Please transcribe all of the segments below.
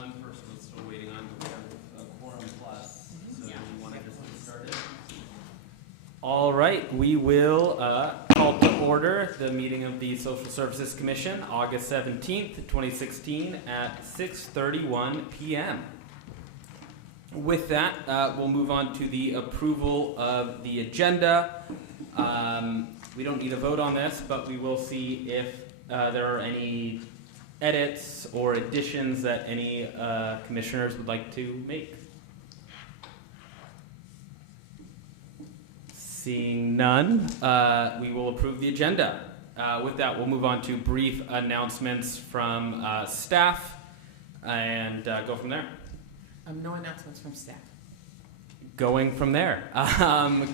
one person was still waiting on. We have a quorum plus, so do you want to just get started? All right, we will call to order the meeting of the Social Services Commission, August 17th, 2016 at 6:31 p.m. With that, we'll move on to the approval of the agenda. We don't need a vote on this, but we will see if there are any edits or additions that any commissioners would like to make. Seeing none, we will approve the agenda. With that, we'll move on to brief announcements from staff and go from there. No announcements from staff. Going from there.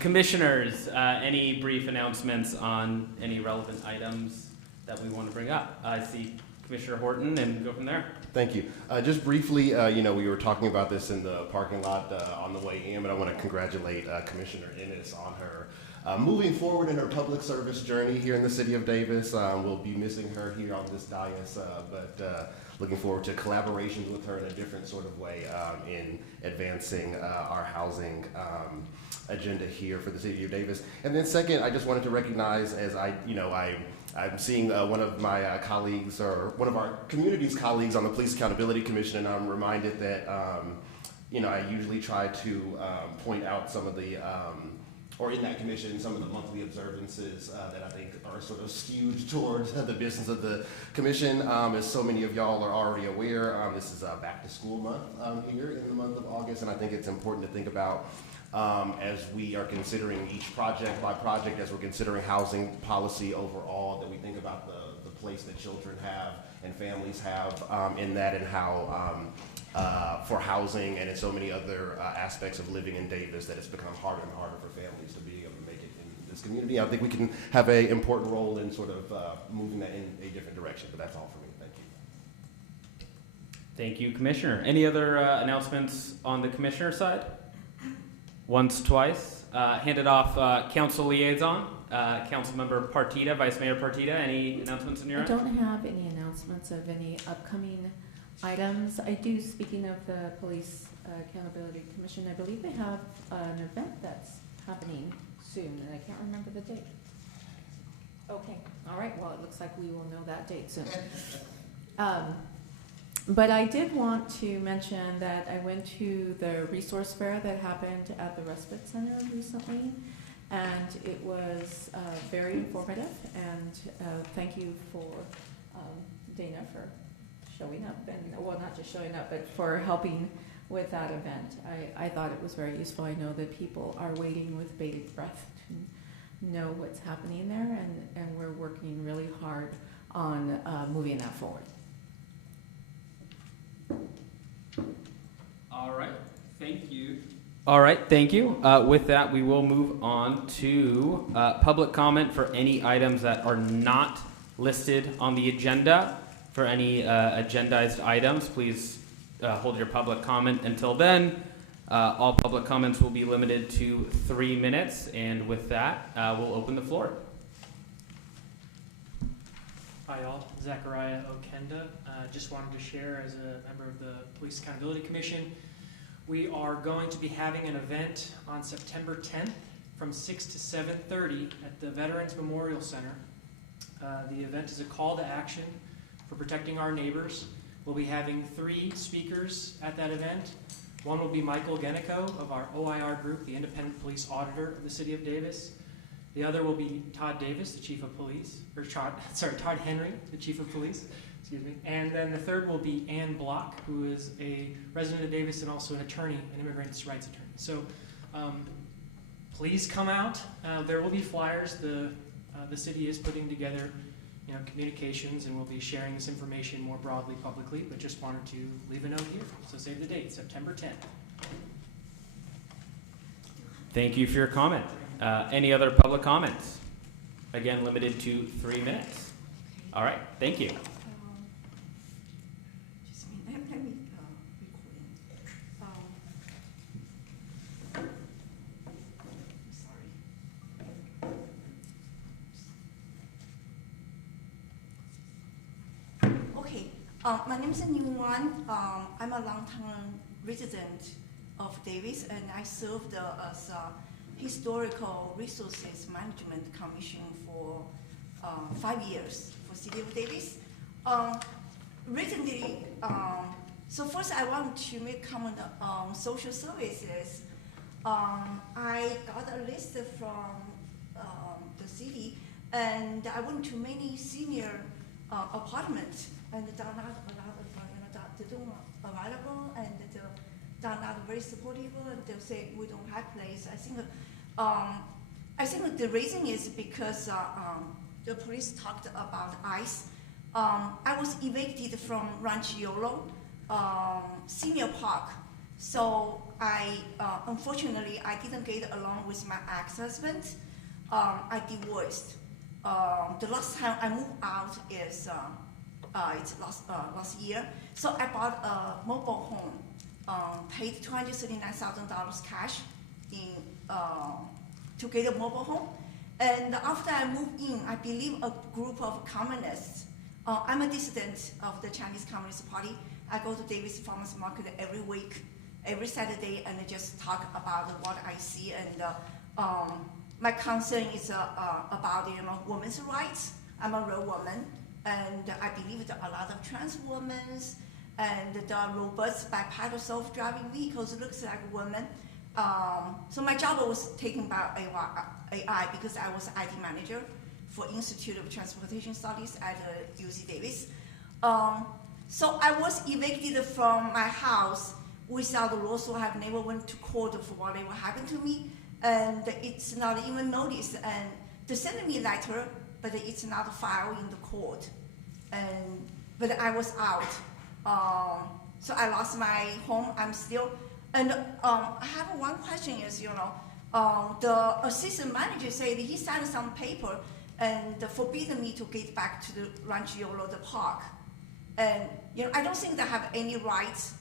Commissioners, any brief announcements on any relevant items that we want to bring up? I see Commissioner Horton, and go from there. Thank you. Just briefly, we were talking about this in the parking lot on the way in, but I want to congratulate Commissioner Ennis on her moving forward in her public service journey here in the city of Davis. We'll be missing her here on this dais, but looking forward to collaborations with her in a different sort of way in advancing our housing agenda here for the city of Davis. And then second, I just wanted to recognize, as I'm seeing one of my colleagues, or one of our community's colleagues on the Police Accountability Commission, and I'm reminded that, I usually try to point out some of the, or in that commission, some of the monthly observances that I think are sort of skewed towards the business of the commission. As so many of y'all are already aware, this is back to school month here in the month of August, and I think it's important to think about as we are considering each project by project, as we're considering housing policy overall, that we think about the place that children have and families have in that, and how for housing and in so many other aspects of living in Davis, that it's become harder and harder for families to be able to make it in this community. I think we can have an important role in sort of moving that in a different direction, but that's all for me. Thank you. Thank you, Commissioner. Any other announcements on the Commissioner side? Once, twice. Handed off Council Liaison. Councilmember Partita, Vice Mayor Partita, any announcements in your end? I don't have any announcements of any upcoming items. I do, speaking of the Police Accountability Commission, I believe they have an event that's happening soon, and I can't remember the date. Okay, all right, well, it looks like we will know that date soon. But I did want to mention that I went to the resource fair that happened at the Respite Center recently, and it was very informative, and thank you for Dana for showing up, and well, not just showing up, but for helping with that event. I thought it was very useful. I know that people are waiting with bated breath to know what's happening there, and we're working really hard on moving that forward. All right, thank you. All right, thank you. With that, we will move on to public comment for any items that are not listed on the agenda. For any agendized items, please hold your public comment until then. All public comments will be limited to 3 minutes, and with that, we'll open the floor. Hi all, Zachariah Okenda. Just wanted to share as a member of the Police Accountability Commission. We are going to be having an event on September 10th from 6 to 7:30 at the Veterans Memorial Center. The event is a call to action for protecting our neighbors. We'll be having 3 speakers at that event. One will be Michael Genico of our OIR group, the Independent Police Auditor of the City of Davis. The other will be Todd Davis, the Chief of Police, Todd Henry, the Chief of Police, excuse me. And then the third will be Ann Block, who is a resident of Davis and also an attorney, an immigrants' rights attorney. So please come out. There will be flyers. The city is putting together communications, and we'll be sharing this information more broadly publicly, but just wanted to leave a note here. So save the date, September 10th. Thank you for your comment. Any other public comments? Again, limited to 3 minutes. All right, thank you. My name is New Wan. I'm a long-term resident of Davis, and I served as Historical Resources Management Commission for 5 years for City of Davis. Recently, so first I want to make comment on social services. I got a list from the city, and I went to many senior apartments, and they're not available, and they're not very supportive, and they'll say we don't have place. I think the reason is because the police talked about ICE. I was evicted from Ranchiolo Senior Park, so unfortunately I didn't get along with my ex-husband. I divorced. The last time I moved out is it's last year. So I bought a mobile home, paid $239,000 cash to get a mobile home. And after I moved in, I believe a group of communists. I'm a dissident of the Chinese Communist Party. I go to Davis Farmers Market every week, every Saturday, and I just talk about what I see. And my concern is about women's rights. I'm a real woman, and I believe that a lot of trans women and the robust bipedal self-driving vehicles looks like women. So my job was taken by AI because I was IT manager for Institute of Transportation Studies at UC Davis. So I was evicted from my house without a lawsuit. I have never went to court for whatever happened to me, and it's not even noticed. And they sent me a letter, but it's not filed in the court. But I was out, so I lost my home. I'm still, and I have one question is, the assistant manager said he signed some paper and forbidden me to get back to the Ranchiolo, the park. And I don't think they have any rights.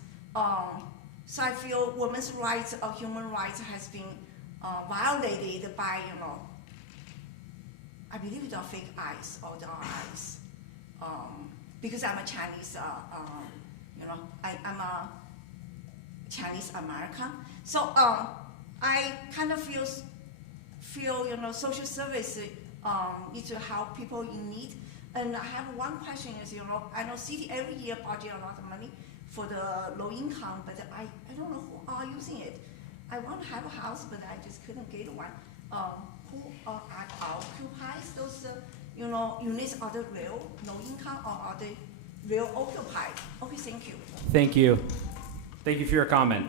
So I feel women's rights or human rights has been violated by, I believe the fake eyes or the eyes. Because I'm a Chinese, I'm a Chinese American. So I kind of feel social service need to help people in need. And I have one question is, I know city every year budget a lot of money for the low income, but I don't know who are using it. I want to have a house, but I just couldn't get one. Who occupies those, units? Are they real low income or are they real occupied? Okay, thank you. Thank you. Thank you for your comment.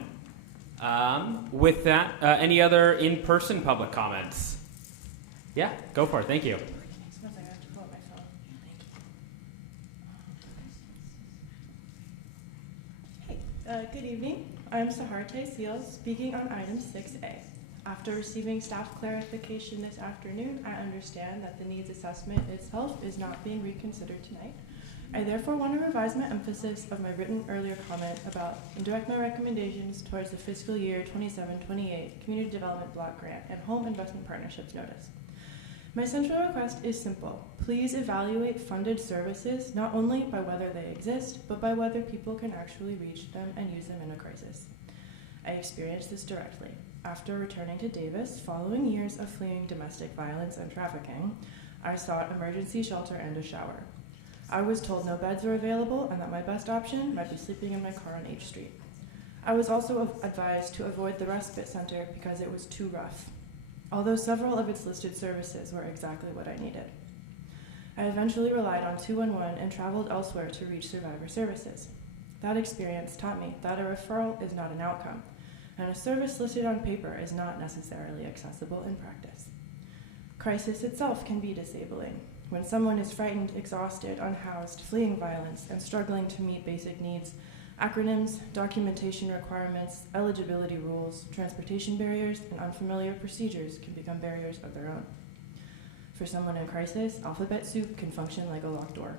With that, any other in-person public comments? Yeah, go for it. Thank you. Good evening. I'm Saharte Seals, speaking on item 6A. After receiving staff clarification this afternoon, I understand that the needs assessment itself is not being reconsidered tonight. I therefore want to revise my emphasis of my written earlier comment about and direct my recommendations towards the fiscal year 27-28 Community Development Block Grant and Home Investment Partnerships Notice. My central request is simple. Please evaluate funded services not only by whether they exist, but by whether people can actually reach them and use them in a crisis. I experienced this directly. After returning to Davis, following years of fleeing domestic violence and trafficking, I sought emergency shelter and a shower. I was told no beds were available and that my best option might be sleeping in my car on H Street. I was also advised to avoid the respite center because it was too rough, although several of its listed services were exactly what I needed. I eventually relied on 211 and traveled elsewhere to reach survivor services. That experience taught me that a referral is not an outcome, and a service listed on paper is not necessarily accessible in practice. Crisis itself can be disabling. When someone is frightened, exhausted, unhoused, fleeing violence, and struggling to meet basic needs, acronyms, documentation requirements, eligibility rules, transportation barriers, and unfamiliar procedures can become barriers of their own. For someone in crisis, alphabet soup can function like a locked door.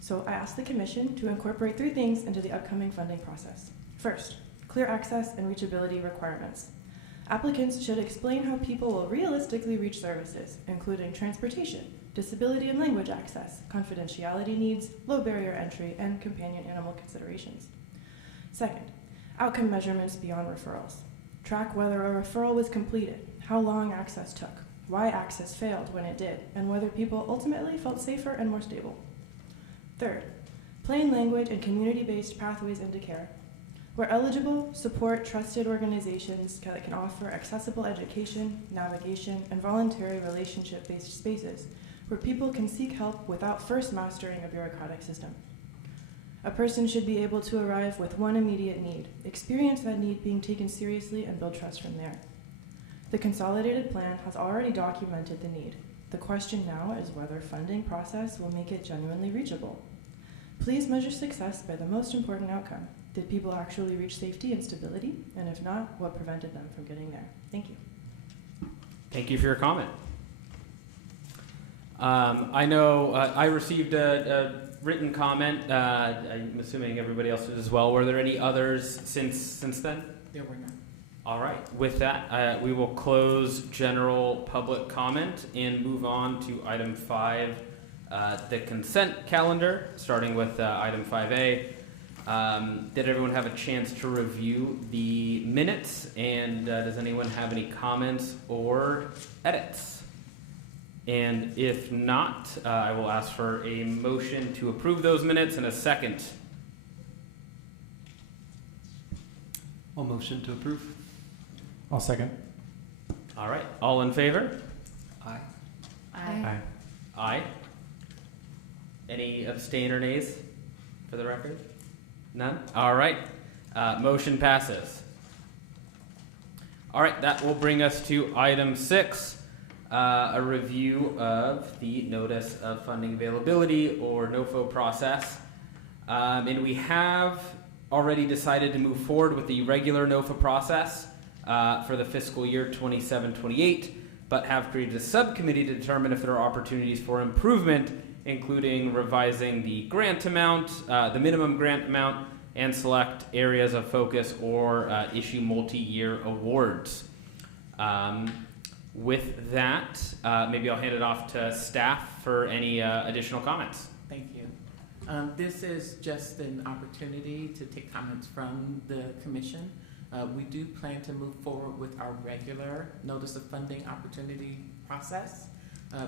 So I asked the Commission to incorporate 3 things into the upcoming funding process. First, clear access and reachability requirements. Applicants should explain how people will realistically reach services, including transportation, disability and language access, confidentiality needs, low barrier entry, and companion animal considerations. Second, outcome measurements beyond referrals. Track whether a referral was completed, how long access took, why access failed when it did, and whether people ultimately felt safer and more stable. Third, plain language and community-based pathways into care. Where eligible, support trusted organizations that can offer accessible education, navigation, and voluntary relationship-based spaces where people can seek help without first mastering a bureaucratic system. A person should be able to arrive with one immediate need, experience that need being taken seriously, and build trust from there. The consolidated plan has already documented the need. The question now is whether funding process will make it genuinely reachable. Please measure success by the most important outcome. Did people actually reach safety and stability? And if not, what prevented them from getting there? Thank you. Thank you for your comment. I know I received a written comment. I'm assuming everybody else did as well. Were there any others since then? There were none. All right. With that, we will close general public comment and move on to item 5, the consent calendar, starting with item 5A. Did everyone have a chance to review the minutes? And does anyone have any comments or edits? And if not, I will ask for a motion to approve those minutes in a second. I'll motion to approve. I'll second. All right. All in favor? Aye. Aye. Aye. Any abstain or nays for the record? None? All right. Motion passes. All right. That will bring us to item 6. A review of the Notice of Funding Availability, or NOFO process. And we have already decided to move forward with the regular NOFA process for the fiscal year 27-28, but have created a subcommittee to determine if there are opportunities for improvement, including revising the grant amount, the minimum grant amount, and select areas of focus or issue multi-year awards. With that, maybe I'll hand it off to staff for any additional comments. Thank you. This is just an opportunity to take comments from the commission. We do plan to move forward with our regular notice of funding opportunity process.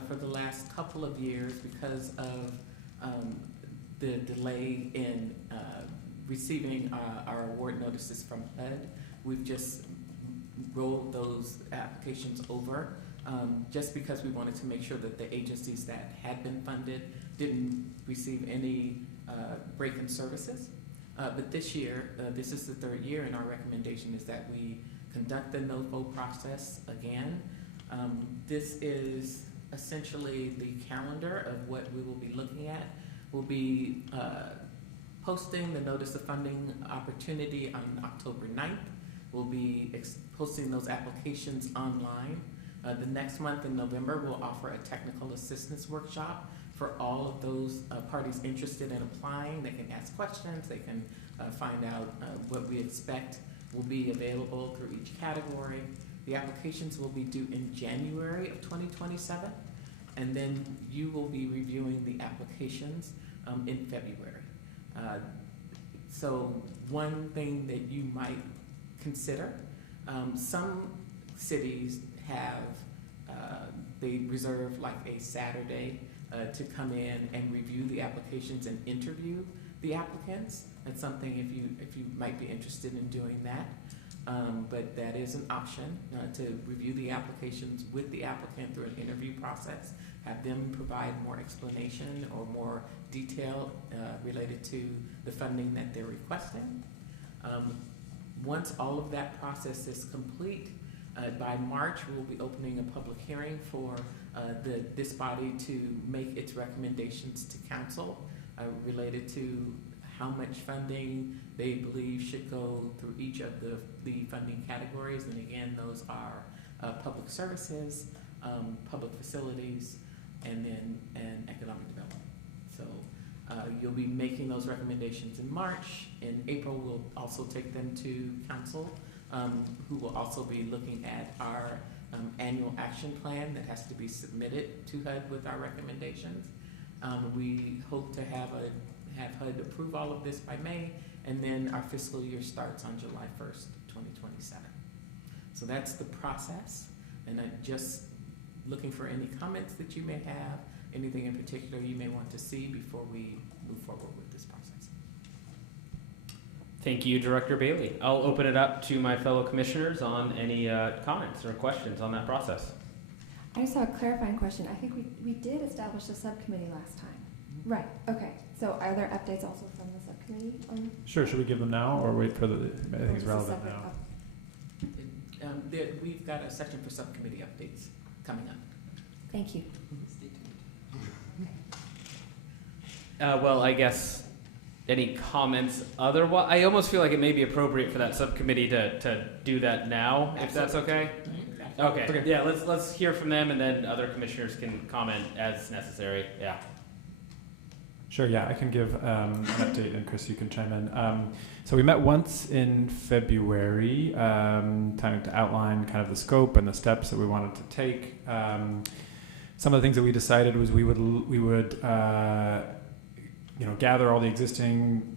For the last couple of years, because of the delay in receiving our award notices from HUD, we've just rolled those applications over, just because we wanted to make sure that the agencies that had been funded didn't receive any break in services. But this year, this is the 3rd year, and our recommendation is that we conduct the NOFO process again. This is essentially the calendar of what we will be looking at. We'll be posting the notice of funding opportunity on October 9th. We'll be posting those applications online. The next month in November, we'll offer a technical assistance workshop for all of those parties interested in applying. They can ask questions, they can find out what we expect will be available through each category. The applications will be due in January of 2027, and then you will be reviewing the applications in February. So one thing that you might consider, some cities have, they reserve like a Saturday to come in and review the applications and interview the applicants. That's something if you might be interested in doing that. But that is an option, to review the applications with the applicant through an interview process, have them provide more explanation or more detail related to the funding that they're requesting. Once all of that process is complete, by March, we'll be opening a public hearing for this body to make its recommendations to council related to how much funding they believe should go through each of the funding categories. And again, those are public services, public facilities, and economic development. So you'll be making those recommendations in March. In April, we'll also take them to council, who will also be looking at our annual action plan that has to be submitted to HUD with our recommendations. We hope to have HUD approve all of this by May, and then our fiscal year starts on July 1st, 2027. So that's the process, and I'm just looking for any comments that you may have, anything in particular you may want to see before we move forward with this process. Thank you, Director Bailey. I'll open it up to my fellow commissioners on any comments or questions on that process. I just have a clarifying question. I think we did establish a subcommittee last time. Right, okay. So are there updates also from the subcommittee on? Sure, should we give them now or wait for the, I think it's or is it relevant separate? now. We've got a section for subcommittee updates coming up. Thank you. Stay tuned. Well, I guess any comments otherwise? I almost feel like it may be appropriate for that subcommittee to do that now, if that's okay. Okay. Yeah, let's hear from them, and then other commissioners can comment as necessary. Yeah. Sure, yeah, I can give an update, and Chris, you can chime in. So we met once in February, time to outline kind of the scope and the steps that we wanted to take. Some of the things that we decided was we would gather all the existing,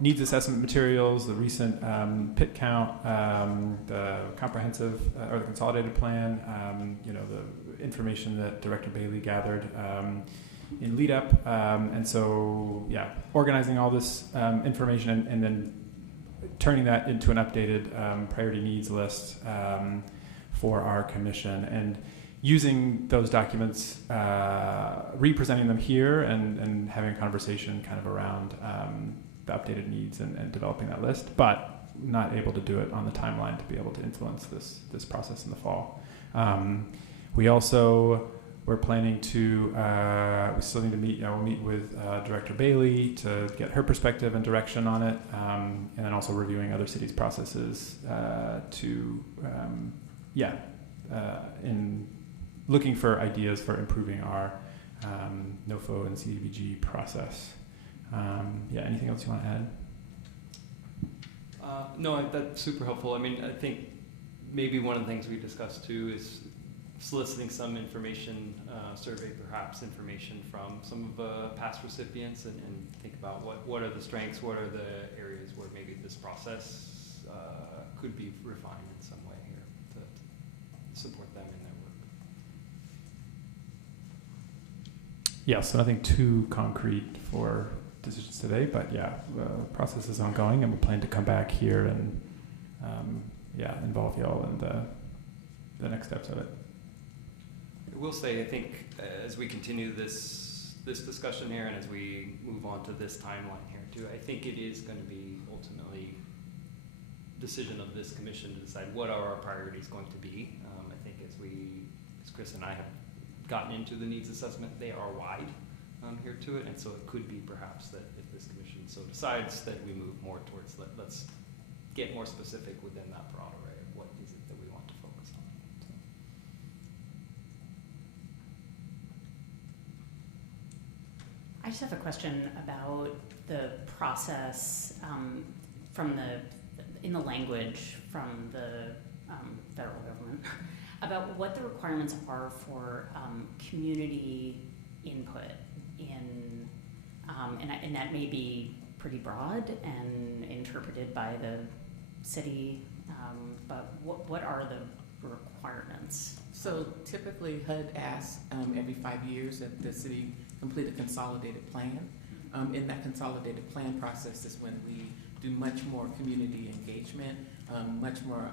needs assessment materials, the recent pit count, the comprehensive or the consolidated plan, the information that Director Bailey gathered in lead up. And so, organizing all this information and then turning that into an updated priority needs list for our commission, and using those documents, representing them here and having a conversation kind of around the updated needs and developing that list, but not able to do it on the timeline to be able to influence this process in the fall. We also were planning to, we still need to meet, we'll meet with Director Bailey to get her perspective and direction on it, and then also reviewing other cities' processes in looking for ideas for improving our NOFO and CDBG process. Anything else you want to add? No, that's super helpful. I mean, I think maybe one of the things we discussed too is soliciting some information, survey perhaps information from some of the past recipients, and think about what are the strengths, what are the areas where maybe this process could be refined in some way here to support them in their work. Yes, so nothing too concrete for decisions today, but the process is ongoing, and we plan to come back here and involve y'all in the next steps of it. I will say, I think as we continue this discussion here, and as we move on to this timeline here too, I think it is going to be ultimately decision of this commission to decide what are our priorities going to be. I think as Chris and I have gotten into the needs assessment, they are wide here to it, and so it could be perhaps that if this commission so decides that we move more towards let's get more specific within that broad array of what is it that we want to focus on. So. I just have a question about the process in the language from the federal government about what the requirements are for community input and that may be pretty broad and interpreted by the city, but what are the requirements? So typically HUD asks every 5 years that the city complete a consolidated plan. In that consolidated plan process is when we do much more community engagement, much more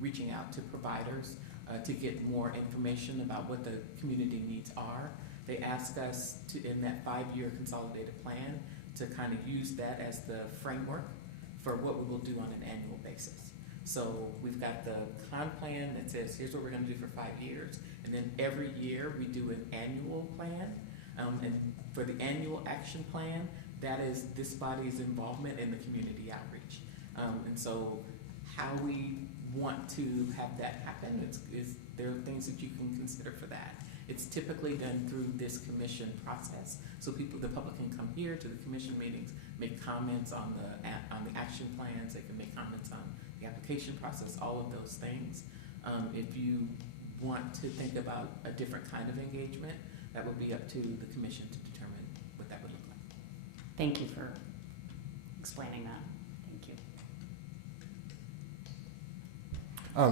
reaching out to providers to get more information about what the community needs are. They ask us to, in that 5-year consolidated plan, to kind of use that as the framework for what we will do on an annual basis. So we've got the con plan that says, here's what we're going to do for 5 years. And then every year we do an annual plan. And for the annual action plan, that is this body's involvement in the community outreach. And so how we want to have that happen is there are things that you can consider for that. It's typically done through this commission process. So the public can come here to the commission meetings, make comments on the action plans. They can make comments on the application process, all of those things. If you want to think about a different kind of engagement, that would be up to the commission to determine what that would look like. Thank you for explaining that. Thank you.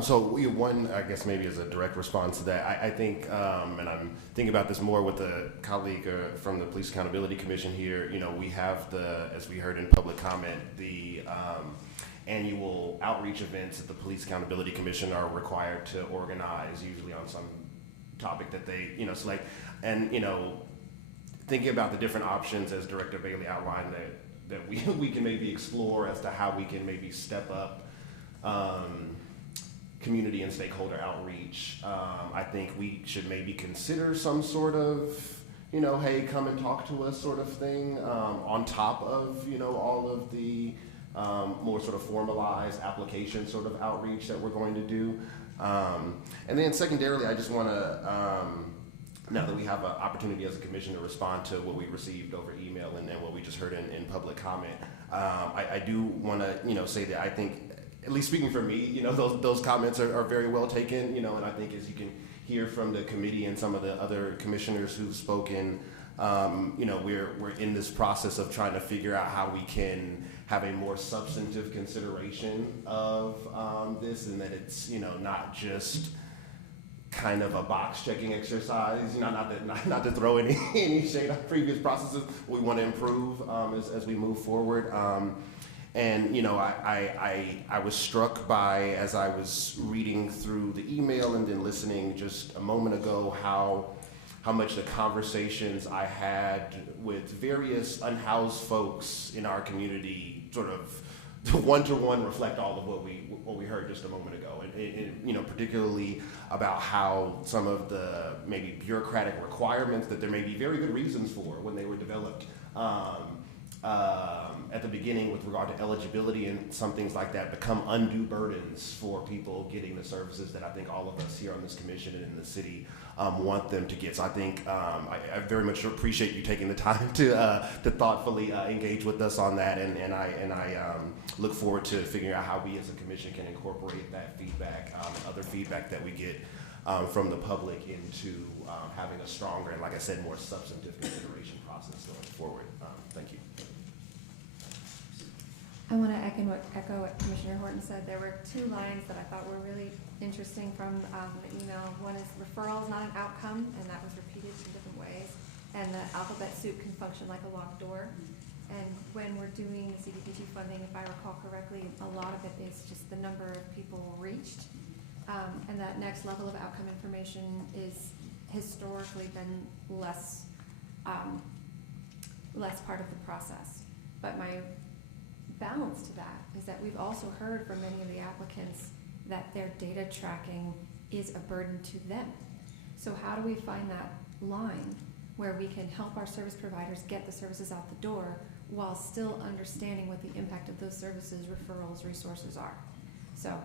So one, I guess maybe as a direct response to that, I think, and I'm thinking about this more with a colleague from the Police Accountability Commission here, we have as we heard in public comment, the annual outreach events that the Police Accountability Commission are required to organize, usually on some topic that they, select. And, thinking about the different options as Director Bailey outlined that we can maybe explore as to how we can maybe step up community and stakeholder outreach. I think we should maybe consider some sort of, hey, come and talk to us sort of thing on top of, all of the more sort of formalized application sort of outreach that we're going to do. And then secondarily, I just want to, now that we have an opportunity as a commission to respond to what we received over email and what we just heard in public comment, I do want to, say that I think, at least speaking for me, those comments are very well taken, and I think as you can hear from the committee and some of the other commissioners who've spoken, we're in this process of trying to figure out how we can have a more substantive consideration of this, and that it's, not just kind of a box checking exercise, not to throw any shade on previous processes. We want to improve as we move forward. And I was struck by, as I was reading through the email and then listening just a moment ago, how much the conversations I had with various unhoused folks in our community sort of one-to-one reflect all of what we heard just a moment ago, and particularly about how some of the maybe bureaucratic requirements that there may be very good reasons for when they were developed at the beginning with regard to eligibility and some things like that become undue burdens for people getting the services that I think all of us here on this commission and in the city want them to get. So I think I very much appreciate you taking the time to thoughtfully engage with us on that, and I look forward to figuring out how we as a commission can incorporate that feedback and other feedback that we get from the public into having a stronger and, like I said, more substantive consideration process going forward. Thank you. I want to echo what Commissioner Horton said. There were two lines that I thought were really interesting from the email. One is referral is not an outcome, and that was repeated in different ways. And the alphabet soup can function like a locked door. And when we're doing CDBG funding, if I recall correctly, a lot of it is just the number of people reached. And that next level of outcome information is historically been less part of the process. But my balance to that is that we've also heard from many of the applicants that their data tracking is a burden to them. So how do we find that line where we can help our service providers get the services out the door while still understanding what the impact of those services, referrals, resources are? So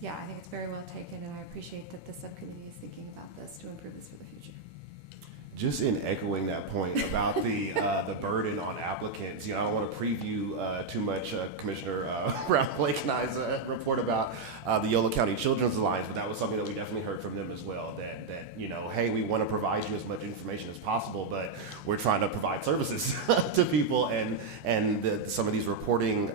yeah, I think it's very well taken, and I appreciate that the subcommittee is thinking about this to improve this for the future. Just in echoing that point about the burden on applicants, I don't want to preview too much Commissioner Brown Blake and I's report about the Yolo County Children's Alliance, but that was something that we definitely heard from them as well. That hey, we want to provide you as much information as possible, but we're trying to provide services to people, and some of these reporting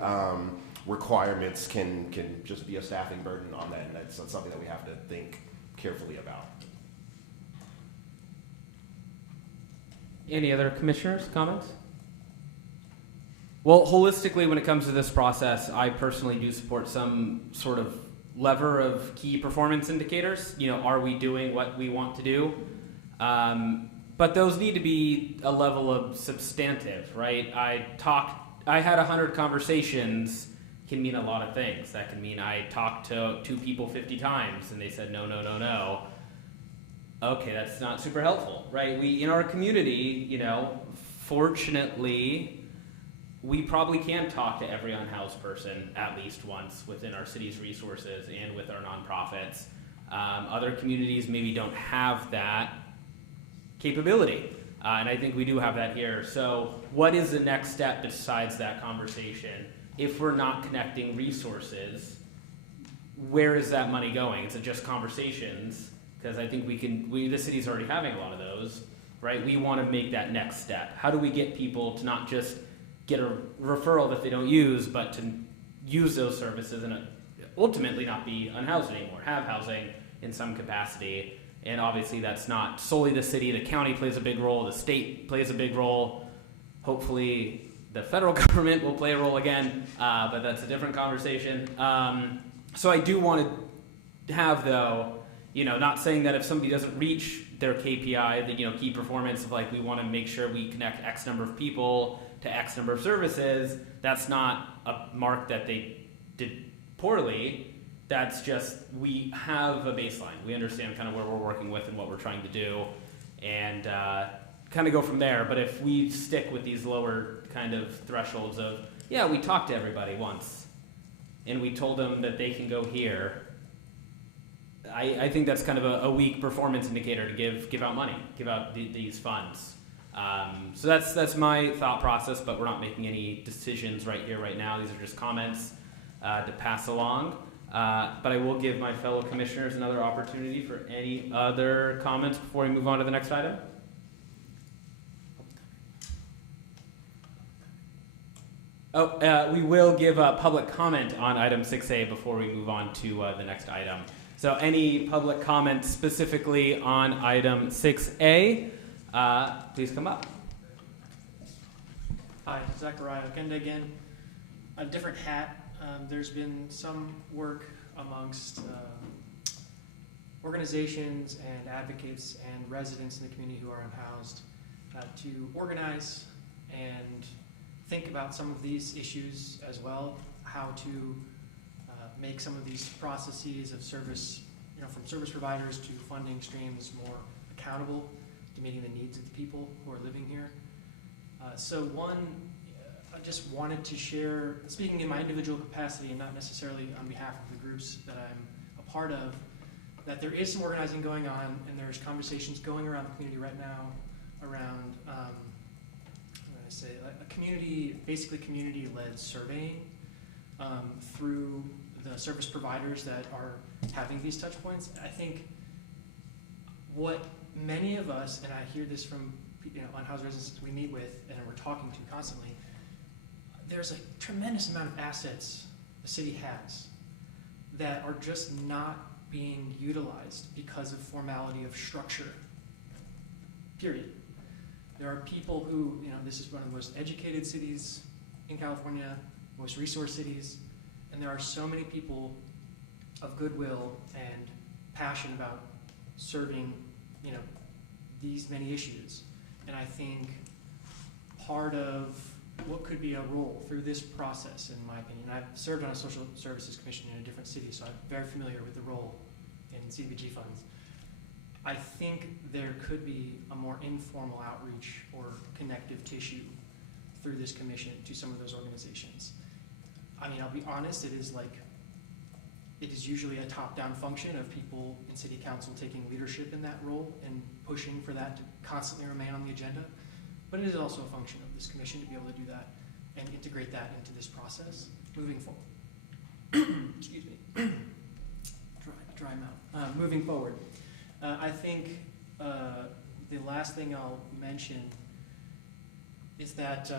requirements can just be a staffing burden on that, and that's something that we have to think carefully about. Any other commissioners' comments? Well, holistically, when it comes to this process, I personally do support some sort of lever of key performance indicators. Are we doing what we want to do? But those need to be a level of substantive, right? I had 100 conversations can mean a lot of things. That can mean I talked to 2 people 50 times and they said no. Okay, that's not super helpful, right? We, in our community, fortunately, we probably can talk to every unhoused person at least once within our city's resources and with our nonprofits. Other communities maybe don't have that capability, and I think we do have that here. So what is the next step besides that conversation? If we're not connecting resources, where is that money going? Is it just conversations? Because I think the city's already having a lot of those, right? We want to make that next step. How do we get people to not just get a referral that they don't use, but to use those services and ultimately not be unhoused anymore, have housing in some capacity? And obviously that's not solely the city. The county plays a big role. The state plays a big role. Hopefully the federal government will play a role again, but that's a different conversation. So I do want to have, though, not saying that if somebody doesn't reach their KPI, the key performance of like we want to make sure we connect X number of people to X number of services, that's not a mark that they did poorly. That's just we have a baseline. We understand kind of where we're working with and what we're trying to do, and kind of go from there. But if we stick with these lower kind of thresholds of, yeah, we talked to everybody once, and we told them that they can go here, I think that's kind of a weak performance indicator to give out money, give out these funds. So that's my thought process, but we're not making any decisions right here, right now. These are just comments to pass along. But I will give my fellow commissioners another opportunity for any other comments before we move on to the next item. We will give public comment on item 6A before we move on to the next item. So any public comments specifically on item 6A, please come up. Hi, Zachariah Okenda again. A different hat. There's been some work amongst organizations and advocates and residents in the community who are unhoused to organize and think about some of these issues as well, how to make some of these processes of service, from service providers to funding streams more accountable to meeting the needs of the people who are living here. I just wanted to share, speaking in my individual capacity and not necessarily on behalf of the groups that I'm a part of, that there is some organizing going on and there's conversations going around the community right now around, basically community-led surveying through the service providers that are having these touch points. I think what many of us, and I hear this from unhoused residents we meet with and we're talking to constantly, there's a tremendous amount of assets the city has that are just not being utilized because of formality of structure, period. There are people who, this is one of the most educated cities in California, most resource cities, and there are so many people of goodwill and passion about serving, these many issues. And I think part of what could be a role through this process, in my opinion, I've served on a social services commission in a different city, so I'm very familiar with the role in CDBG funds. I think there could be a more informal outreach or connective tissue through this commission to some of those organizations. I mean, I'll be honest, it is usually a top-down function of people in city council taking leadership in that role and pushing for that to constantly remain on the agenda. But it is also a function of this commission to be able to do that and integrate that into this process moving forward. Excuse me. Dry mouth. Moving forward. I think the last thing I'll mention is that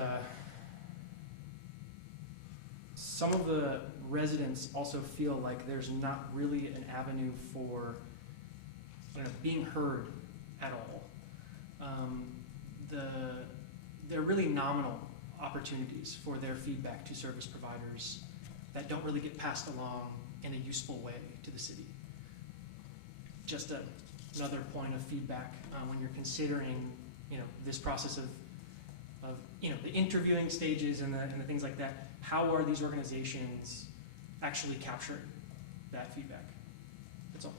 some of the residents also feel like there's not really an avenue for being heard at all. There are really nominal opportunities for their feedback to service providers that don't really get passed along in a useful way to the city. Just another point of feedback when you're considering, this process of the interviewing stages and the things like that. How are these organizations actually capturing that feedback? That's all.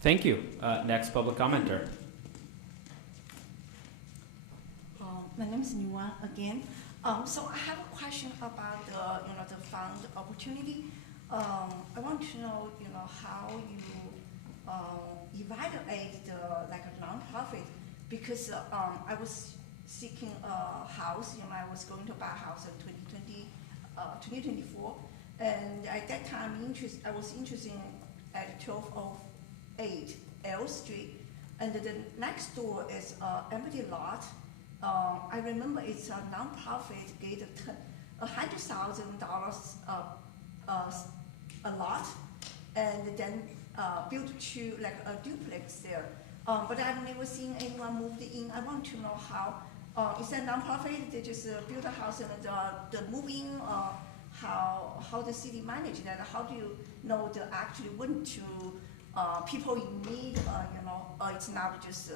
Thank you. Next public commenter. My name is Nuan again. So I have a question about the fund opportunity. I want to know, how you evaluate a nonprofit, because I was seeking a house. I was going to buy a house in 2024, And at that time, I was interested at 1208 L Street, and the next door is an empty lot. I remember it's a nonprofit gave $100,000 a lot, and then built to like a duplex there. But I've never seen anyone moved in. I want to know how. Is that nonprofit? They just build a house and the moving. How the city manage that? How do you know they actually went to people in need? It's not just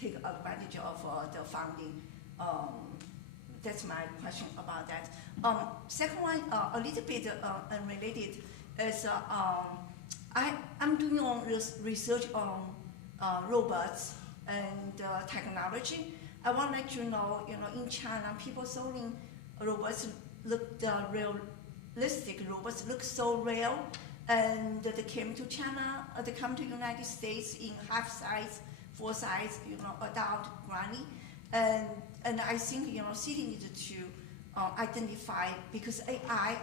take advantage of the funding. That's my question about that. Second one, a little bit unrelated, is I'm doing research on robots and technology. I want to let you know, in China, people selling robots look realistic. Robots look so real, and they came to China. They come to United States in half size, full size, adult, granny, and I think city needs to identify, because AI,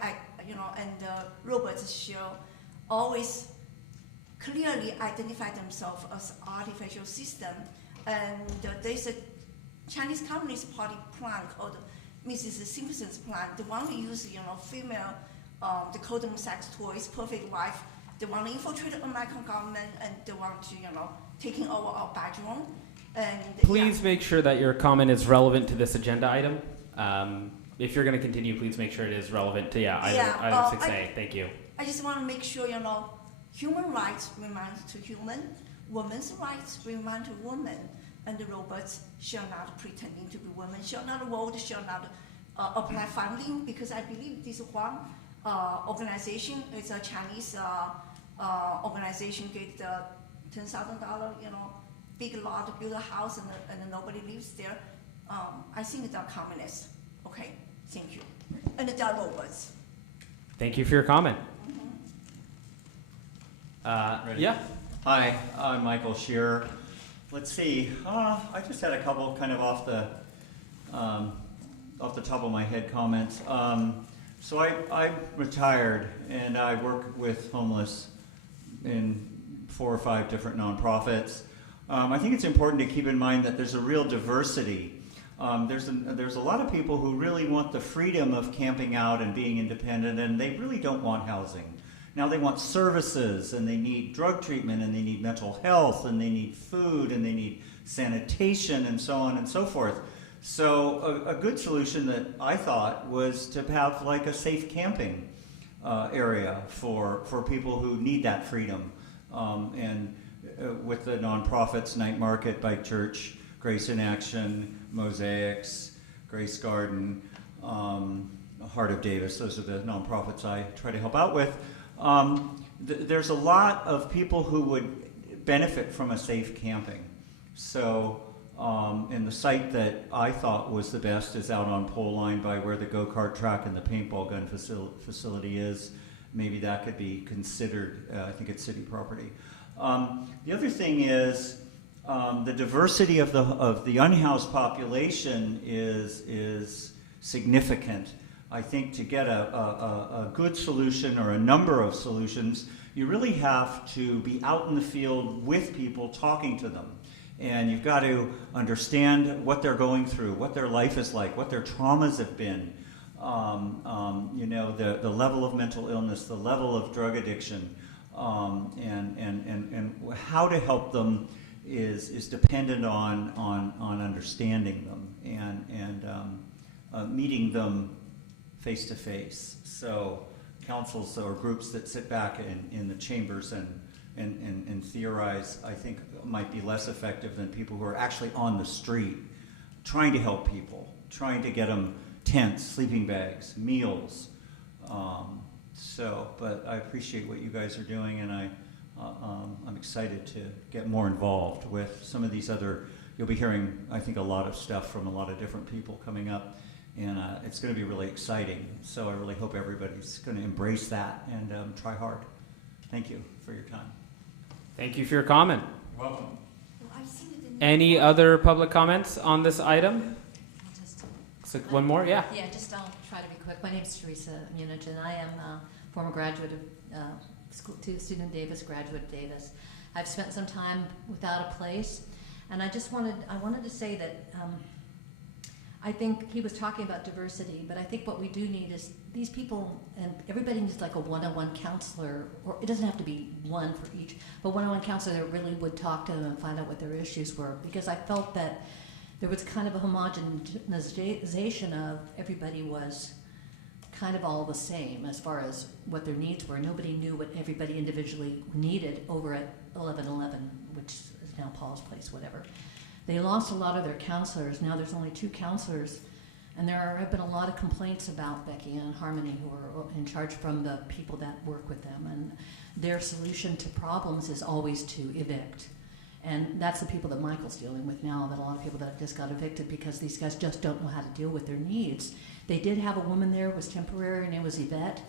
and robots should always clearly identify themselves as artificial system, and there's a Chinese Communist Party plan called Mrs. Simpson's plan. They want to use, female, they call them sex toys, perfect wife. They want to infiltrate the American government, and they want to, taking over our bedroom. And please make sure that your comment is relevant to this agenda item. If you're going to continue, please make sure it is relevant to item 6A. Thank you. I just want to make sure, human rights remain to human, women's rights remain to women. And the robots shall not pretending to be women, shall not vote, shall not apply funding, because I believe this one organization is a Chinese organization, get the $10,000, big lot, build a house, and nobody lives there. I think they're communists. Okay, thank you. And they're robots. Thank you for your comment. Ready? Yeah. Hi, I'm Michael Shearer. Let's see. I just had a couple kind of off the top of my head comments. So I'm retired, and I work with homeless in 4 or 5 different nonprofits. I think it's important to keep in mind that there's a real diversity. There's a lot of people who really want the freedom of camping out and being independent, and they really don't want housing. Now they want services, and they need drug treatment, and they need mental health, and they need food, and they need sanitation, and so on and so forth. So a good solution that I thought was to have like a safe camping area for people who need that freedom. With the nonprofits, Night Market, Bike Church, Grace in Action, Mosaics, Grace Garden, Heart of Davis, those are the nonprofits I try to help out with. There's a lot of people who would benefit from a safe camping. So, and the site that I thought was the best is out on Pole Line by where the go-kart track and the paintball gun facility is. Maybe that could be considered, I think it's city property. The other thing is the diversity of the unhoused population is significant. I think to get a good solution or a number of solutions, you really have to be out in the field with people, talking to them. And you've got to understand what they're going through, what their life is like, what their traumas have been, the level of mental illness, the level of drug addiction, and how to help them is dependent on understanding them and meeting them face to face. So councils or groups that sit back in the chambers and theorize, I think, might be less effective than people who are actually on the street trying to help people, trying to get them tents, sleeping bags, meals. But I appreciate what you guys are doing, and I'm excited to get more involved with some of these other. You'll be hearing, I think, a lot of stuff from a lot of different people coming up, and it's going to be really exciting. So I really hope everybody's going to embrace that and try hard. Thank you for your time. Thank you for your comment. You're welcome. Any other public comments on this item? So one more, yeah. Yeah, just I'll try to be quick. My name's Teresa Munichen. I am a former graduate of student Davis, graduate Davis. I've spent some time without a place, and I wanted to say that I think he was talking about diversity, but I think what we do need is these people, and everybody needs like a one-on-one counselor, or it doesn't have to be one for each, but one-on-one counselor that really would talk to them and find out what their issues were, because I felt that there was kind of a homogenization of everybody was kind of all the same as far as what their needs were. Nobody knew what everybody individually needed over at 1111, which is now Paul's Place, whatever. They lost a lot of their counselors. Now there's only 2 counselors, and there have been a lot of complaints about Becky and Harmony, who are in charge, from the people that work with them, and their solution to problems is always to evict. And that's the people that Michael's dealing with now, that a lot of people that just got evicted because these guys just don't know how to deal with their needs. They did have a woman there, was temporary, and it was Yvette,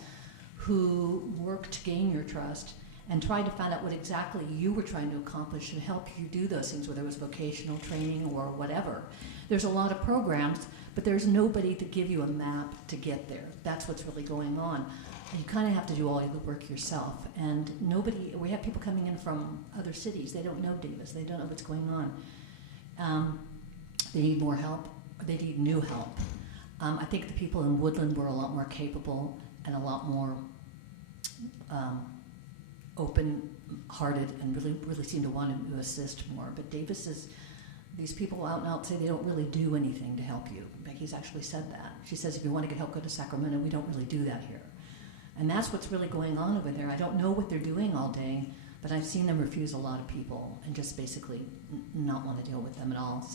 who worked to gain your trust and tried to find out what exactly you were trying to accomplish and help you do those things, whether it was vocational training or whatever. There's a lot of programs, but there's nobody to give you a map to get there. That's what's really going on. You kind of have to do all the work yourself, and we have people coming in from other cities. They don't know Davis. They don't know what's going on. They need more help. They need new help. I think the people in Woodland were a lot more capable and a lot more open-hearted and really seem to want to assist more. But Davis is, these people out and out say they don't really do anything to help you. Becky's actually said that. She says, if you want to get help, go to Sacramento. We don't really do that here. And that's what's really going on over there. I don't know what they're doing all day, but I've seen them refuse a lot of people and just basically not want to deal with them at all.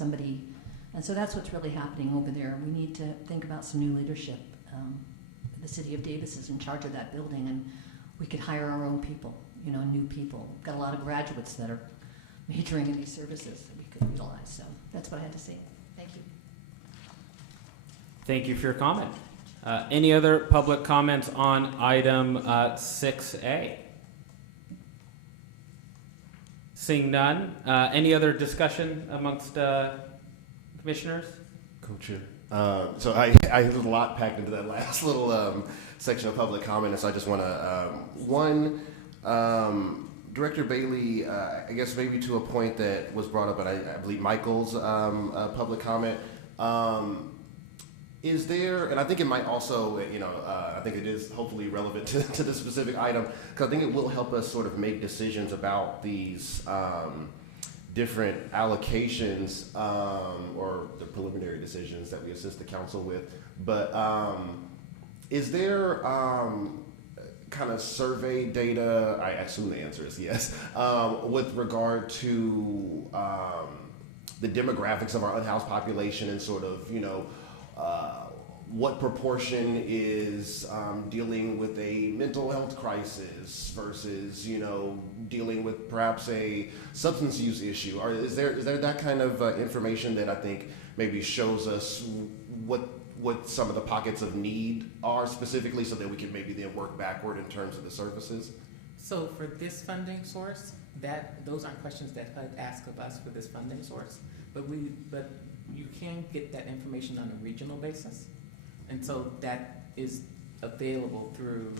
And so that's what's really happening over there. We need to think about some new leadership. The city of Davis is in charge of that building, and we could hire our own people, new people. We've got a lot of graduates that are majoring in these services that we could utilize. So that's what I had to say. Thank you. Thank you for your comment. Any other public comments on item 6A? Seeing none. Any other discussion amongst commissioners? Co-chair. So there's a lot packed into that last little section of public comment, and so I just want to, Director Bailey, I guess maybe to a point that was brought up, and I believe Michael's public comment, is there, and I think it might also, I think it is hopefully relevant to this specific item, because I think it will help us sort of make decisions about these different allocations or the preliminary decisions that we assist the council with. But is there kind of survey data, I assume the answer is yes, with regard to the demographics of our unhoused population and sort of, what proportion is dealing with a mental health crisis versus, dealing with perhaps a substance use issue? Or is there that kind of information that I think maybe shows us what some of the pockets of need are specifically, so that we can maybe then work backward in terms of the services? So for this funding source, those aren't questions that HUD asks of us for this funding source, but you can get that information on a regional basis. And so that is available through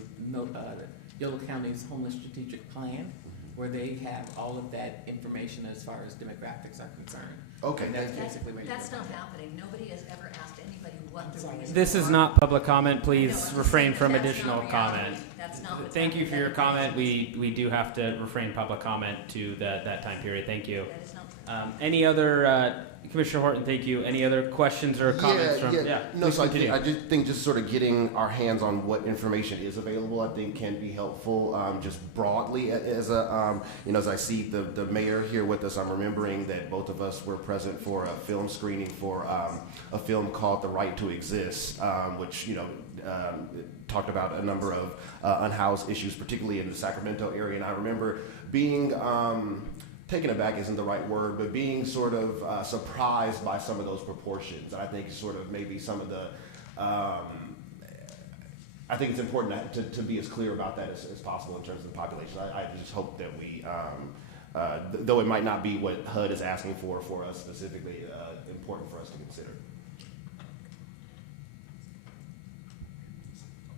Yolo County's Homeless Strategic Plan, where they have all of that information as far as demographics are concerned. Okay. And that's basically where That's not happening. Nobody has ever asked anybody what the reason. This is not public comment. Please No, refrain from that's additional not reality. comment. That's not what's Thank you for your happening. comment. We do have to refrain public comment to that time period. Thank you. That is not Any other, Commissioner Horton, thank you. Any other questions or comments from? No, please so I continue. just think just sort of getting our hands on what information is available, I think can be helpful, just broadly as a, as I see the mayor here with us, I'm remembering that both of us were present for a film screening for a film called The Right to Exist, which, talked about a number of unhoused issues, particularly in the Sacramento area. And I remember being, taken aback isn't the right word, but being sort of surprised by some of those proportions. And I think sort of maybe some of the, I think it's important to be as clear about that as possible in terms of the population. I just hope that we, though it might not be what HUD is asking for us specifically, important for us to consider.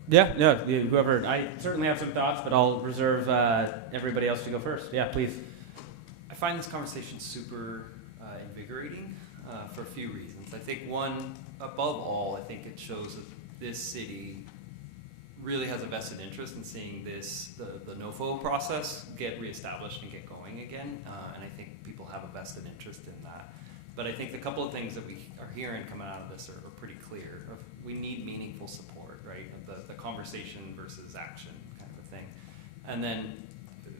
Yeah, whoever. I certainly have some thoughts, but I'll reserve everybody else to go first. Yeah, please. I find this conversation super invigorating for a few reasons. I think one, above all, I think it shows that this city really has a vested interest in seeing the NOFO process get reestablished and get going again, and I think people have a vested interest in that. But I think the couple of things that we are hearing coming out of this are pretty clear. We need meaningful support, right? The conversation versus action kind of a thing. And then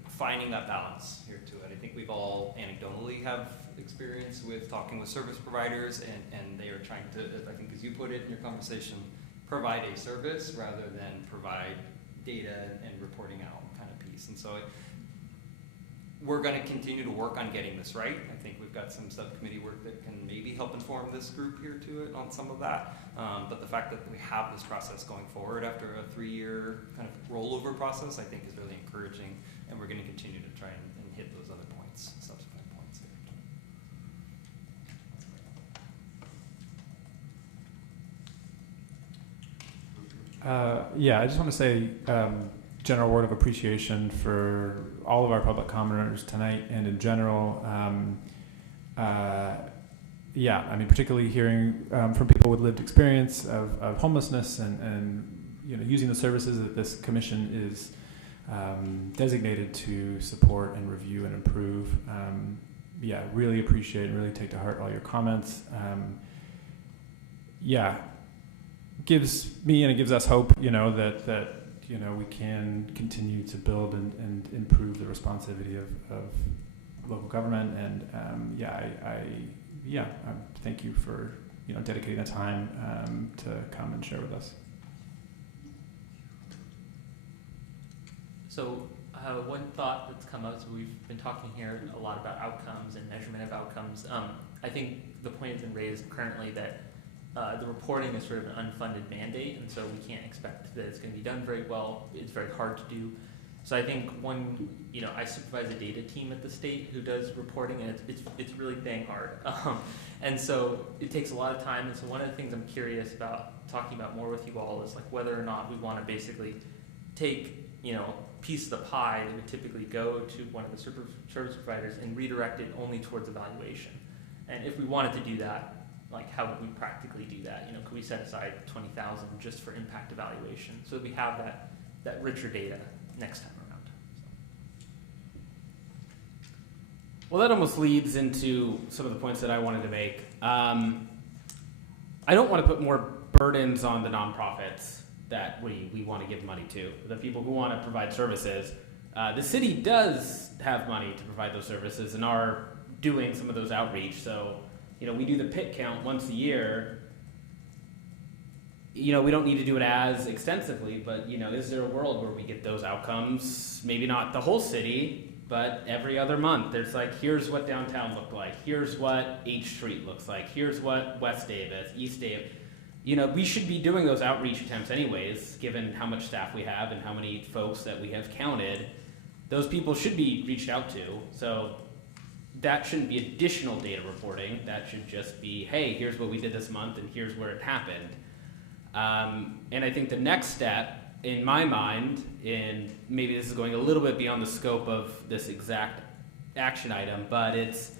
finding that balance here to it. I think we've all anecdotally have experience with talking with service providers, and they are trying to, I think as you put it in your conversation, provide a service rather than provide data and reporting out kind of piece. And so we're going to continue to work on getting this right. I think we've got some subcommittee work that can maybe help inform this group here to it on some of that. But the fact that we have this process going forward after a 3-year kind of rollover process, I think is really encouraging, and we're going to continue to try and hit those other points, subsequent points here. Yeah, I just want to say general word of appreciation for all of our public commenters tonight and in general. Yeah, I mean, particularly hearing from people with lived experience of homelessness and using the services that this commission is designated to support and review and improve. Yeah, really appreciate and really take to heart all your comments. Yeah, gives me and it gives us hope, that we can continue to build and improve the responsivity of local government. And I thank you for dedicating the time to come and share with us. So one thought that's come up, so we've been talking here a lot about outcomes and measurement of outcomes. I think the point has been raised currently that the reporting is sort of an unfunded mandate, and so we can't expect that it's going to be done very well. It's very hard to do. So I think I supervise a data team at the state who does reporting, and it's really dang hard. And so it takes a lot of time. And so one of the things I'm curious about talking about more with you all is like whether or not we want to basically take piece of the pie that would typically go to one of the service providers and redirect it only towards evaluation. And if we wanted to do that, like how would we practically do that? Could we set aside $20,000 just for impact evaluation so that we have that richer data next time around? Well, that almost leads into some of the points that I wanted to make. I don't want to put more burdens on the nonprofits that we want to give money to, the people who want to provide services. The city does have money to provide those services and are doing some of those outreach. So, we do the pit count once a year. We don't need to do it as extensively, but, is there a world where we get those outcomes? Maybe not the whole city, but every other month. There's like, here's what downtown looked like. Here's what H Street looks like. Here's what West Davis, East Davis. We should be doing those outreach attempts anyways, given how much staff we have and how many folks that we have counted. Those people should be reached out to. So that shouldn't be additional data reporting. That should just be, hey, here's what we did this month and here's where it happened. And I think the next step, in my mind, and maybe this is going a little bit beyond the scope of this exact action item, but it's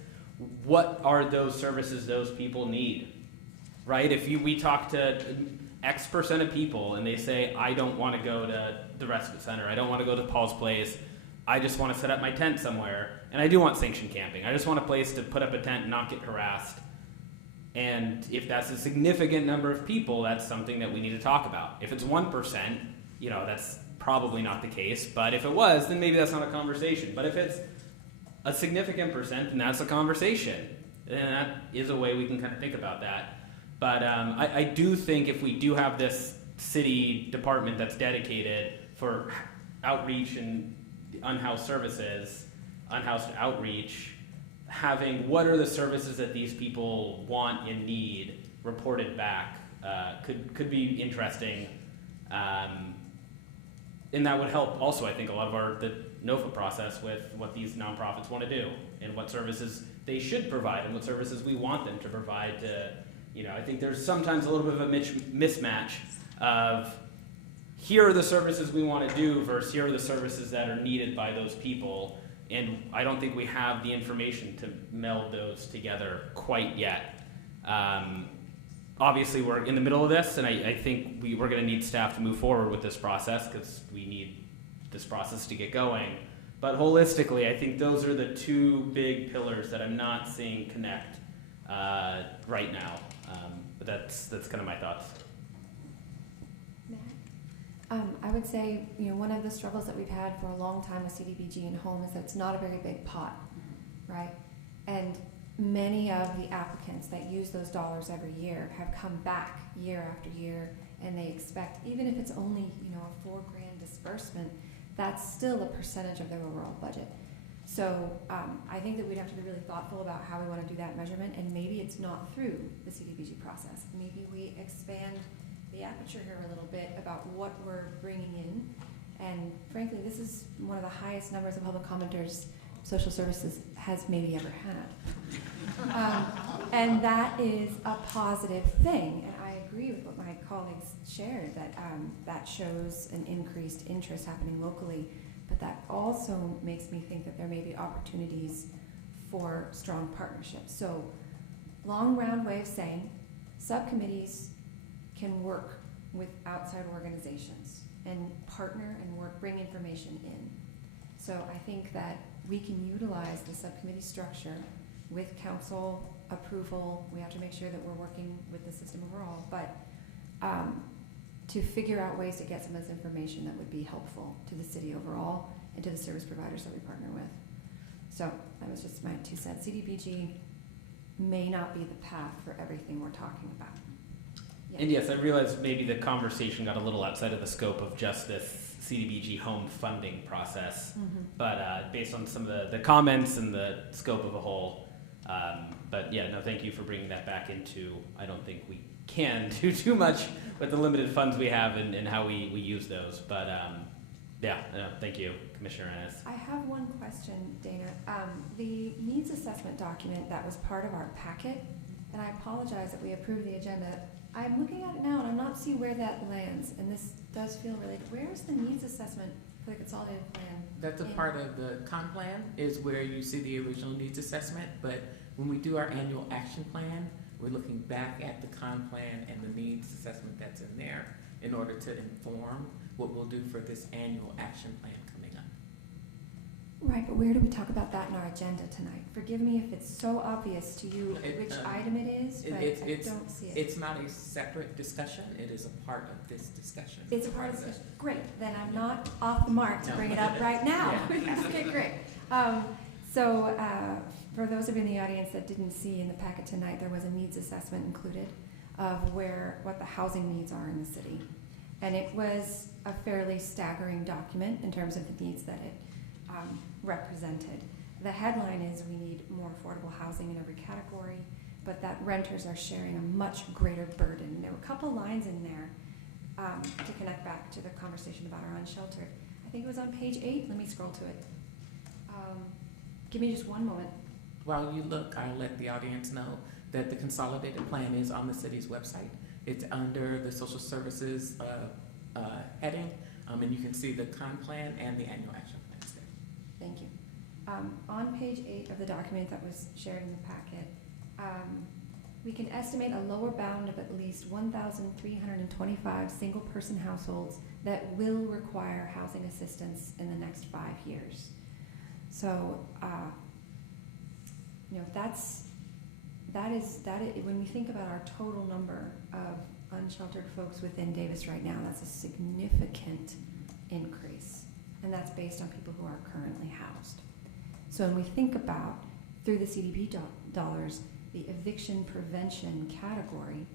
what are those services those people need, right? If we talk to X percent of people and they say, I don't want to go to the respite center, I don't want to go to Paul's Place, I just want to set up my tent somewhere, and I do want sanctioned camping. I just want a place to put up a tent and not get harassed. And if that's a significant number of people, that's something that we need to talk about. If it's 1%, that's probably not the case. But if it was, then maybe that's not a conversation. But if it's a significant percent, then that's a conversation. And that is a way we can kind of think about that. But I do think if we do have this city department that's dedicated for outreach and unhoused services, unhoused outreach, having what are the services that these people want and need reported back could be interesting. And that would help also, I think, a lot of the NOFA process with what these nonprofits want to do and what services they should provide and what services we want them to provide to, I think there's sometimes a little bit of a mismatch of here are the services we want to do versus here are the services that are needed by those people. And I don't think we have the information to meld those together quite yet. Obviously, we're in the middle of this, and I think we're going to need staff to move forward with this process because we need this process to get going. But holistically, I think those are the two big pillars that I'm not seeing connect right now. But that's kind of my thoughts. I would say, one of the struggles that we've had for a long time with CDBG and home is that it's not a very big pot, right? And many of the applicants that use those dollars every year have come back year after year, and they expect, even if it's only, a $4,000 disbursement, that's still a percentage of their overall budget. So I think that we'd have to be really thoughtful about how we want to do that measurement, and maybe it's not through the CDBG process. Maybe we expand the aperture here a little bit about what we're bringing in. And frankly, this is one of the highest numbers of public commenters social services has maybe ever had. And that is a positive thing. And I agree with what my colleagues shared, that that shows an increased interest happening locally. But that also makes me think that there may be opportunities for strong partnerships. So, long round way of saying, subcommittees can work with outside organizations and partner and bring information in. So I think that we can utilize the subcommittee structure with council approval. We have to make sure that we're working with the system overall, but to figure out ways to get some of this information that would be helpful to the city overall and to the service providers that we partner with. So that was just my 2 cents. CDBG may not be the path for everything we're talking about. Yeah. And yes, I realize maybe the conversation got a little outside of the scope of just this CDBG home funding process, but based on some of the comments and the scope of a whole. But yeah, no, thank you for bringing that back into, I don't think we can do too much with the limited funds we have and how we use those. But yeah, no, thank you, Commissioner Ennis. I have one question, Dana. The needs assessment document that was part of our packet, and I apologize that we approved the agenda. I'm looking at it now, and I'm not seeing where that lands, and this does feel related. Where's the needs assessment for the consolidated plan? That's a part of the comp plan, is where you see the original needs assessment, but when we do our annual action plan, we're looking back at the comp plan and the needs assessment that's in there in order to inform what we'll do for this annual action plan coming up. Right, but where do we talk about that in our agenda tonight? Forgive me if it's so obvious to you which item it is, but I don't see it. It's not a separate discussion, it is a part of this discussion. It's a part of the discussion. Great, then I'm not off the mark to bring it up right now. Okay, great. So for those of you in the audience that didn't see in the packet tonight, there was a needs assessment included of what the housing needs are in the city. And it was a fairly staggering document in terms of the needs that it represented. The headline is we need more affordable housing in every category, but that renters are sharing a much greater burden. There were a couple lines in there to connect back to the conversation about our unsheltered. I think it was on page 8. Let me scroll to it. Give me just one moment. While you look, I'll let the audience know that the consolidated plan is on the city's website. It's under the social services heading, and you can see the comp plan and the annual action plans there. Thank you. On page 8 of the document that was shared in the packet, we can estimate a lower bound of at least 1,325 single-person households that will require housing assistance in the next 5 years. So, that is when we think about our total number of unsheltered folks within Davis right now, that's a significant increase, and that's based on people who are currently housed. So when we think about, through the CDB dollars, the eviction prevention category,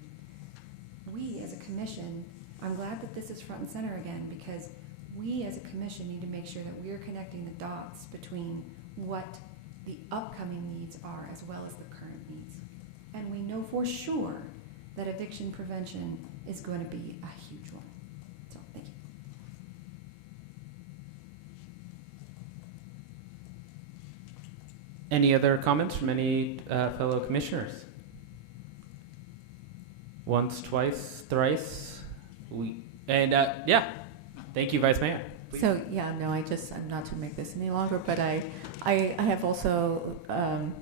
we as a commission, I'm glad that this is front and center again, because we as a commission need to make sure that we're connecting the dots between what the upcoming needs are as well as the current needs. And we know for sure that eviction prevention is going to be a huge one. So, thank you. Any other comments from any fellow commissioners? Once, twice, thrice? Yeah, Thank you, Vice Mayor. So, yeah, no, I'm not to make this any longer, but I have also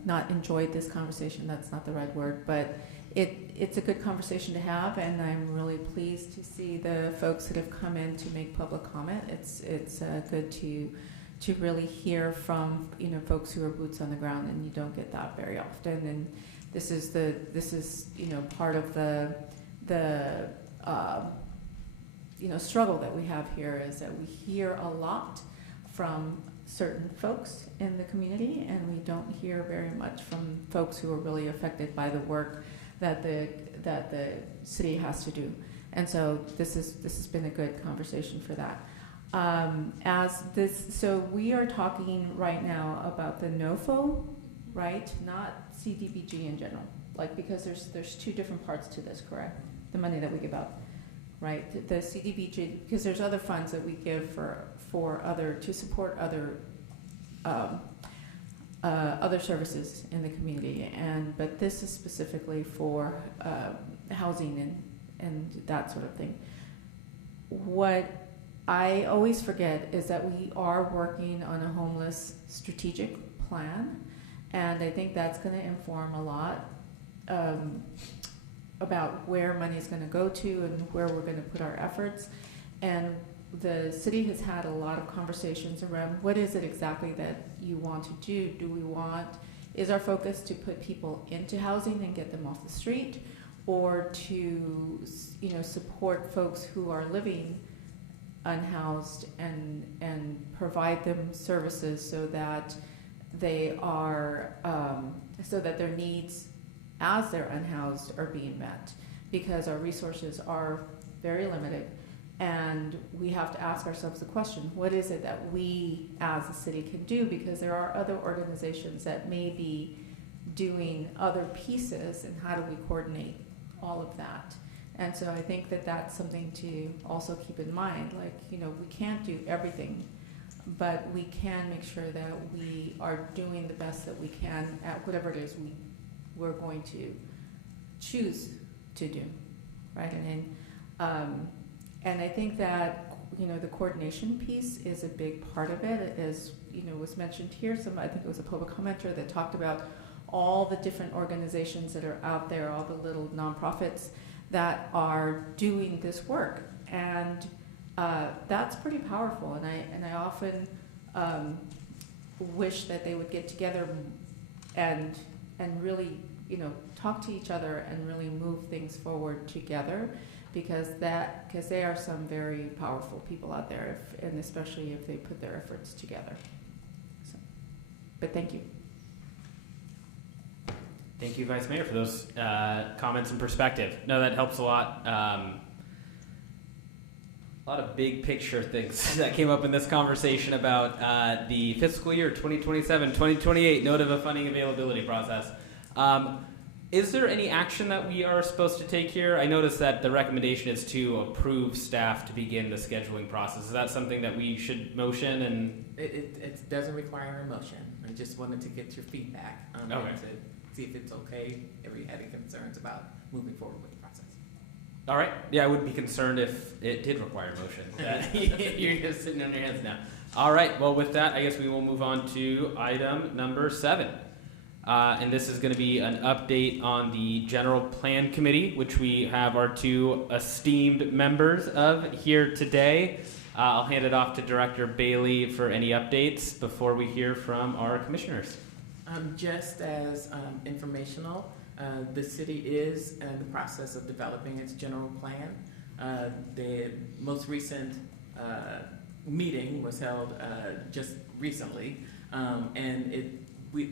not enjoyed this conversation, that's not the right word, but it's a good conversation to have, and I'm really pleased to see the folks that have come in to make public comment. It's good to really hear from, folks who are boots on the ground, and you don't get that very often, and this is part of the struggle that we have here, is that we hear a lot from certain folks in the community, and we don't hear very much from folks who are really affected by the work that the city has to do. And so this has been a good conversation for that. So we are talking right now about the NOFO, right? Not CDBG in general, because there's two different parts to this, correct? The money that we give out. Right, the CDBG, because there's other funds that we give to support other services in the community, but this is specifically for housing and that sort of thing. What I always forget is that we are working on a homeless strategic plan, and I think that's going to inform a lot about where money is going to go to and where we're going to put our efforts. And the city has had a lot of conversations around what is it exactly that you want to do. Is our focus to put people into housing and get them off the street, or to support folks who are living unhoused and provide them services so that they are so that their needs as they're unhoused are being met, because our resources are very limited, and we have to ask ourselves the question, what is it that we as a city can do, because there are other organizations that may be doing other pieces, and how do we coordinate all of that? And so I think that that's something to also keep in mind, we can't do everything, but we can make sure that we are doing the best that we can at whatever it is we're going to choose to do, right? And I think that the coordination piece is a big part of it. As was mentioned here, I think it was a public commenter that talked about all the different organizations that are out there, all the little nonprofits that are doing this work, and that's pretty powerful. And I often wish that they would get together and really talk to each other and really move things forward together, because they are some very powerful people out there, and especially if they put their efforts together. But thank you. Thank you, Vice Mayor, for those comments and perspective. No, that helps a lot. A lot of big picture things that came up in this conversation about the fiscal year 2027-2028 note of a funding availability process. Is there any action that we are supposed to take here? I noticed that the recommendation is to approve staff to begin the scheduling process. Is that something that we should motion? And it doesn't require a motion. I just wanted to get your feedback on it, to see if it's okay, if you had any concerns about moving forward with the process. All right. Yeah, I would be concerned if it did require a motion. You're just sitting on your hands now. All right. Well, with that, I guess we will move on to item number 7. And this is going to be an update on the General Plan Committee, which we have our 2 esteemed members of here today. I'll hand it off to Director Bailey for any updates before we hear from our commissioners. Just as informational, the city is in the process of developing its general plan. The most recent meeting was held just recently, and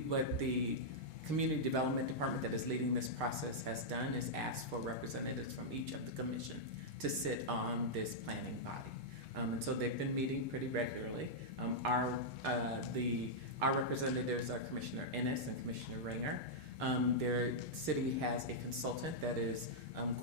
what the Community Development Department that is leading this process has done is asked for representatives from each of the commission to sit on this planning body. And so they've been meeting pretty regularly. Our representatives are Commissioner Ennis and Commissioner Ringer. Their city has a consultant that is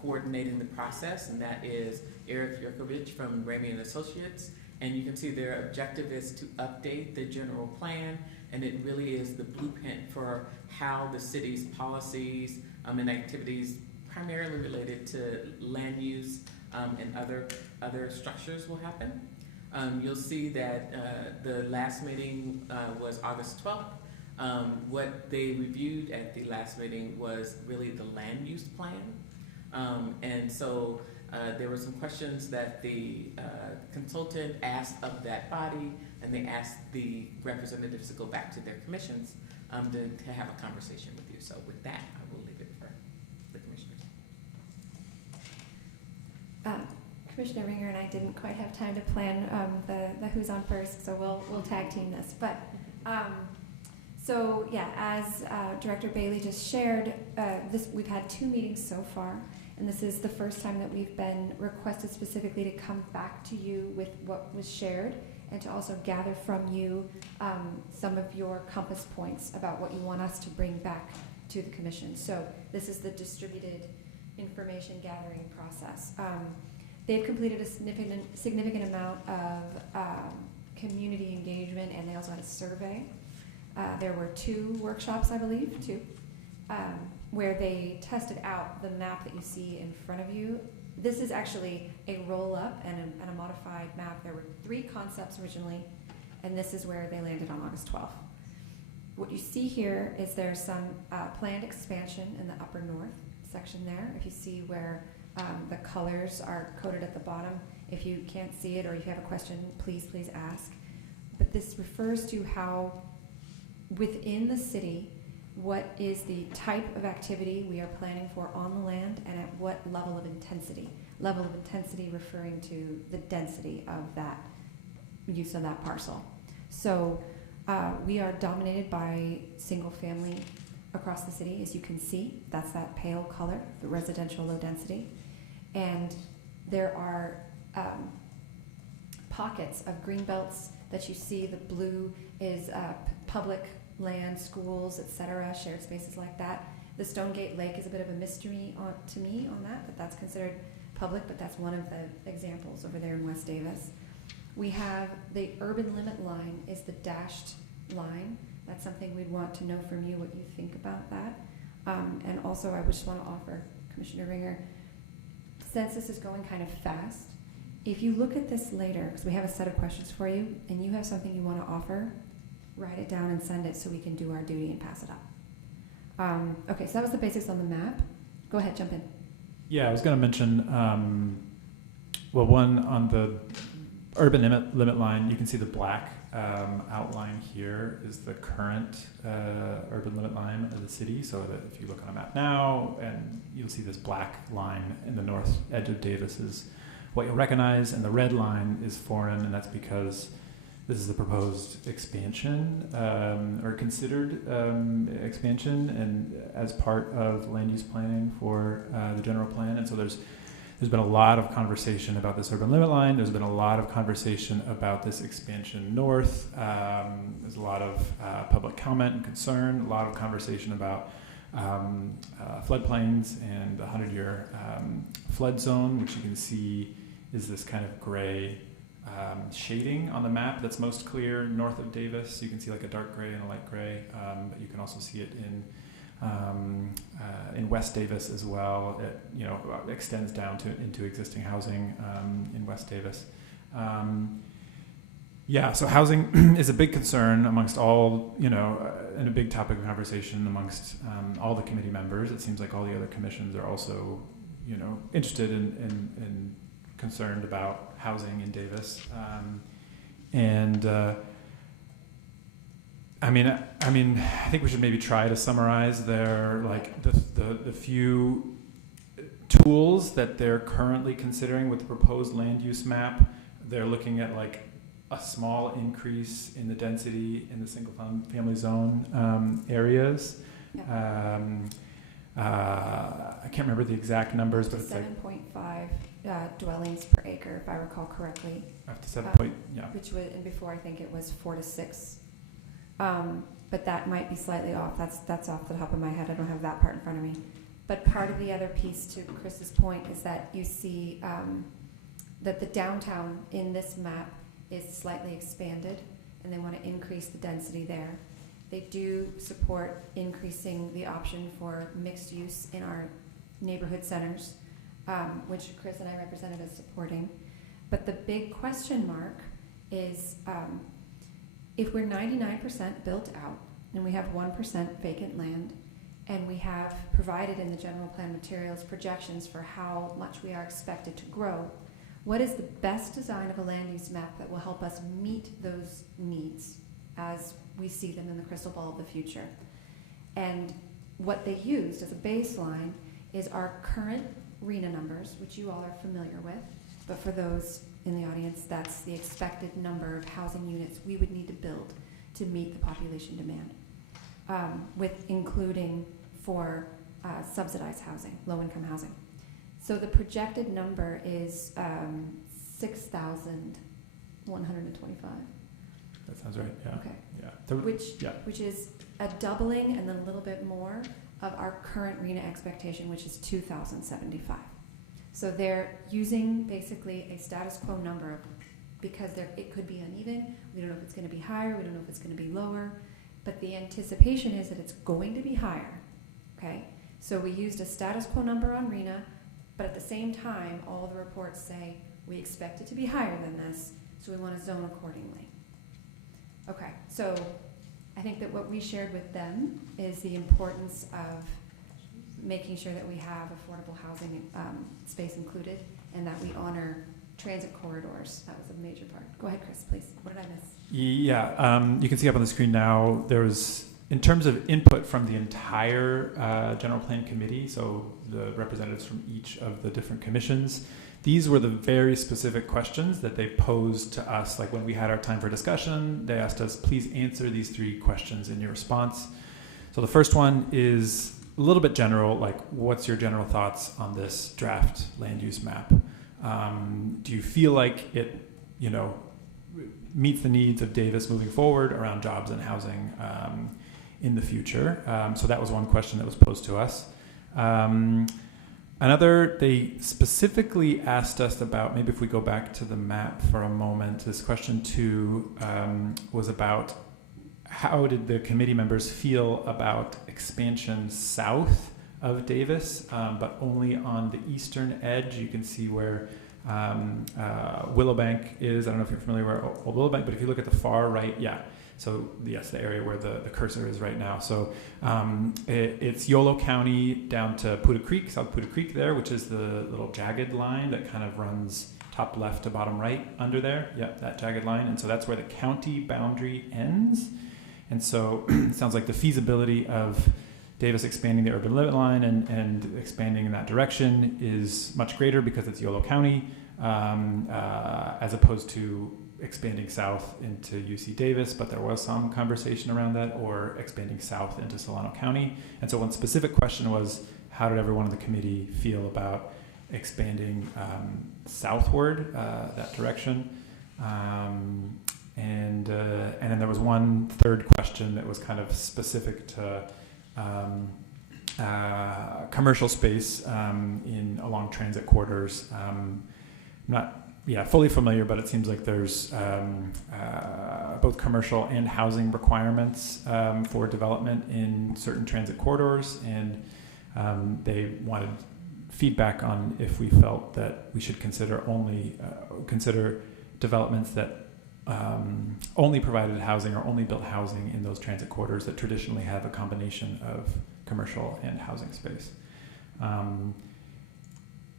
coordinating the process, and that is Eric Yurkovich from Ramey and Associates. And you can see their objective is to update the general plan, and it really is the blueprint for how the city's policies and activities primarily related to land use and other structures will happen. You'll see that the last meeting was August 12th. What they reviewed at the last meeting was really the land use plan. And so there were some questions that the consultant asked of that body, and they asked the representatives to go back to their commissions to have a conversation with you. So with that, I will leave it for the commissioners. Commissioner Ringer and I didn't quite have time to plan the who's on first, so we'll tag team this. But so yeah, as Director Bailey just shared, we've had 2 meetings so far, and this is the first time that we've been requested specifically to come back to you with what was shared, and to also gather from you some of your compass points about what you want us to bring back to the commission. So this is the distributed information gathering process. They've completed a significant amount of community engagement, and they also had a survey. There were 2 workshops, I believe, where they tested out the map that you see in front of you. This is actually a roll-up and a modified map. There were 3 concepts originally, and this is where they landed on August 12th. What you see here is there's some planned expansion in the upper north section there. If you see where the colors are coded at the bottom. If you can't see it or if you have a question, please ask. But this refers to how within the city, what is the type of activity we are planning for on the land and at what level of intensity. Level of intensity referring to the density of that use of that parcel. So we are dominated by single family across the city, as you can see. That's that pale color, the residential low density. And there are pockets of green belts that you see. The blue is public land, schools, etc., shared spaces like that. The Stonegate Lake is a bit of a mystery to me on that, but that's considered public, but that's one of the examples over there in West Davis. We have the urban limit line is the dashed line. That's something we'd want to know from you what you think about that. And also I just want to offer, Commissioner Ringer, since this is going kind of fast, if you look at this later, because we have a set of questions for you, and you have something you want to offer, write it down and send it so we can do our duty and pass it up. Okay, so that was the basics on the map. Go ahead, jump in. Yeah, I was going to mention, well, one on the urban limit line, you can see the black outline here is the current urban limit line of the city. So that if you look on a map now, and you'll see this black line in the north edge of Davis is what you'll recognize, and the red line is foreign, and that's because this is the proposed expansion or considered expansion, and as part of land use planning for the general plan. And so there's been a lot of conversation about this urban limit line. There's been a lot of conversation about this expansion north. There's a lot of public comment and concern, a lot of conversation about floodplains and the 100-year flood zone, which you can see is this kind of gray shading on the map that's most clear north of Davis. You can see like a dark gray and a light gray, but you can also see it in West Davis as well. It extends down into existing housing in West Davis. So housing is a big concern amongst all, and a big topic of conversation amongst all the committee members. It seems like all the other commissions are also, interested and concerned about housing in Davis. I think we should maybe try to summarize the few tools that they're currently considering with the proposed land use map. They're looking at a small increase in the density in the single family zone areas. Yeah. I can't remember the exact numbers, but it's 7.5 dwellings per acre, if I recall correctly. Up to 7 Which was, and before I think it was 4 to 6. But that might be slightly off. That's off the top of my head. I don't have that part in front of me. But part of the other piece to Chris's point is that you see that the downtown in this map is slightly expanded, and they want to increase the density there. They do support increasing the option for mixed use in our neighborhood centers, which Chris and I represented as supporting. But the big question mark is if we're 99% built out and we have 1% vacant land, and we have provided in the general plan materials projections for how much we are expected to grow, what is the best design of a land use map that will help us meet those needs as we see them in the crystal ball of the future? And what they used as a baseline is our current RHNA numbers, which you all are familiar with, but for those in the audience, that's the expected number of housing units we would need to build to meet the population demand, with including for subsidized housing, low-income housing. So the projected number is 6,125. That sounds right. Yeah. Okay. Yeah. Which is a doubling and then a little bit more of our current RHNA expectation, which is 2,075. So they're using basically a status quo number because it could be uneven. We don't know if it's going to be higher. We don't know if it's going to be lower. But the anticipation is that it's going to be higher. Okay? So we used a status quo number on RHNA, but at the same time, all the reports say we expect it to be higher than this, so we want to zone accordingly. Okay, so I think that what we shared with them is the importance of making sure that we have affordable housing space included and that we honor transit corridors. That was a major part. Go ahead, Chris, please. What did I miss? Yeah, you can see up on the screen now, there was, in terms of input from the entire general plan committee, so the representatives from each of the different commissions, these were the very specific questions that they posed to us. Like when we had our time for discussion, they asked us, please answer these 3 questions in your response. So the first one is a little bit general, like what's your general thoughts on this draft land use map? Do you feel like it, meets the needs of Davis moving forward around jobs and housing in the future? So that was one question that was posed to us. Another, they specifically asked us about, maybe if we go back to the map for a moment, this question 2 was about how did the committee members feel about expansion south of Davis, but only on the eastern edge. You can see where Willowbank is. I don't know if you're familiar with Old Willowbank, but if you look at the far right, yeah. So yes, the area where the cursor is right now. So it's Yolo County down to Poudre Creek, South Poudre Creek there, which is the little jagged line that kind of runs top left to bottom right under there. Yeah, that jagged line. And so that's where the county boundary ends. And so it sounds like the feasibility of Davis expanding the urban limit line and expanding in that direction is much greater because it's Yolo County, as opposed to expanding south into UC Davis, but there was some conversation around that, or expanding south into Solano County. And so one specific question was, how did everyone on the committee feel about expanding southward, that direction? And then there was one third question that was kind of specific to commercial space along transit corridors. Not fully familiar, but it seems like there's both commercial and housing requirements for development in certain transit corridors, and they wanted feedback on if we felt that we should consider developments that only provided housing or only built housing in those transit corridors that traditionally have a combination of commercial and housing space.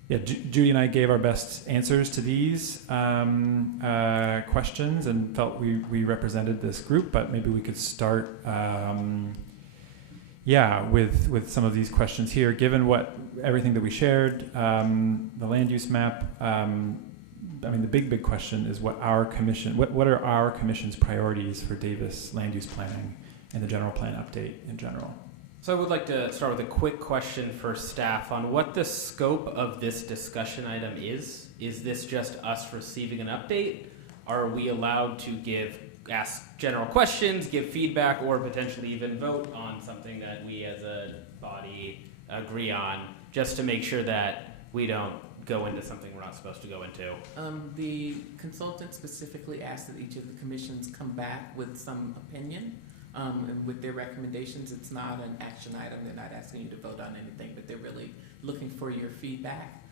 Judy and I gave our best answers to these questions and felt we represented this group, but maybe we could start with some of these questions here. Given everything that we shared, the land use map, the big question is what are our commission's priorities for Davis land use planning and the general plan update in general? So I would like to start with a quick question for staff on what the scope of this discussion item is. Is this just us receiving an update? Are we allowed to ask general questions, give feedback, or potentially even vote on something that we as a body agree on, just to make sure that we don't go into something we're not supposed to go into? The consultant specifically asked that each of the commissions come back with some opinion. And with their recommendations, it's not an action item. They're not asking you to vote on anything, but they're really looking for your feedback.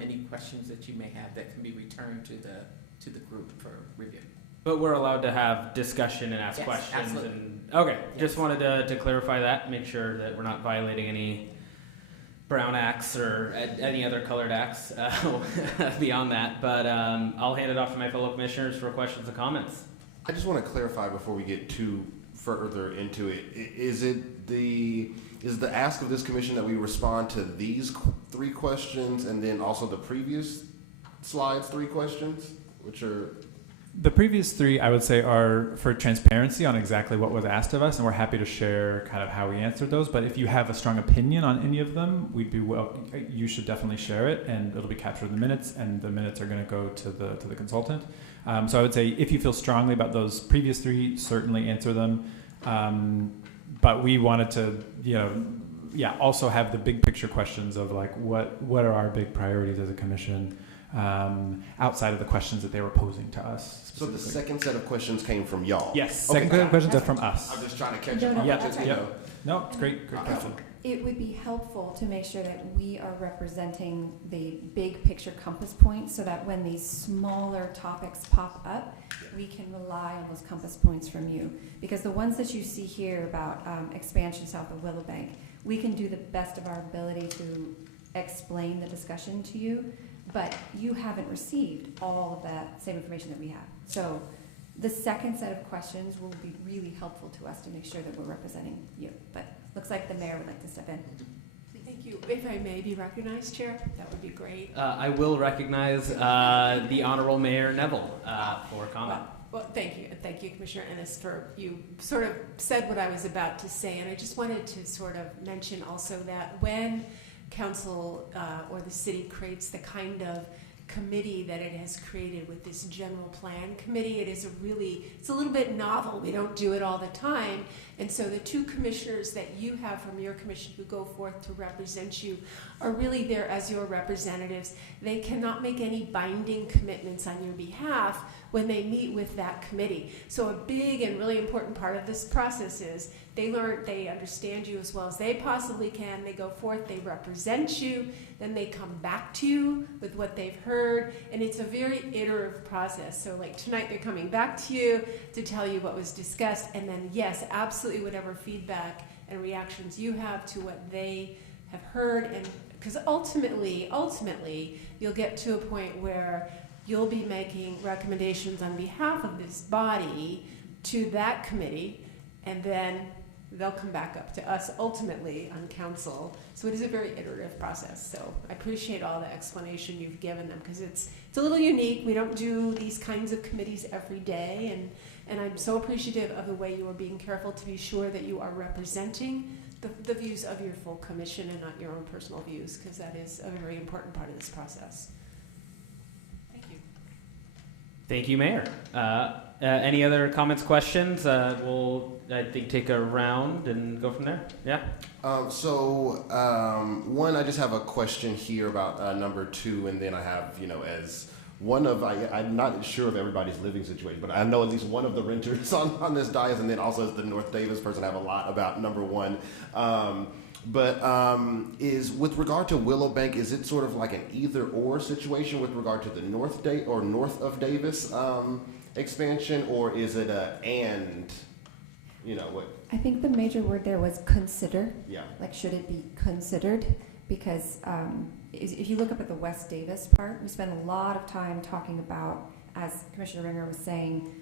Any questions that you may have that can be returned to the group for review. But we're allowed to have discussion and ask Yes, questions. absolutely. Okay, just wanted to clarify that, make sure that we're not violating any Brown Acts or any other colored acts beyond that. But I'll hand it off to my fellow commissioners for questions and comments. I just want to clarify before we get too further into it. Is the ask of this commission that we respond to these 3 questions and then also the previous slides 3 questions, which are... The previous 3, I would say, are for transparency on exactly what was asked of us, and we're happy to share kind of how we answered those. But if you have a strong opinion on any of them, you should definitely share it, and it'll be captured in the minutes, and the minutes are going to go to the consultant. So I would say if you feel strongly about those previous 3, certainly answer them. But we wanted to, also have the big picture questions of like what are our big priorities as a commission. Outside of the questions that they were posing to us. So the second set of questions came from y'all? Yes, second set of questions are from us. I'm just trying to catch up. No, it's great question. It would be helpful to make sure that we are representing the big picture compass points so that when these smaller topics pop up, we can rely on those compass points from you. Because the ones that you see here about expansion south of Willowbank, we can do the best of our ability to explain the discussion to you, but you haven't received all of that same information that we have. So the second set of questions will be really helpful to us to make sure that we're representing you. But looks like the mayor would like to step in. Thank you. If I may be recognized, Chair, that would be great. I will recognize the Honorable Mayor Neville for comment. Well, thank you. Thank you, Commissioner Ennis, for you sort of said what I was about to say. And I just wanted to sort of mention also that when council or the city creates the kind of committee that it has created with this general plan committee, it's a little bit novel. We don't do it all the time. And so the 2 commissioners that you have from your commission who go forth to represent you are really there as your representatives. They cannot make any binding commitments on your behalf when they meet with that committee. So a big and really important part of this process is they understand you as well as they possibly can. They go forth, they represent you, then they come back to you with what they've heard, and it's a very iterative process. So like tonight, they're coming back to you to tell you what was discussed, and then yes, absolutely whatever feedback and reactions you have to what they have heard, and because ultimately, you'll get to a point where you'll be making recommendations on behalf of this body to that committee, and then they'll come back up to us ultimately on council. So it is a very iterative process. So I appreciate all the explanation you've given them because it's a little unique. We don't do these kinds of committees every day, and I'm so appreciative of the way you are being careful to be sure that you are representing the views of your full commission and not your own personal views, because that is a very important part of this process. Thank you. Thank you, Mayor. Any other comments, questions? We'll, I think, take a round and go from there. Yeah? One, I just have a question here about number 2, and then I have, as one of, I'm not sure of everybody's living situation, but I know at least one of the renters on this dais, and then also as the North Davis person, I have a lot about number 1. Is with regard to Willowbank, is it sort of like an either-or situation with regard to the north of Davis expansion, or is it a and? What? I think the major word there was consider. Yeah. Like, should it be considered? Because if you look up at the West Davis part, we spend a lot of time talking about, as Commissioner Ringer was saying,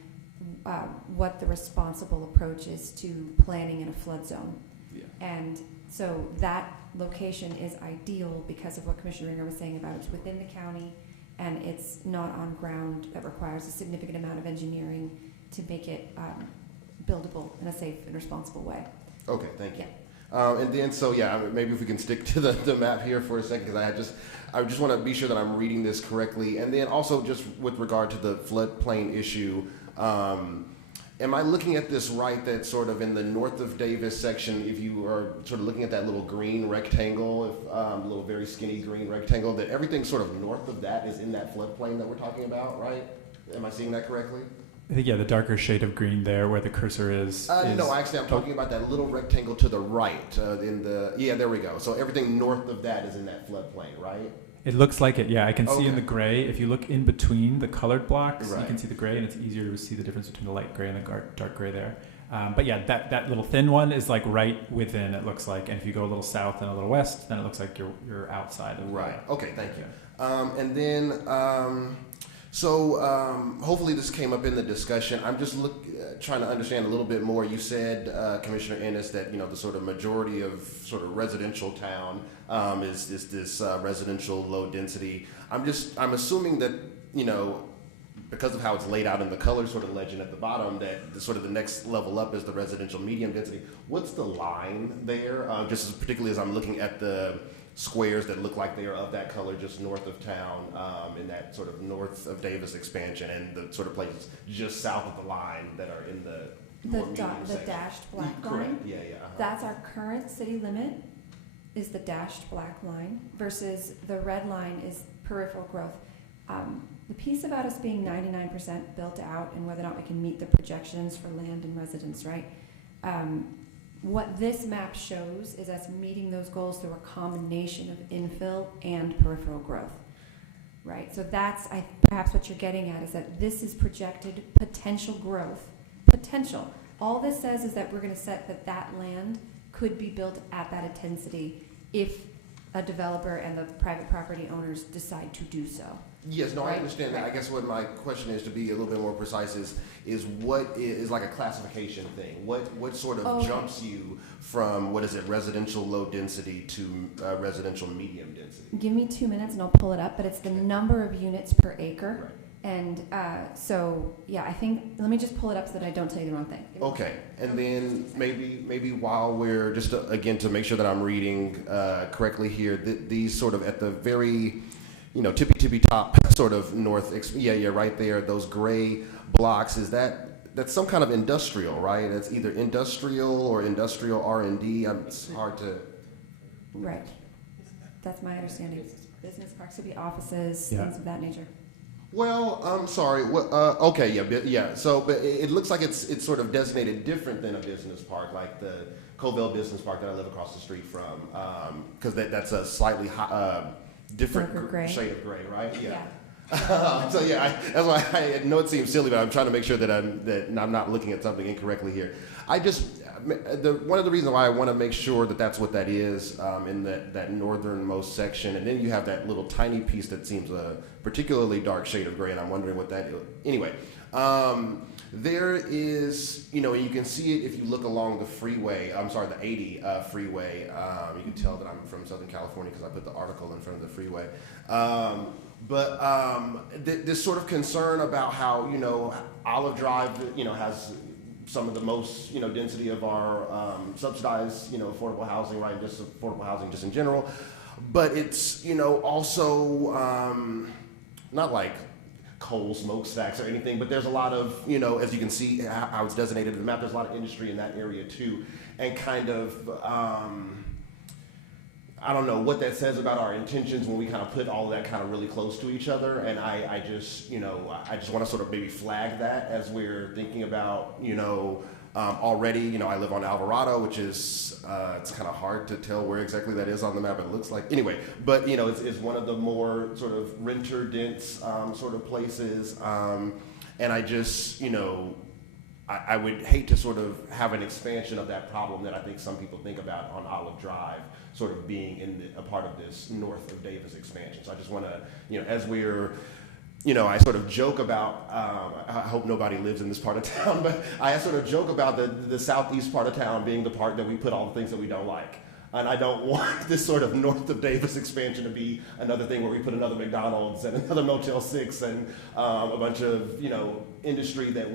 what the responsible approach is to planning in a flood zone. Yeah. And so that location is ideal because of what Commissioner Ringer was saying about it's within the county and it's not on ground that requires a significant amount of engineering to make it buildable in a safe and responsible way. Okay, thank you. Yeah. And then, maybe if we can stick to the map here for a second, because I just want to be sure that I'm reading this correctly. And then also just with regard to the floodplain issue, am I looking at this right, that sort of in the north of Davis section, if you are sort of looking at that little green rectangle, little very skinny green rectangle, that everything sort of north of that is in that floodplain that we're talking about, right? Am I seeing that correctly? I think, the darker shade of green there where the cursor is. No, actually, I'm talking about that little rectangle to the right. There we go. So everything north of that is in that floodplain, right? It looks like it, yeah. I can see in Okay. the gray. If you look in between the colored blocks, you Right. can see the gray, and it's easier to see the difference between the light gray and the dark gray there. But yeah, that little thin one is like right within, it looks like. And if you go a little south and a little west, then it looks like you're outside of Right. Okay, thank you. Yeah. And then, hopefully this came up in the discussion. I'm just trying to understand a little bit more. You said, Commissioner Ennis, that the sort of majority of sort of residential town is this residential low density. I'm assuming that because of how it's laid out in the color sort of legend at the bottom, that the next level up is the residential medium density. What's the line there? Just particularly as I'm looking at the squares that look like they are of that color just north of town, in that sort of north of Davis expansion, and the sort of places just south of the line that are in the more medium The section. dashed black Correct. line. Yeah, yeah. uh-huh. That's our current city limit, is the dashed black line, versus the red line is peripheral growth. The piece about us being 99% built out and whether or not we can meet the projections for land and residents, right? What this map shows is us meeting those goals through a combination of infill and peripheral growth, right? So that's perhaps what you're getting at, is that this is projected potential growth. Potential. All this says is that we're going to set that land could be built at that intensity if a developer and the private property owners decide to do so. Yes, no, I Right, understand that. I right. guess what my question is, to be a little bit more precise, is what is like a classification thing? What sort of Okay. jumps you from, residential low density to residential medium density? Give me 2 minutes and I'll pull it up, but it's the number of units per acre. And I think, let me just pull it up so that I don't tell you the wrong thing. Okay, and then maybe while we're just again to make sure that I'm reading correctly here, these sort of at the very tippy top sort of north, right there, those gray blocks, that's some kind of industrial, right? It's either industrial or industrial R&D. It's hard to. Right. That's my understanding. Business parks could be offices, Yeah. things of that nature. Well, I'm sorry. Okay, yeah. So, but it looks like it's sort of designated different than a business park, like the Covell Business Park that I live across the street from, because that's a slightly different Darker gray. shade of gray, right? Yeah. So that's why I know it seems silly, but I'm trying to make sure that I'm not looking at something incorrectly here. One of the reasons why I want to make sure that that's what that is, in that northernmost section, and then you have that little tiny piece that seems a particularly dark shade of gray, and I'm wondering what that is. Anyway, there is, and you can see it if you look along the freeway. I'm sorry, the 80 freeway. You can tell that I'm from Southern California because I put the article in front of the freeway. This sort of concern about how Olive Drive has some of the most density of our subsidized affordable housing, right? Just affordable housing just in general, but it's also not like coal smokestacks or anything, but there's a lot of as you can see how it's designated in the map, there's a lot of industry in that area too, and kind of I don't know what that says about our intentions when we kind of put all of that kind of really close to each other. And I just want to sort of maybe flag that as we're thinking about, already, I live on Alvarado, which is, it's kind of hard to tell where exactly that is on the map. It looks like, anyway, but, it's one of the more sort of renter dense sort of places. And I just, I would hate to sort of have an expansion of that problem that I think some people think about on Olive Drive, sort of being a part of this north of Davis expansion. So I just want to, as we're, I sort of joke about, I hope nobody lives in this part of town, but I sort of joke about the southeast part of town being the part that we put all the things that we don't like. And I don't want this sort of north of Davis expansion to be another thing where we put another McDonald's and another Motel 6 and a bunch of, industry that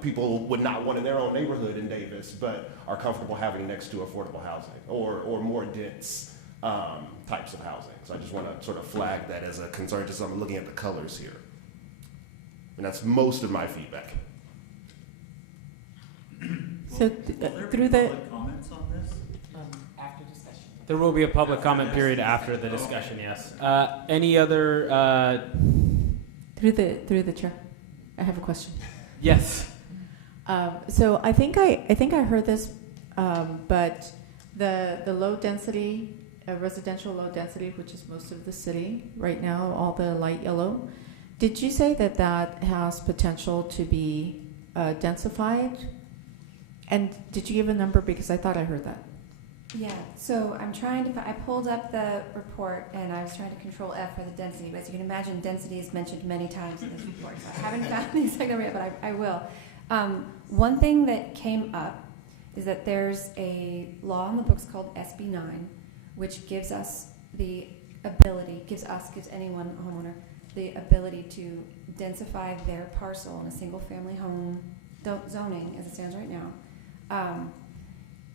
people would not want in their own neighborhood in Davis, but are comfortable having next to affordable housing or more dense types of housing. So I just want to sort of flag that as a concern, just I'm looking at the colors here. And that's most of my feedback. So through the Comments on this? After discussion. There will be a public comment period after the discussion, yes. Any other, through the chair, I have a question. yes. So I think I heard this, but the low density a residential low density, which is most of the city right now, all the light yellow. Did you say that that has potential to be densified? And did you give a number? Because I thought I heard that. Yeah, so I'm trying to, I pulled up the report and I was trying to control F for the density, but as you can imagine, density is mentioned many times in this report, so I haven't found the exact number yet, but I will. One thing that came up is that there's a law in the books called SB 9, which gives us the ability, gives anyone, a homeowner, the ability to densify their parcel in a single family home zoning as it stands right now.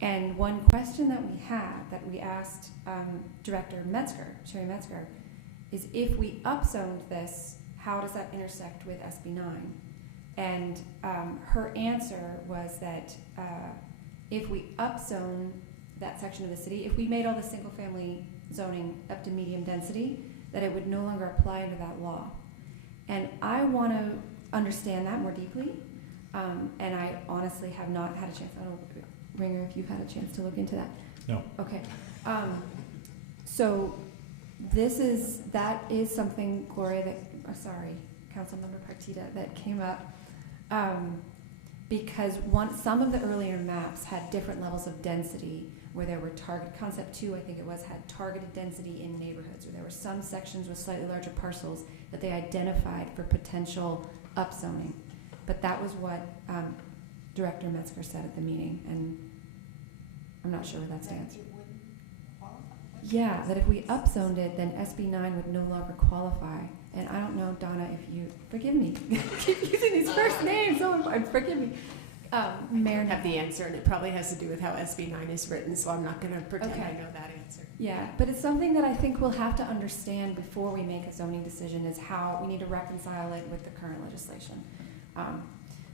And one question that we had, that we asked Director Metzger, Sherry Metzger, is if we upzoned this, how does that intersect with SB 9? And her answer was that if we upzone that section of the city, if we made all the single family zoning up to medium density, that it would no longer apply under that law. And I want to understand that more deeply, and I honestly have not had a chance. I don't know, Ringer, if you've had a chance to look into that. No. Okay. So that is something, Gloria, Councilmember Partida, that came up because some of the earlier maps had different levels of density where there were concept 2, I think it was, had targeted density in neighborhoods, where there were some sections with slightly larger parcels that they identified for potential upzoning. But that was what Director Metzger said at the meeting, and I'm not sure where that stands. Yeah, that if we upzoned it, then SB 9 would no longer qualify. And I don't know, Donna, if you forgive me, keep using these first names. Forgive me. Mayor have the answer, and it probably has to do with how SB 9 is written. So I'm not going to pretend I know that answer. Yeah, but it's something that I think we'll have to understand before we make a zoning decision. Is how we need to reconcile it with the current legislation.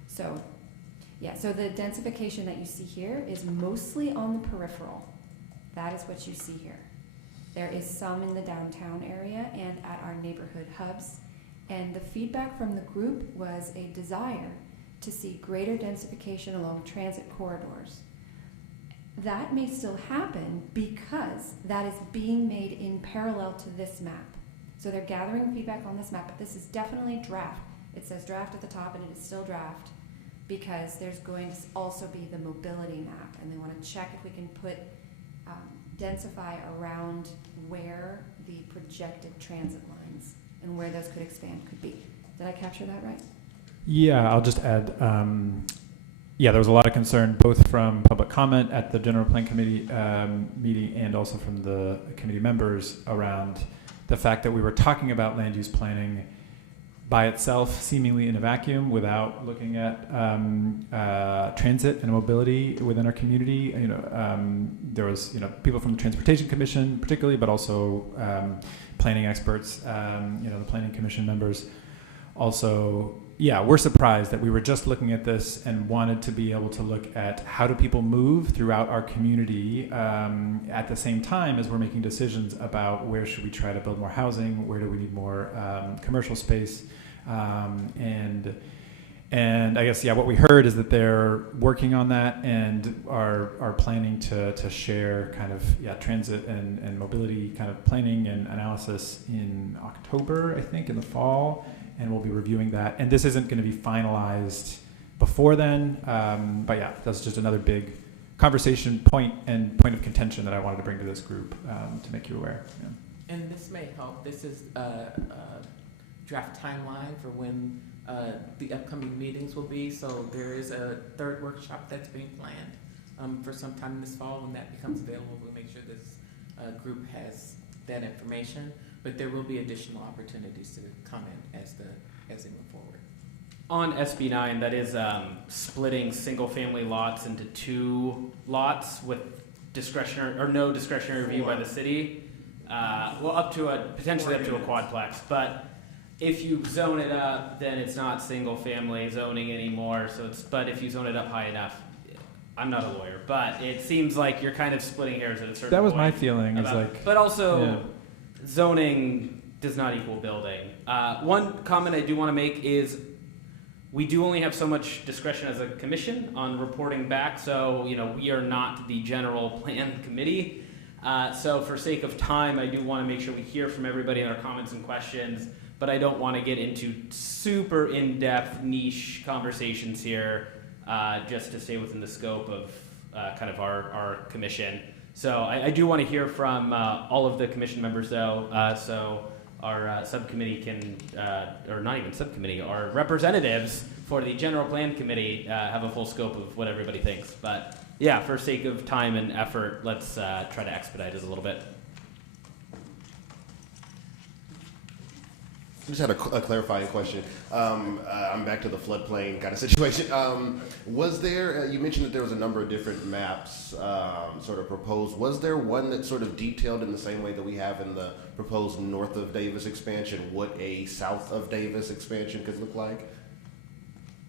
So the densification that you see here is mostly on the peripheral. That is what you see here. There is some in the downtown area and at our neighborhood hubs. And the feedback from the group was a desire to see greater densification along transit corridors. That may still happen because that is being made in parallel to this map. So they're gathering feedback on this map, but this is definitely draft. It says draft at the top, and it is still draft because there's going to also be the mobility map, and they want to check if we can put densify around where the projected transit lines and where those could expand could be. Did I capture that right? Yeah, I'll just add, there was a lot of concern both from public comment at the General Plan Committee meeting and also from the committee members around the fact that we were talking about land use planning by itself, seemingly in a vacuum, without looking at transit and mobility within our community. There was people from the Transportation Commission, particularly, but also planning experts. The Planning Commission members. Also, we're surprised that we were just looking at this and wanted to be able to look at how do people move throughout our community at the same time as we're making decisions about where should we try to build more housing, where do we need more commercial space. And I guess, what we heard is that they're working on that and are planning to share kind of, transit and mobility kind of planning and analysis in October, I think, in the fall, and we'll be reviewing that. And this isn't going to be finalized before then, but that's just another big conversation point of contention that I wanted to bring to this group to make you aware. Yeah. And this may help. This is a draft timeline for when the upcoming meetings will be. So there is a third workshop that's being planned for some time this fall. When that becomes available, we'll make sure this group has that information. But there will be additional opportunities to comment as they move forward. On SB 9, that is splitting single-family lots into 2 lots with discretionary or no discretionary review by the city. Potentially up to a quadplex, but if you zone it up, then it's not single-family zoning anymore. But if you zone it up high enough, I'm not a lawyer, but it seems like you're kind of splitting hairs at a certain point. That was my feeling. But also, zoning does not equal building. One comment I do want to make is we do only have so much discretion as a commission on reporting back. So, we are not the general plan committee. So for sake of time, I do want to make sure we hear from everybody in our comments and questions, but I don't want to get into super in-depth niche conversations here, just to stay within the scope of kind of our commission. So I do want to hear from all of the commission members, though, so our subcommittee can, or not even subcommittee, our representatives for the general plan committee have a full scope of what everybody thinks. But yeah, for sake of time and effort, let's try to expedite it a little bit. I just had a clarifying question. I'm back to the floodplain kind of situation. Was there, you mentioned that there was a number of different maps sort of proposed. Was there one that sort of detailed in the same way that we have in the proposed north of Davis expansion what a south of Davis expansion could look like?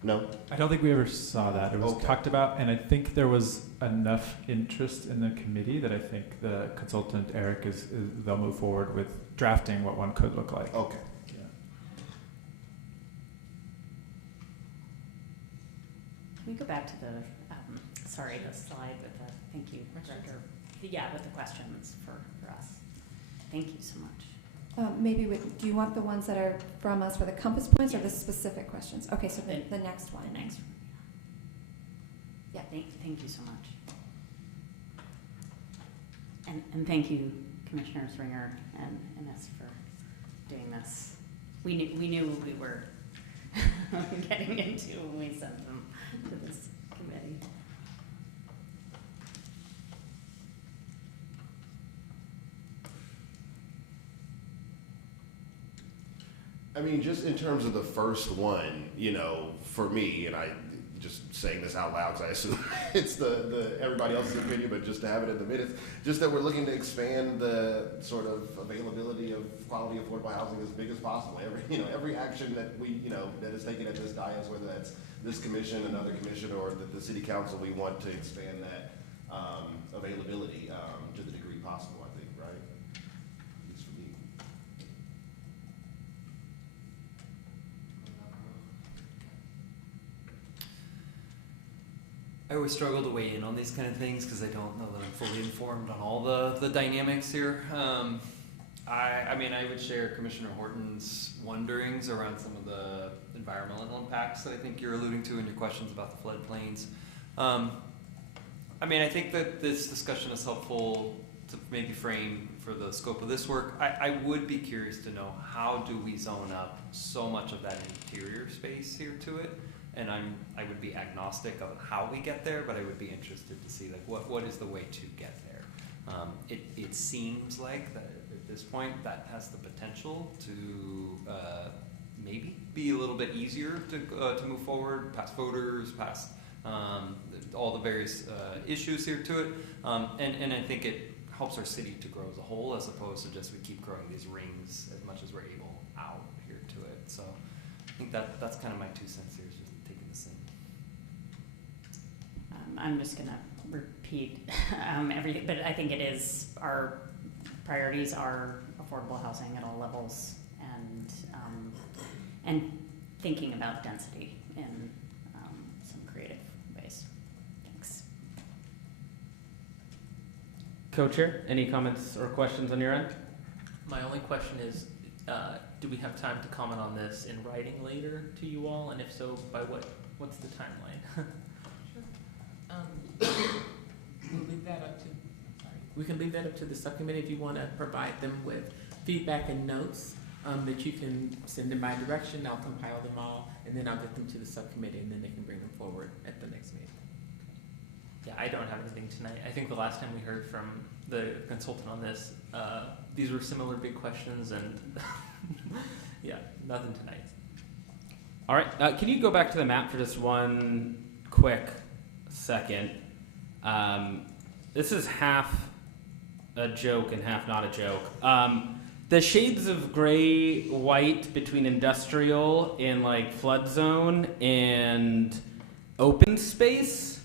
No? I don't think we ever saw that. It was Okay. talked about, and I think there was enough interest in the committee that I think the consultant, Eric, they'll move forward with drafting what one could look like. Okay. Can we go back to the, the slide with the, thank you, Director. Yeah, with the questions for us. Thank you so much. Maybe do you want the ones that are from us for the compass points or the specific questions? Okay, so the next one. The next one. Yeah, thank you so much. And thank you, Commissioners Ringer and Innes, for doing this. We knew what we were getting into when we sent them to this committee. I mean, just in terms of the first one, you know, for me, and I just saying this out loud, because I assume it's the everybody else's opinion, but just to have it in the minutes, just that we're looking to expand the sort of availability of quality affordable housing as big as possible. Every action that that is taken at this dais, whether that's this commission, another commission, or the city council, we want to expand that availability to the degree possible, I think, right? At least for me. I always struggle to weigh in on these kind of things because I don't know that I'm fully informed on all the dynamics here. I mean, I would share Commissioner Horton's wonderings around some of the environmental impacts that I think you're alluding to in your questions about the floodplains. I mean, I think that this discussion is helpful to maybe frame for the scope of this work. I would be curious to know, how do we zone up so much of that interior space here to it? And I would be agnostic of how we get there, but I would be interested to see like what is the way to get there. It seems like that at this point that has the potential to maybe be a little bit easier to move forward past voters, past all the various issues here to it, and I think it helps our city to grow as a whole, as opposed to just we keep growing these rings as much as we're able out here to it. So I think that's kind of my 2 cents here. I'm just going to repeat everything, but I think it is, our priorities are affordable housing at all levels, and thinking about density in some creative ways. Thanks. Co-chair, any comments or questions on your end? My only question is, do we have time to comment on this in writing later to you all? And if so, by what's the timeline? We'll leave that up to, we can leave that up to the subcommittee if you want to provide them with feedback and notes that you can send in my direction. I'll compile them all, and then I'll get them to the subcommittee, and then they can bring them forward at the next meeting. Yeah, I don't have anything tonight. I think the last time we heard from the consultant on this, these were similar big questions, and yeah, nothing tonight. All right, can you go back to the map for just one quick second? This is half a joke and half not a joke. The shades of gray, white between industrial and like flood zone and open space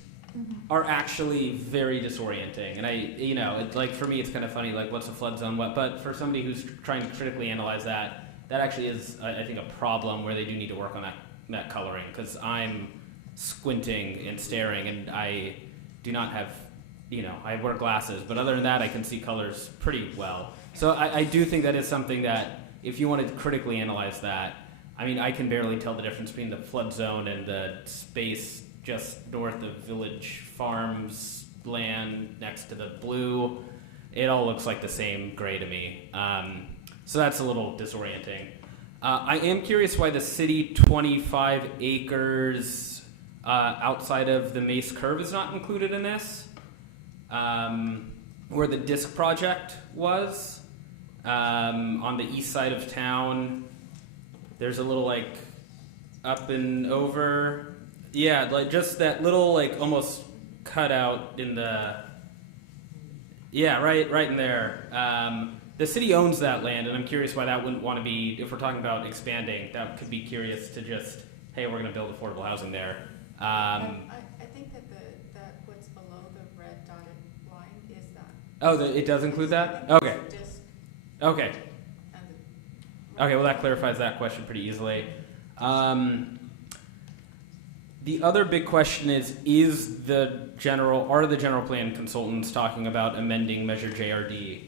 are actually very disorienting. And it's like, for me, it's kind of funny, like what's a flood zone, what? But for somebody who's trying to critically analyze that actually is, I think, a problem where they do need to work on that coloring, because I'm squinting and staring, and I do not have I wear glasses, but other than that, I can see colors pretty well. So I do think that is something that, if you want to critically analyze that, I mean, I can barely tell the difference between the flood zone and the space just north of Village Farms land next to the blue. It all looks like the same gray to me. So that's a little disorienting. I am curious why the city 25 acres outside of the Mace Curve is not included in this. Where the disc project was, on the east side of town, there's a little like up and over. Yeah, like just that little like almost cutout in the, yeah, right in there. The city owns that land, and I'm curious why that wouldn't want to be, if we're talking about expanding, that could be curious to just, hey, we're going to build affordable housing there. I think that that what's below the red dotted line is that. Oh, it does include that? Okay. Okay. Okay, well that clarifies that question pretty easily. The other big question is are the general plan consultants talking about amending Measure JRD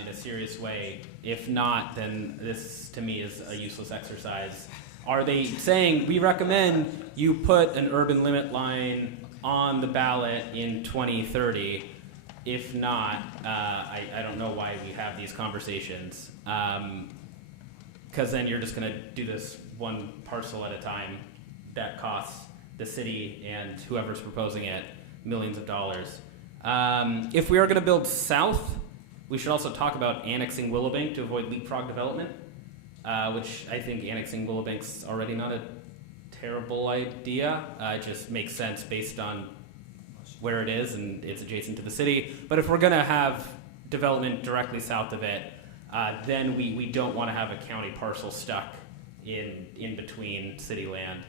in a serious way? If not, then this to me is a useless exercise. Are they saying, we recommend you put an urban limit line on the ballot in 2030? If not, I don't know why we have these conversations. Because then you're just going to do this one parcel at a time that costs the city and whoever's proposing it millions of dollars. If we are going to build south, we should also talk about annexing Willowbank to avoid leapfrog development, which I think annexing Willowbank's already not a terrible idea. It just makes sense based on where it is and it's adjacent to the city. But if we're going to have development directly south of it, then we don't want to have a county parcel stuck in between city land.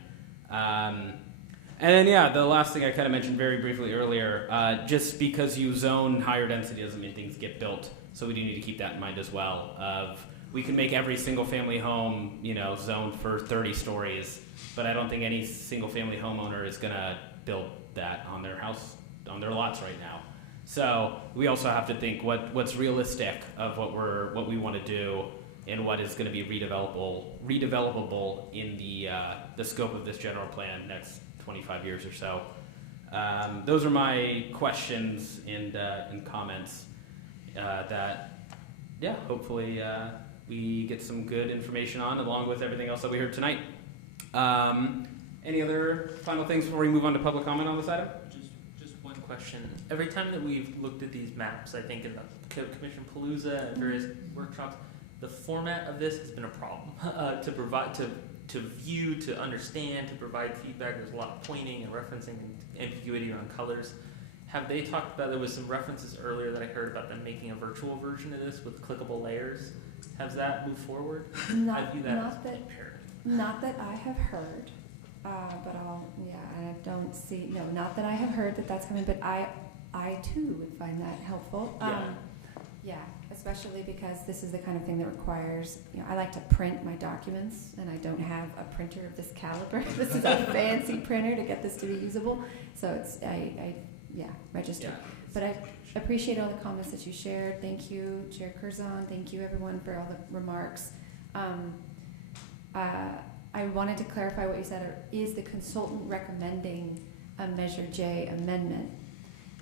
And then, yeah, the last thing I kind of mentioned very briefly earlier, just because you zone higher density doesn't mean things get built. So we do need to keep that in mind as well. We can make every single family home, zoned for 30 stories, but I don't think any single family homeowner is going to build that on their house, on their lots right now. So we also have to think what's realistic of what we want to do and what is going to be redevelopable in the scope of this general plan next 25 years or so. Those are my questions and comments that, yeah, hopefully we get some good information on, along with everything else that we heard tonight. Any other final things before we move on to public comment on this item? Just one question. Every time that we've looked at these maps, I think in the Commission Palooza and various workshops, the format of this has been a problem to provide, to view, to understand, to provide feedback. There's a lot of pointing and referencing and ambiguity around colors. Have they talked about, there was some references earlier that I heard about them making a virtual version of this with clickable layers. Has that moved forward? I view that as imperative. Not that I have heard, but I don't see, no, not that I have heard that that's coming, but I too would find that helpful. Yeah, especially because this is the kind of thing that requires, I like to print my documents, and I don't have a printer of this caliber. This is a fancy printer to get this to be usable. So it's, register. Yeah. But I appreciate all the comments that you shared. Thank you, Chair Curzon. Thank you, everyone, for all the remarks. I wanted to clarify what you said. Is the consultant recommending a Measure J amendment?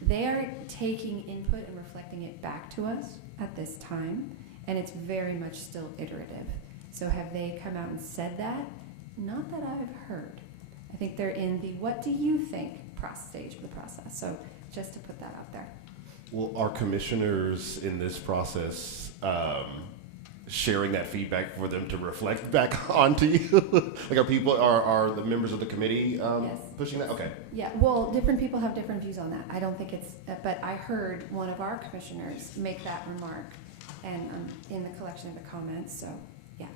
They are taking input and reflecting it back to us at this time, and it's very much still iterative. So have they come out and said that? Not that I've heard. I think they're in the what do you think stage of the process. So just to put that out there. Well, are commissioners in this process sharing that feedback for them to reflect back onto you? Like, are the members of the committee Yes. pushing that? Okay. Yeah, well, different people have different views on that. I don't think it's, but I heard one of our commissioners make that remark and in the collection of the comments, so, yeah.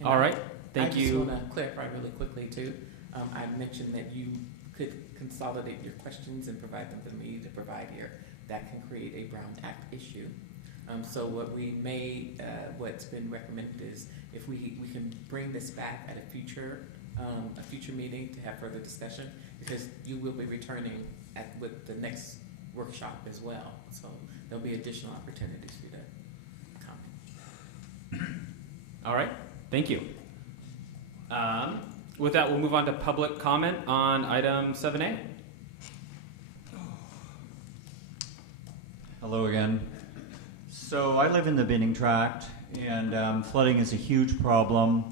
And All right, thank you. I just want to clarify really quickly too. I mentioned that you could consolidate your questions and provide them for me to provide here. That can create a Brown Act issue. So what's been recommended is if we can bring this back at a future a future meeting to have further discussion, because you will be returning with the next workshop as well. So there'll be additional opportunities for you to comment. All right, thank you. With that, we'll move on to public comment on item 7A. Hello again. So I live in the Binning Tract, and flooding is a huge problem.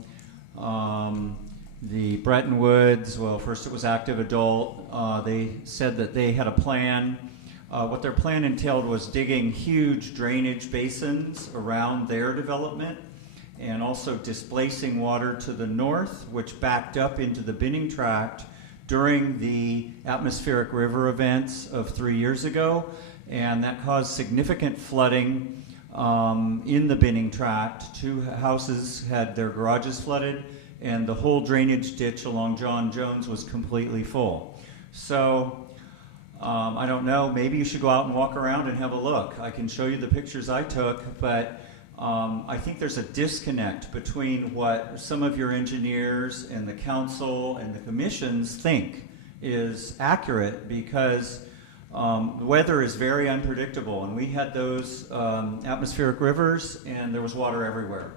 The Bretton Woods, well, first it was Active Adult. They said that they had a plan. What their plan entailed was digging huge drainage basins around their development, and also displacing water to the north, which backed up into the Binning Tract during the atmospheric river events of 3 years ago, and that caused significant flooding in the Binning Tract. 2 houses had their garages flooded, and the whole drainage ditch along John Jones was completely full. So I don't know, maybe you should go out and walk around and have a look. I can show you the pictures I took, but I think there's a disconnect between what some of your engineers and the council and the commissions think is accurate, because the weather is very unpredictable, and we had those atmospheric rivers, and there was water everywhere,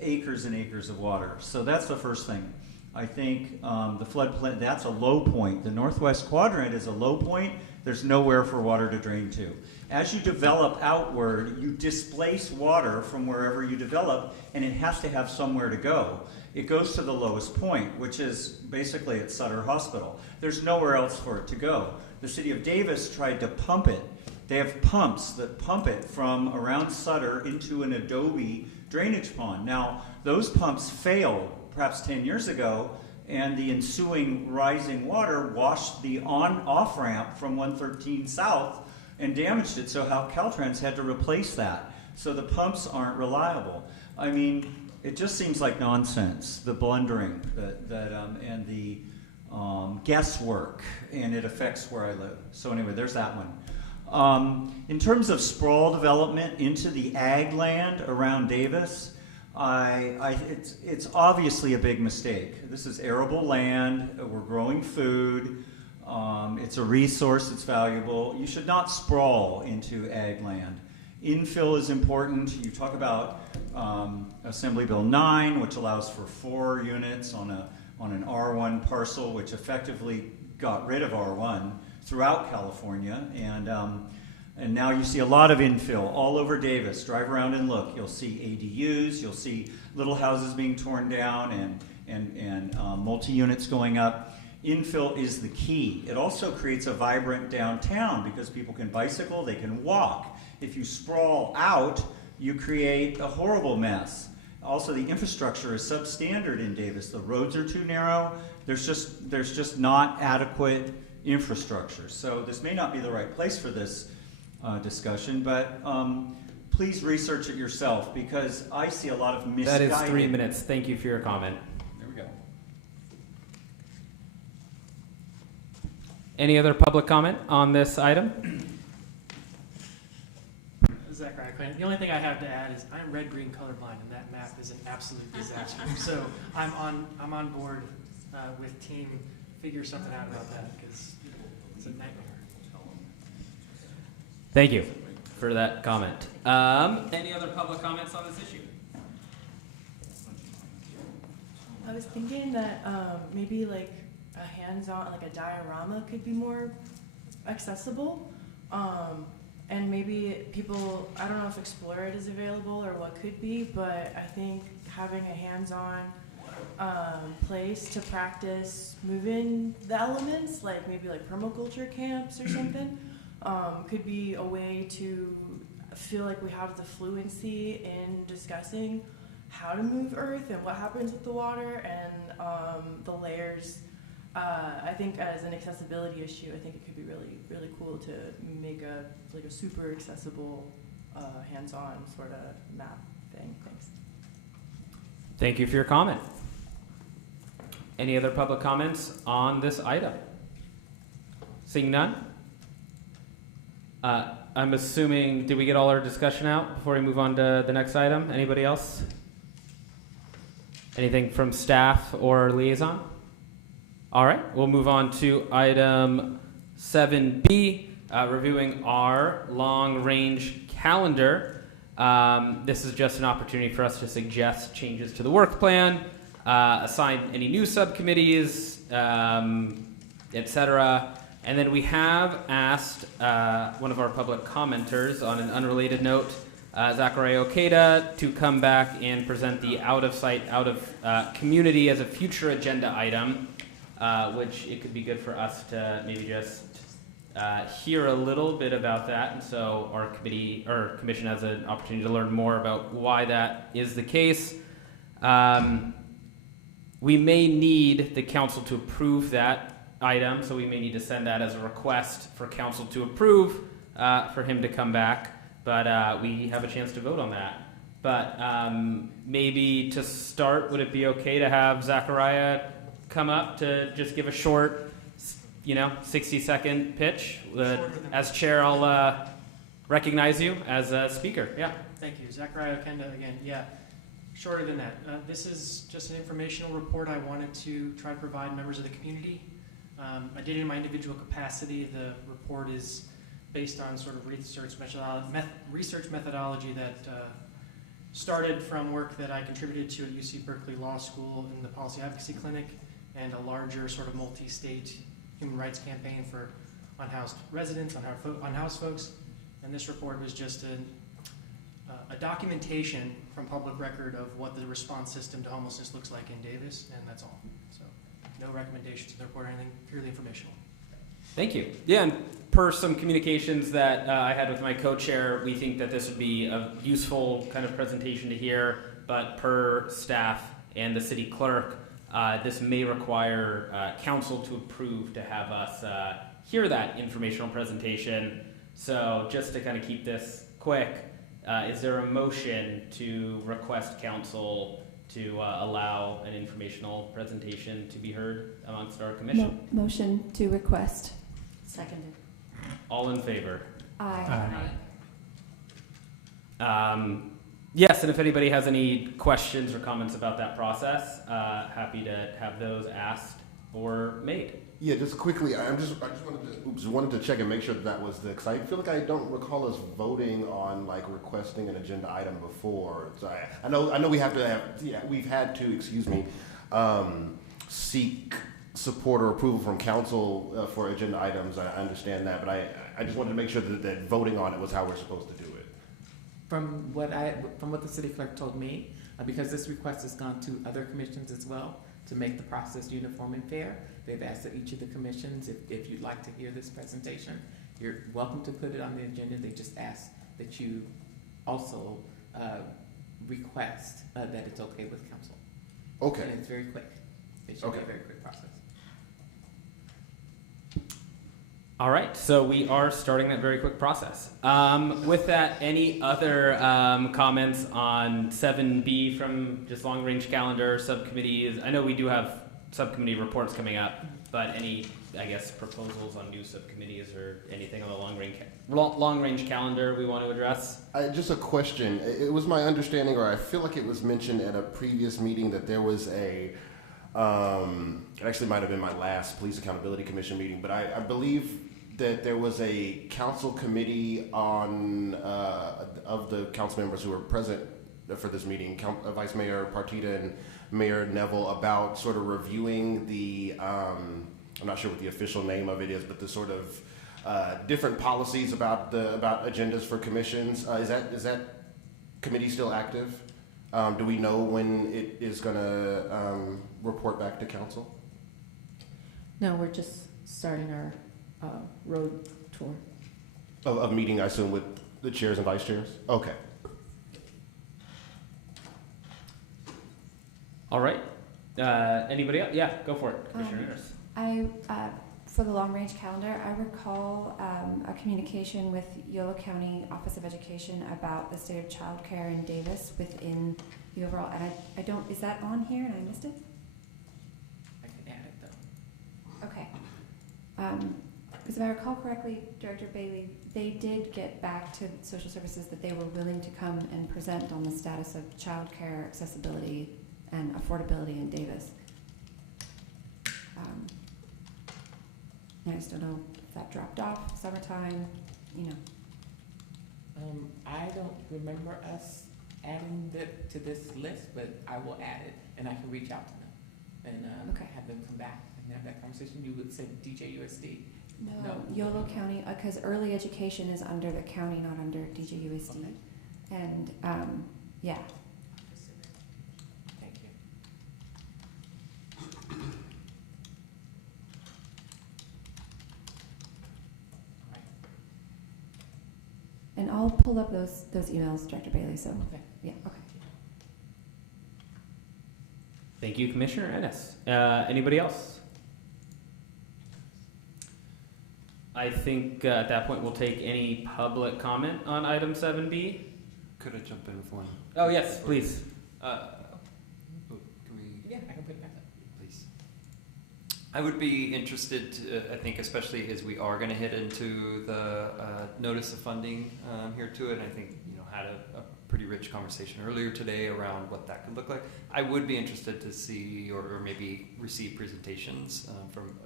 acres and acres of water. So that's the first thing. I think the floodplain, that's a low point. The northwest quadrant is a low point. There's nowhere for water to drain to. As you develop outward, you displace water from wherever you develop, and it has to have somewhere to go. It goes to the lowest point, which is basically at Sutter Hospital. There's nowhere else for it to go. The city of Davis tried to pump it. They have pumps that pump it from around Sutter into an adobe drainage pond. Now, those pumps failed perhaps 10 years ago, and the ensuing rising water washed the on-off ramp from 113 South and damaged it, so how Caltrans had to replace that. So the pumps aren't reliable. I mean, it just seems like nonsense, the blundering and the guesswork, and it affects where I live. So anyway, there's that one. In terms of sprawl development into the ag land around Davis, it's obviously a big mistake. This is arable land. We're growing food. It's a resource that's valuable. You should not sprawl into ag land. Infill is important. You talk about Assembly Bill 9, which allows for 4 units on an R1 parcel, which effectively got rid of R1 throughout California. And now you see a lot of infill all over Davis. Drive around and look. You'll see ADUs. You'll see little houses being torn down and multi-units going up. Infill is the key. It also creates a vibrant downtown because people can bicycle, they can walk. If you sprawl out, you create a horrible mess. Also, the infrastructure is substandard in Davis. The roads are too narrow. There's just not adequate infrastructure. So this may not be the right place for this discussion, but please research it yourself, because I see a lot of misguided... That is 3 minutes. Thank you for your comment. There we go. Any other public comment on this item? Zachariah Quinn. The only thing I have to add is I'm red-green colorblind, and that map is an absolute disaster. So I'm on board with team figure something out about that, because it's a nightmare. Thank you for that comment. Any other public comments on this issue? I was thinking that maybe like a hands-on, like a diorama could be more accessible. And maybe people, I don't know if Explore It is available or what could be, but I think having a hands-on place to practice moving the elements, like maybe like permaculture camps or something, could be a way to feel like we have the fluency in discussing how to move earth and what happens with the water and the layers. I think as an accessibility issue, I think it could be really, really cool to make a super accessible, hands-on sort of map thing. Thanks. Thank you for your comment. Any other public comments on this item? Seeing none? I'm assuming, did we get all our discussion out before we move on to the next item? Anybody else? Anything from staff or liaison? All right, we'll move on to item 7B, reviewing our long-range calendar. This is just an opportunity for us to suggest changes to the work plan, assign any new subcommittees, etc. And then we have asked one of our public commenters on an unrelated note, Zachariah Okeda, to come back and present the out of sight, out of community as a future agenda item, which it could be good for us to maybe just hear a little bit about that. And so our committee or commission has an opportunity to learn more about why that is the case. We may need the council to approve that item, so we may need to send that as a request for council to approve for him to come back. But we have a chance to vote on that. But maybe to start, would it be okay to have Zachariah come up to just give a short, 60-second pitch? As chair, I'll recognize you as a speaker. Yeah. Thank you. Zachariah Okenda again. Yeah, shorter than that. This is just an informational report I wanted to try to provide members of the community. I did it in my individual capacity. The report is based on sort of research methodology that started from work that I contributed to at UC Berkeley Law School in the Policy Advocacy Clinic and a larger sort of multi-state human rights campaign for unhoused residents, unhoused folks. And this report was just a documentation from public record of what the response system to homelessness looks like in Davis, and that's all. So no recommendations in the report or anything, purely informational. Thank you. Yeah, and per some communications that I had with my co-chair, we think that this would be a useful kind of presentation to hear, but per staff and the city clerk, this may require council to approve to have us hear that informational presentation. So just to kind of keep this quick, is there a motion to request council to allow an informational presentation to be heard amongst our commission? Motion to request. Seconded. All in favor? Aye. Yes, and if anybody has any questions or comments about that process, happy to have those asked or made. Yeah, just quickly, I just wanted to check and make sure that was because I feel like I don't recall us voting on like requesting an agenda item before. So I know we have to have, we've had to, seek support or approval from council for agenda items. I understand that, but I just wanted to make sure that voting on it was how we're supposed to do it. From what the city clerk told me, because this request has gone to other commissions as well to make the process uniform and fair, they've asked that each of the commissions, if you'd like to hear this presentation, you're welcome to put it on the agenda. They just ask that you also request that it's okay with council. Okay. And it's very quick. It should be a very quick process. All right, so we are starting that very quick process. With that, any other comments on 7B from just long-range calendar subcommittees? I know we do have subcommittee reports coming up, but any, proposals on new subcommittees or anything on the long-range calendar we want to address? Just a question. It was my understanding, or I feel like it was mentioned at a previous meeting, that there was it actually might have been my last Police Accountability Commission meeting, but I believe that there was a council committee on of the council members who were present for this meeting, Vice Mayor Partita and Mayor Neville, about sort of reviewing the, I'm not sure what the official name of it is, but the sort of different policies about agendas for commissions. Is that committee still active? Do we know when it is going to report back to council? No, we're just starting our road tour. Of meeting, I assume, with the chairs and vice chairs? Okay. All right. Anybody else? Yeah, go for it, Commissioner Nurse. For the long-range calendar, I recall a communication with Yolo County Office of Education about the state of childcare in Davis within the overall, and I don't, is that on here and I missed it? I can add it though. Okay. Because if I recall correctly, Director Bailey, they did get back to social services that they were willing to come and present on the status of childcare accessibility and affordability in Davis. I just don't know if that dropped off, summertime, you know. I don't remember us adding that to this list, but I will add it, and I can reach out to them and Okay. have them come back and have that conversation. You would say DJUSD. No, Yolo County, because early education is under the county, not under DJUSD. Okay. And, yeah. Thank you. And I'll pull up those emails, Director Bailey, so, Okay. yeah, okay. Thank you, Commissioner Ennis. Anybody else? I think at that point we'll take any public comment on item 7B. Could I jump in with one? Oh, yes, please. Can we? Yeah, I can put it back up. Please. I would be interested, I think especially as we are going to hit into the notice of funding here to it, and I think, had a pretty rich conversation earlier today around what that could look like. I would be interested to see or maybe receive presentations from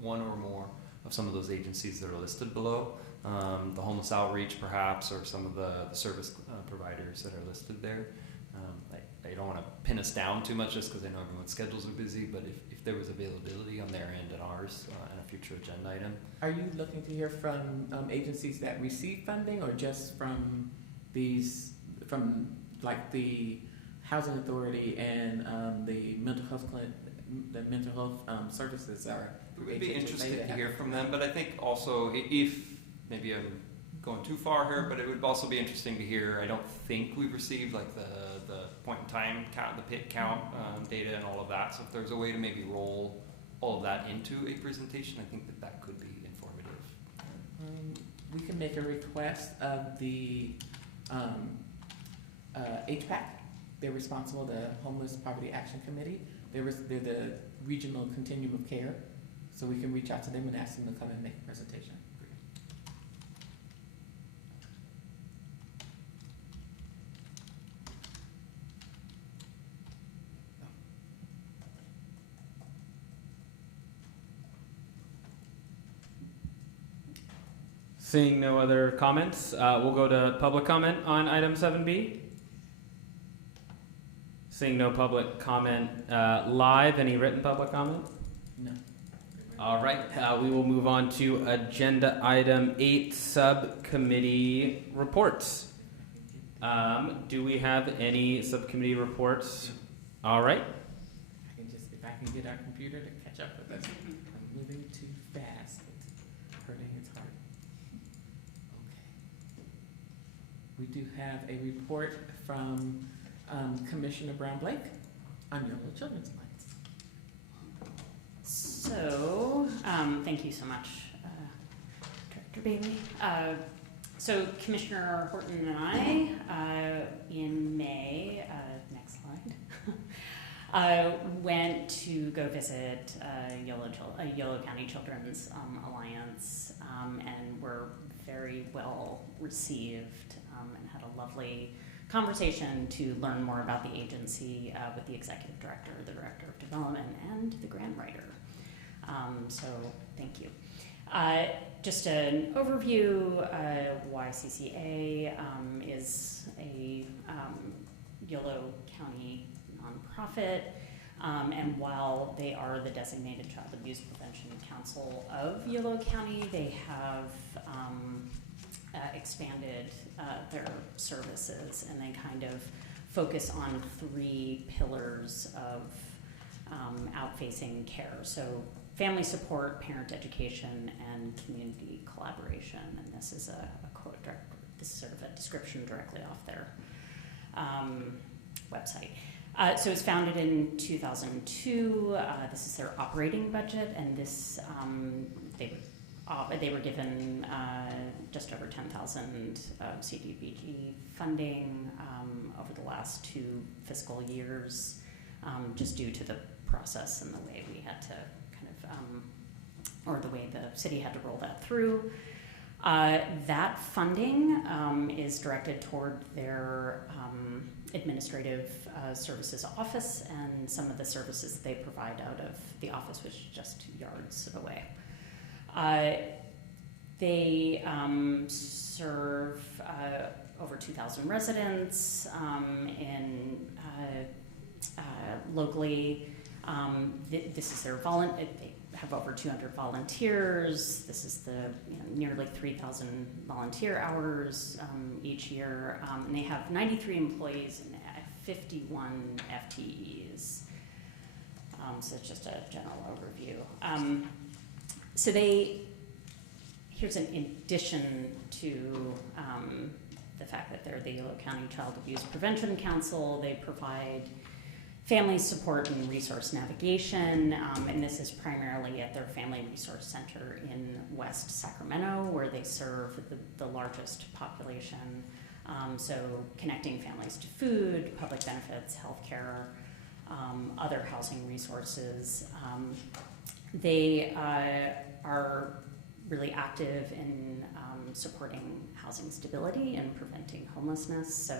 one or more of some of those agencies that are listed below. The homeless outreach perhaps, or some of the service providers that are listed there. I don't want to pin us down too much just because I know everyone's schedules are busy, but if there was availability on their end and ours and a future agenda item. Are you looking to hear from agencies that receive funding, or just from like the Housing Authority and the mental health services are? We would be interested to hear from them, but I think also if maybe I'm going too far here, but it would also be interesting to hear. I don't think we've received like the point in time count, the PIT count data and all of that. So if there's a way to maybe roll all of that into a presentation, I think that could be informative. We can make a request of the HPAC. They're responsible, the Homeless Poverty Action Committee. They're the regional continuum of care. So we can reach out to them and ask them to come and make a presentation. Seeing no other comments, we'll go to public comment on item 7B. Seeing no public comment live, any written public comment? No. All right, we will move on to agenda item 8, subcommittee reports. Do we have any subcommittee reports? All right. If I can get our computer to catch up with us. I'm moving too fast. It's hurting its heart. Okay. We do have a report from Commissioner Brown Blake on Yolo Children's Alliance. So, thank you so much, Director Bailey. So Commissioner Horton and I, in May, next slide, went to go visit Yolo County Children's Alliance, and were very well received and had a lovely conversation to learn more about the agency with the executive director, the director of development, and the grant writer. So thank you. Just an overview, YCCA is a Yolo County nonprofit, and while they are the designated Child Abuse Prevention Council of Yolo County, they have expanded their services, and they kind of focus on 3 pillars of out-facing care. So family support, parent education, and community collaboration. And this is a quote direct, this is sort of a description directly off their website. So it was founded in 2002. This is their operating budget, and this they were given just over 10,000 CDBG funding over the last 2 fiscal years, just due to the process and the way we had to or the way the city had to roll that through. That funding is directed toward their administrative services office, and some of the services they provide out of the office, which is just yards away. They serve over 2,000 residents locally. This is their they have over 200 volunteers. This is the nearly 3,000 volunteer hours each year. And they have 93 employees and 51 FTEs. So it's just a general overview. Here's an addition to the fact that they're the Yolo County Child Abuse Prevention Council. They provide family support and resource navigation, and this is primarily at their Family Resource Center in West Sacramento, where they serve the largest population. So connecting families to food, public benefits, healthcare, other housing resources. They are really active in supporting housing stability and preventing homelessness. So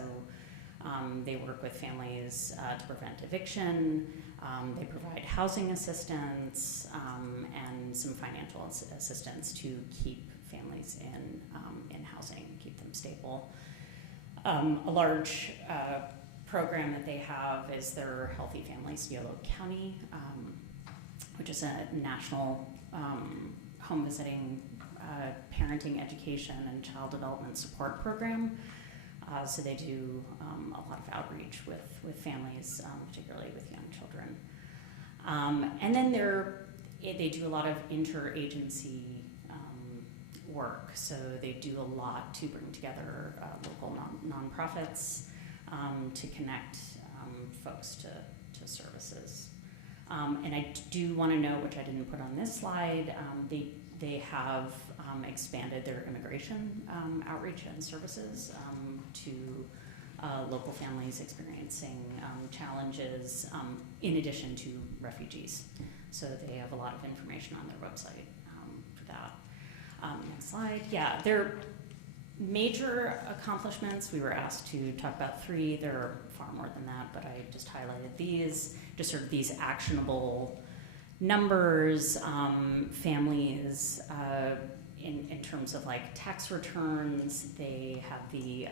they work with families to prevent eviction. They provide housing assistance and some financial assistance to keep families in housing, keep them stable. A large program that they have is their Healthy Families Yolo County, which is a national home visiting, parenting education, and child development support program. So they do a lot of outreach with families, particularly with young children. And then they do a lot of interagency work. So they do a lot to bring together local nonprofits to connect folks to services. And I do want to note, which I didn't put on this slide, they have expanded their immigration outreach and services to local families experiencing challenges in addition to refugees. So they have a lot of information on their website for that. Next slide. Yeah, their major accomplishments, we were asked to talk about 3. There are far more than that, but I just highlighted these, just sort of these actionable numbers. Families in terms of like tax returns, they have the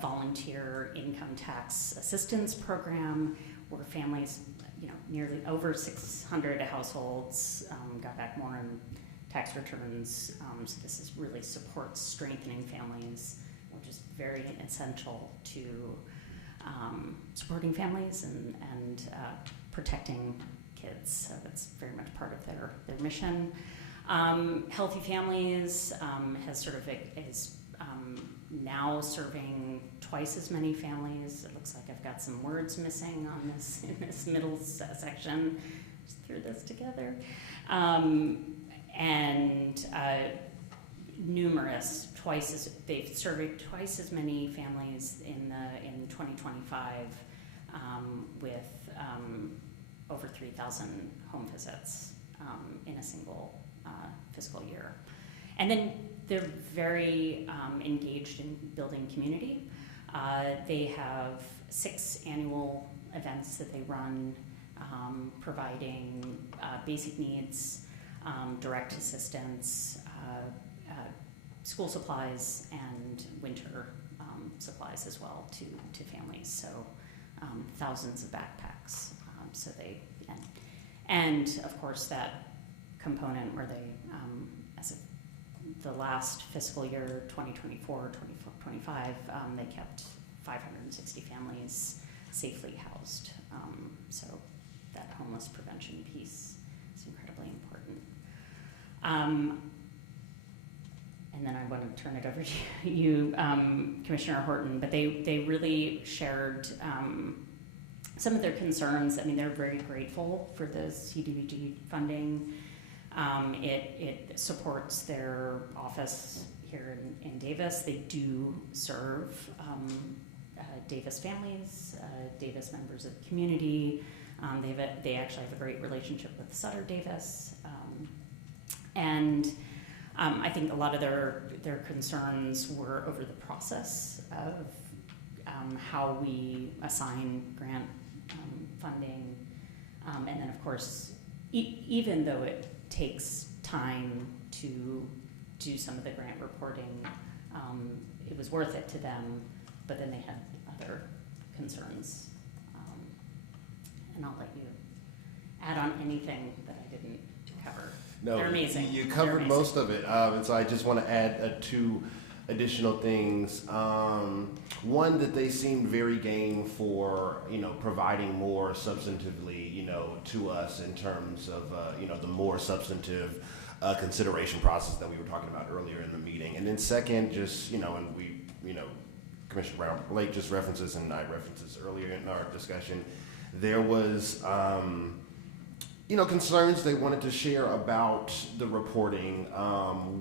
volunteer income tax assistance program, where families, nearly over 600 households got back more in tax returns. So this really supports strengthening families, which is very essential to supporting families and protecting kids. So that's very much part of their mission. Healthy Families is now serving twice as many families. It looks like I've got some words missing on this in this middle section. Just threw this together. They've surveyed twice as many families in 2025 with over 3,000 home visits in a single fiscal year. And then they're very engaged in building community. They have 6 annual events that they run, providing basic needs, direct assistance, school supplies, and winter supplies as well to families. So thousands of backpacks. And of course that component where they, as of the last fiscal year, 2024-2025, they kept 560 families safely housed. So that homeless prevention piece is incredibly important. And then I want to turn it over to you, Commissioner Horton, but they really shared some of their concerns. I mean, they're very grateful for the CDBG funding. It supports their office here in Davis. They do serve Davis families, Davis members of the community. They actually have a great relationship with Sutter Davis. I think a lot of their concerns were over the process of how we assign grant funding. And then, of course, even though it takes time to do some of the grant reporting, it was worth it to them, but then they had other concerns. And I'll let you add on anything that I didn't cover. No, they're amazing. You They're covered amazing. most of it, and so I just want to add two additional things. One, that they seemed very game for, providing more substantively, to us in terms of, the more substantive consideration process that we were talking about earlier in the meeting. And then second, just, and we, Commissioner Brown-Blake just references, and I references earlier in our discussion, there was, concerns they wanted to share about the reporting.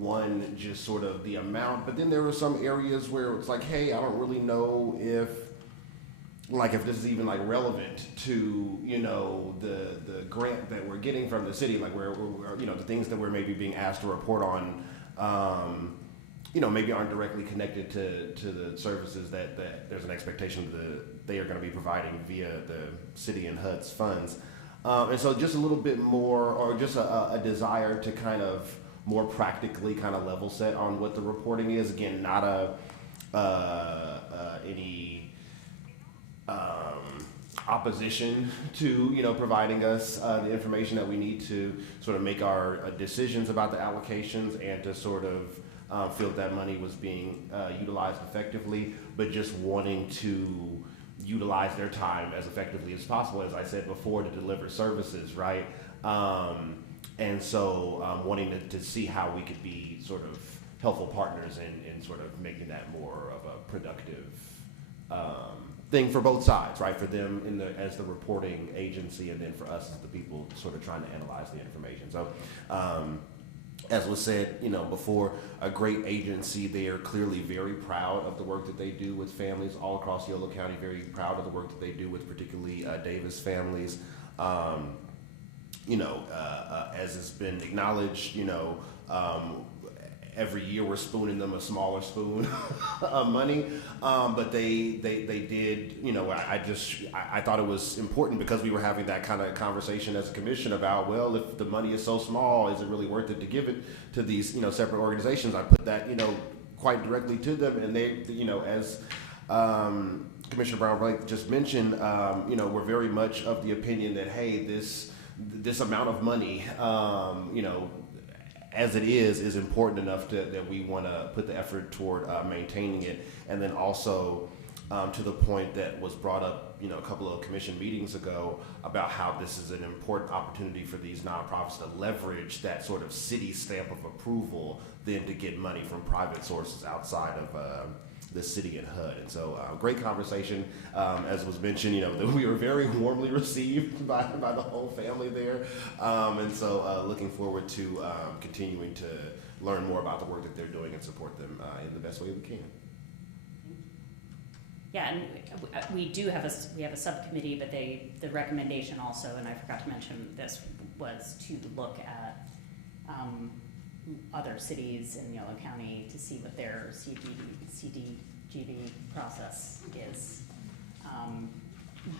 One, just sort of the amount, but then there were some areas where it's like, hey, I don't really know if this is even relevant to, the grant that we're getting from the city, where the things that we're maybe being asked to report on, maybe aren't directly connected to the services that there's an expectation that they are going to be providing via the city and HUD's funds. And so just a little bit more, or just a desire to kind of more practically kind of level set on what the reporting is. Again, not any opposition to, providing us the information that we need to sort of make our decisions about the allocations and to sort of feel that money was being utilized effectively, but just wanting to utilize their time as effectively as possible, as I said before, to deliver services, right? And so wanting to see how we could be sort of helpful partners in sort of making that more of a productive thing for both sides, right? For them as the reporting agency, and then for us as the people sort of trying to analyze the information. So as was said, before, a great agency. They are clearly very proud of the work that they do with families all across Yolo County, very proud of the work that they do with particularly Davis families. As has been acknowledged, every year we're spooning them a smaller spoon of money, but they did, I thought it was important because we were having that kind of conversation as a commission about, well, if the money is so small, is it really worth it to give it to these, separate organizations? I put that, quite directly to them, and they, as Commissioner Brown-Blake just mentioned, we're very much of the opinion that, hey, this amount of money, as it is important enough that we want to put the effort toward maintaining it. And then also to the point that was brought up, a couple of commission meetings ago about how this is an important opportunity for these nonprofits to leverage that sort of city stamp of approval, then to get money from private sources outside of the city and HUD. And so great conversation. As was mentioned, that we were very warmly received by the whole family there. And so looking forward to continuing to learn more about the work that they're doing and support them in the best way we can. Yeah, and we do have a subcommittee, but the recommendation also, and I forgot to mention this, was to look at other cities in Yolo County to see what their CDGB process is,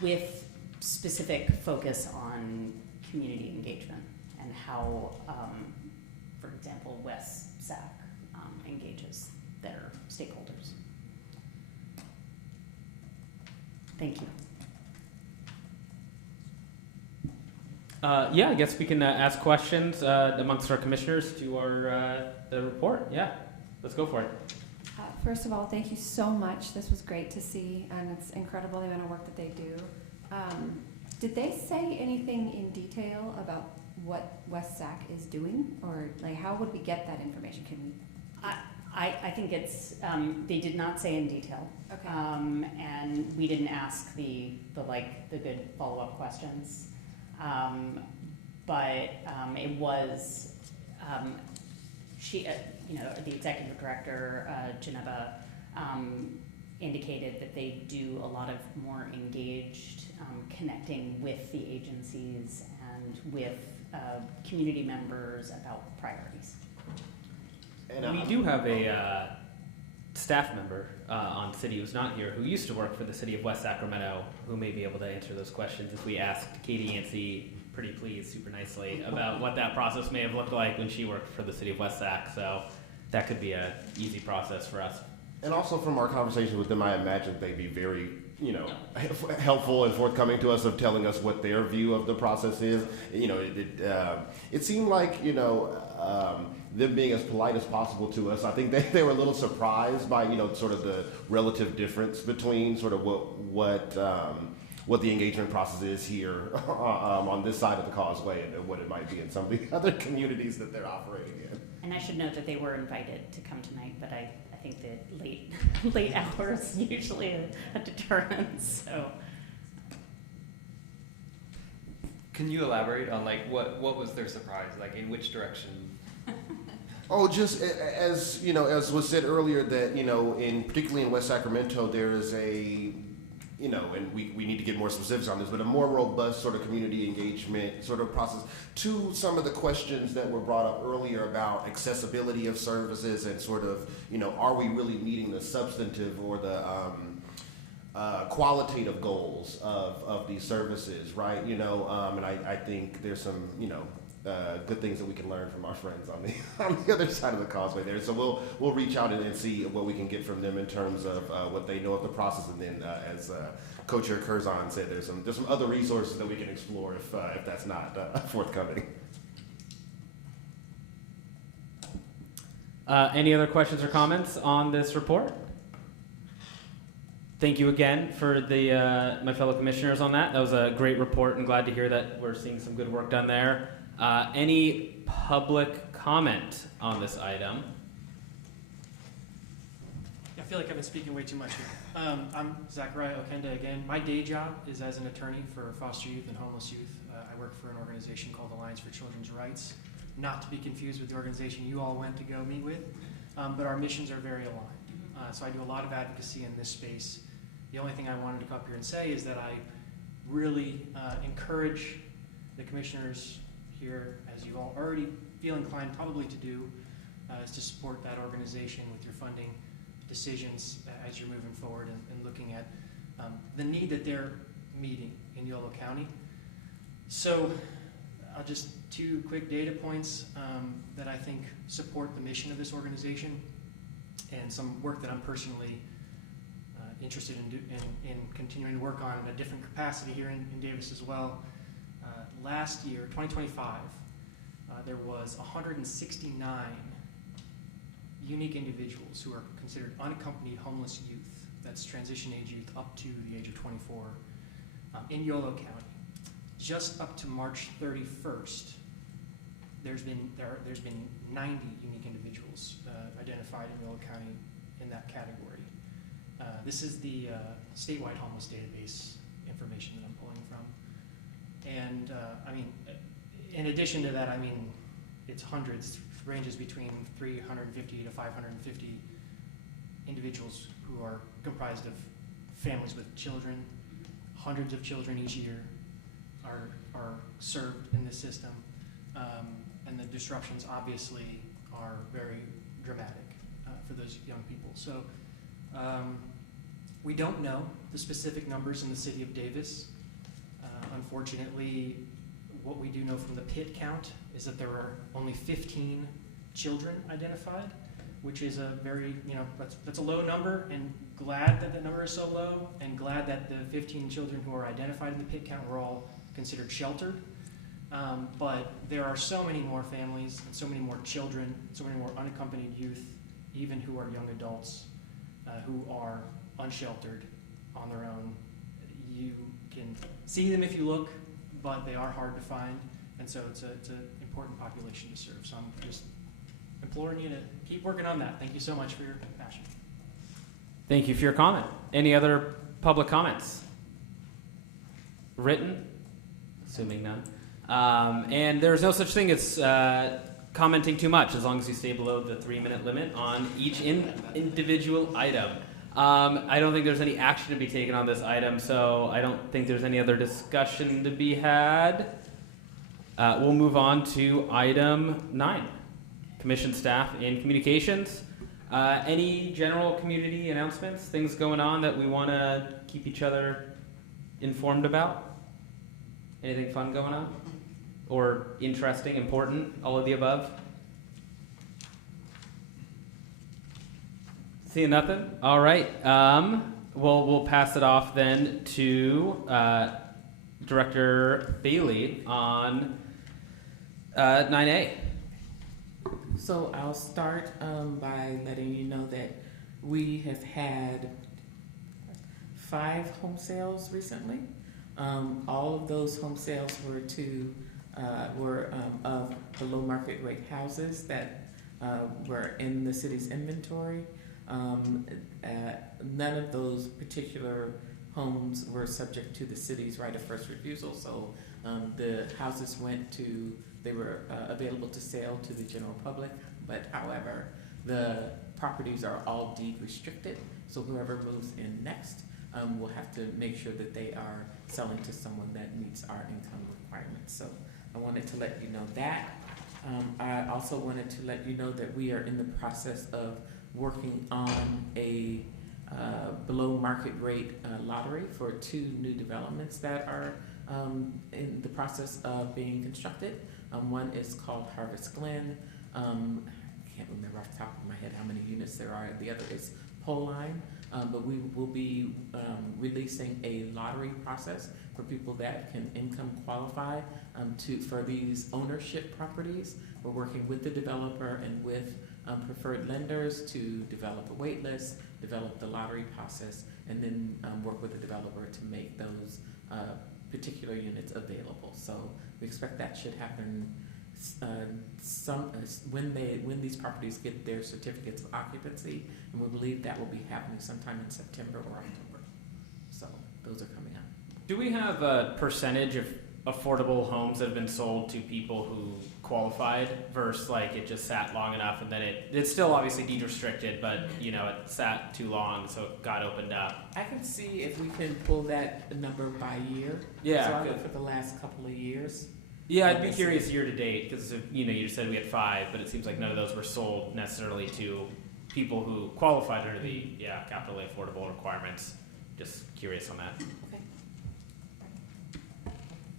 with specific focus on community engagement and how, for example, West SAC engages their stakeholders. Thank you. I guess we can ask questions amongst our commissioners to the report. Yeah, let's go for it. First of all, thank you so much. This was great to see, and it's incredible the amount of work that they do. Did they say anything in detail about what West SAC is doing, or how would we get that information? Can we? I think it's they did not say in detail. Okay. And we didn't ask the good follow-up questions. But it was she, the executive director, Geneva, indicated that they do a lot of more engaged connecting with the agencies and with community members about priorities. And we do have a staff member on city who's not here, who used to work for the city of West Sacramento, who may be able to answer those questions if we asked Katie Yancey, pretty please, super nicely, about what that process may have looked like when she worked for the city of West Sac. So that could be an easy process for us. And also from our conversations with them, I imagine they'd be very, helpful and forthcoming to us of telling us what their view of the process is. It seemed like, them being as polite as possible to us. I think they were a little surprised by, sort of the relative difference between sort of what the engagement process is here on this side of the causeway and what it might be in some of the other communities that they're operating in. And I should note that they were invited to come tonight, but I think that late hours usually a deterrent, so. Can you elaborate on what was their surprise? Like in which direction? Oh, just as as was said earlier, that particularly in West Sacramento, there is a and we need to get more specifics on this, but a more robust sort of community engagement sort of process to some of the questions that were brought up earlier about accessibility of services and sort of are we really meeting the substantive or the qualitative goals of these services, right? And I think there's some good things that we can learn from our friends on the other side of the causeway there. So we'll reach out and see what we can get from them in terms of what they know of the process, and then as Co-Chair Curzon said, there's some other resources that we can explore if that's not forthcoming. Any other questions or comments on this report? Thank you again for my fellow commissioners on that. That was a great report, and glad to hear that we're seeing some good work done there. Any public comment on this item? I feel like I've been speaking way too much here. I'm Zachariah Okenda again. My day job is as an attorney for foster youth and homeless youth. I work for an organization called Alliance for Children's Rights, not to be confused with the organization you all went to go meet with, but our missions are very aligned. So I do a lot of advocacy in this space. The only thing I wanted to come up here and say is that I really encourage the commissioners here, as you all already feel inclined probably to do, is to support that organization with your funding decisions as you're moving forward and looking at the need that they're meeting in Yolo County. So I'll just two quick data points that I think support the mission of this organization and some work that I'm personally interested in continuing to work on in a different capacity here in Davis as well. Last year, 2025, there was 169 unique individuals who are considered unaccompanied homeless youth, that's transition age youth up to the age of 24, in Yolo County. Just up to March 31st, there's been 90 unique individuals identified in Yolo County in that category. This is the statewide homeless database information that I'm pulling from. And in addition to that, it's hundreds, ranges between 350 to 550 individuals who are comprised of families with children. Hundreds of children each year are served in this system. And the disruptions obviously are very dramatic for those young people. So we don't know the specific numbers in the city of Davis. Unfortunately, what we do know from the PIT count is that there are only 15 children identified, which is a very, that's a low number, and glad that the number is so low, and glad that the 15 children who are identified in the PIT count were all considered sheltered. But there are so many more families, and so many more children, so many more unaccompanied youth, even who are young adults, who are unsheltered on their own. You can see them if you look, but they are hard to find, and so it's an important population to serve. So I'm just imploring you to keep working on that. Thank you so much for your passion. Thank you for your comment. Any other public comments? Written? Assuming none. And there's no such thing as commenting too much, as long as you stay below the 3-minute limit on each individual item. I don't think there's any action to be taken on this item, so I don't think there's any other discussion to be had. We'll move on to item 9, Commission Staff and Communications. Any general community announcements, things going on that we want to keep each other informed about? Anything fun going on? Or interesting, important, all of the above? Seeing nothing? All right. We'll pass it off then to Director Bailey on 9A. So I'll start by letting you know that we have had 5 home sales recently. All of those home sales were of below market rate houses that were in the city's inventory. None of those particular homes were subject to the city's right of first refusal. So the houses they were available to sale to the general public, but however, the properties are all deed restricted. So whoever moves in next will have to make sure that they are selling to someone that meets our income requirements. So I wanted to let you know that. I also wanted to let you know that we are in the process of working on a below market rate lottery for 2 new developments that are in the process of being constructed. One is called Harvest Glen. I can't remember off the top of my head how many units there are. The other is Pole Line. But we will be releasing a lottery process for people that can income qualify for these ownership properties. We're working with the developer and with preferred lenders to develop a wait list, develop the lottery process, and then work with the developer to make those particular units available. So we expect that should happen when these properties get their certificates of occupancy, and we believe that will be happening sometime in September or October. So those are coming up. Do we have a percentage of affordable homes that have been sold to people who qualified versus like it just sat long enough and then it's still obviously deed restricted, but you know, it sat too long so it got opened up? I can see if we can pull that number by year. Yeah, so I'll good. look for the last couple of years. Yeah, I'd be curious year to date because you know you just said we had 5, but it seems like none of those were sold necessarily to people who qualified under the capital A affordable requirements. Just curious on that. Okay.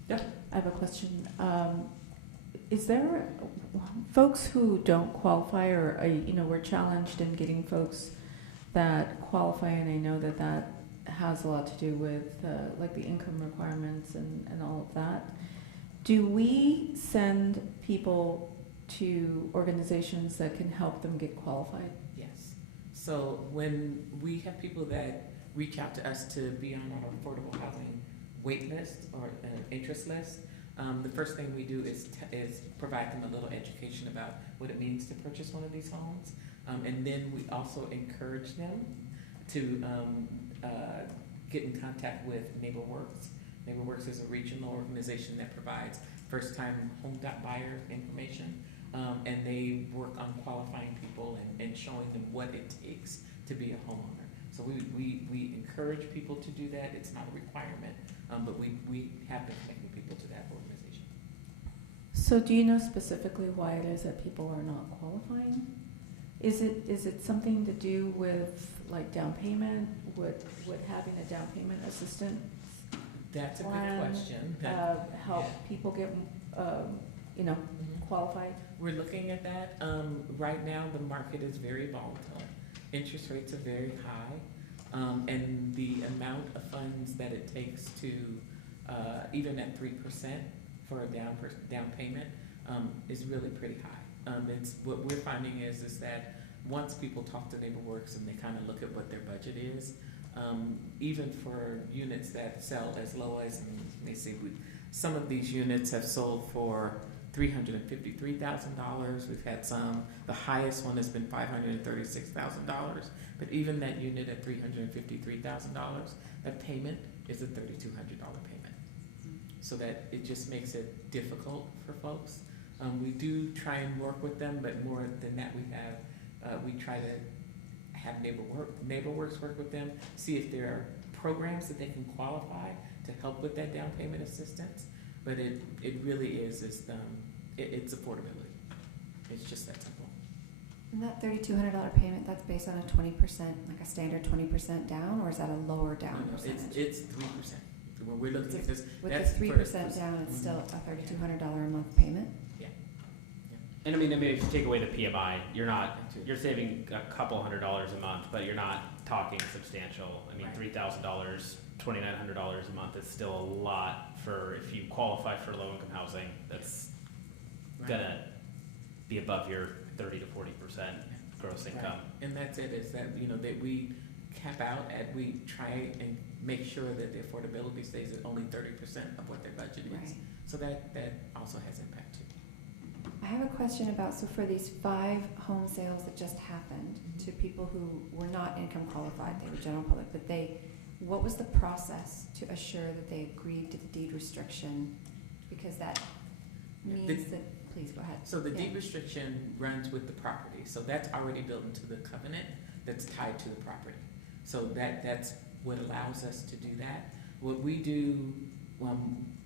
Yeah. I have a question. Is there folks who don't qualify, or we're challenged in getting folks that qualify, and I know that has a lot to do with like the income requirements and all of that. Do we send people to organizations that can help them get qualified? Yes. So when we have people that reach out to us to be on our affordable housing wait list or interest list, the first thing we do is provide them a little education about what it means to purchase one of these homes. And then we also encourage them to get in contact with NeighborWorks. NeighborWorks is a regional organization that provides first-time home buyer information, and they work on qualifying people and showing them what it takes to be a homeowner. So we encourage people to do that. It's not a requirement, but we have been connecting people to that organization. So do you know specifically why it is that people are not qualifying? Is it something to do with like down payment? Would having a down payment assistance That's a plan, good question. help people get qualified? We're looking at that. Right now, the market is very volatile. Interest rates are very high, and the amount of funds that it takes to, even at 3% for a down payment, is really pretty high. It's what we're finding is that once people talk to NeighborWorks and they kind of look at what their budget is, even for units that sell as low as, let me see, some of these units have sold for $353,000. We've had some. The highest one has been $536,000. But even that unit at $353,000, that payment is a $3,200 payment. So that it just makes it difficult for folks. We do try and work with them, but more than that, we try to have NeighborWorks work with them, see if there are programs that they can qualify to help with that down payment assistance. But it really is it's affordability. It's just that simple. And that $3,200 payment, that's based on a 20%, like a standard 20% down, or is that a lower down No, percentage? it's 3%. When we're looking at this, With that's the 3% down, it's still a $3,200 a month payment? And I mean, if you take away the PMI, you're saving a couple $100s a month, but you're not talking substantial. I mean, $3,000, $2,900 a month is still a lot for, if you qualify for low-income housing, that's gonna be above your 30 to 40% gross income. Right. And that's it, is that, that we cap out and we try and make sure that the affordability stays at only 30% of what their budget is. Right. So that also has impact too. I have a question about, so for these 5 home sales that just happened to people who were not income qualified, they were general public, but what was the process to assure that they agreed to the deed restriction? Because that means that, please go ahead. So the deed restriction runs with the property. So that's already built into the covenant that's tied to the property. So that's what allows us to do that. What we do,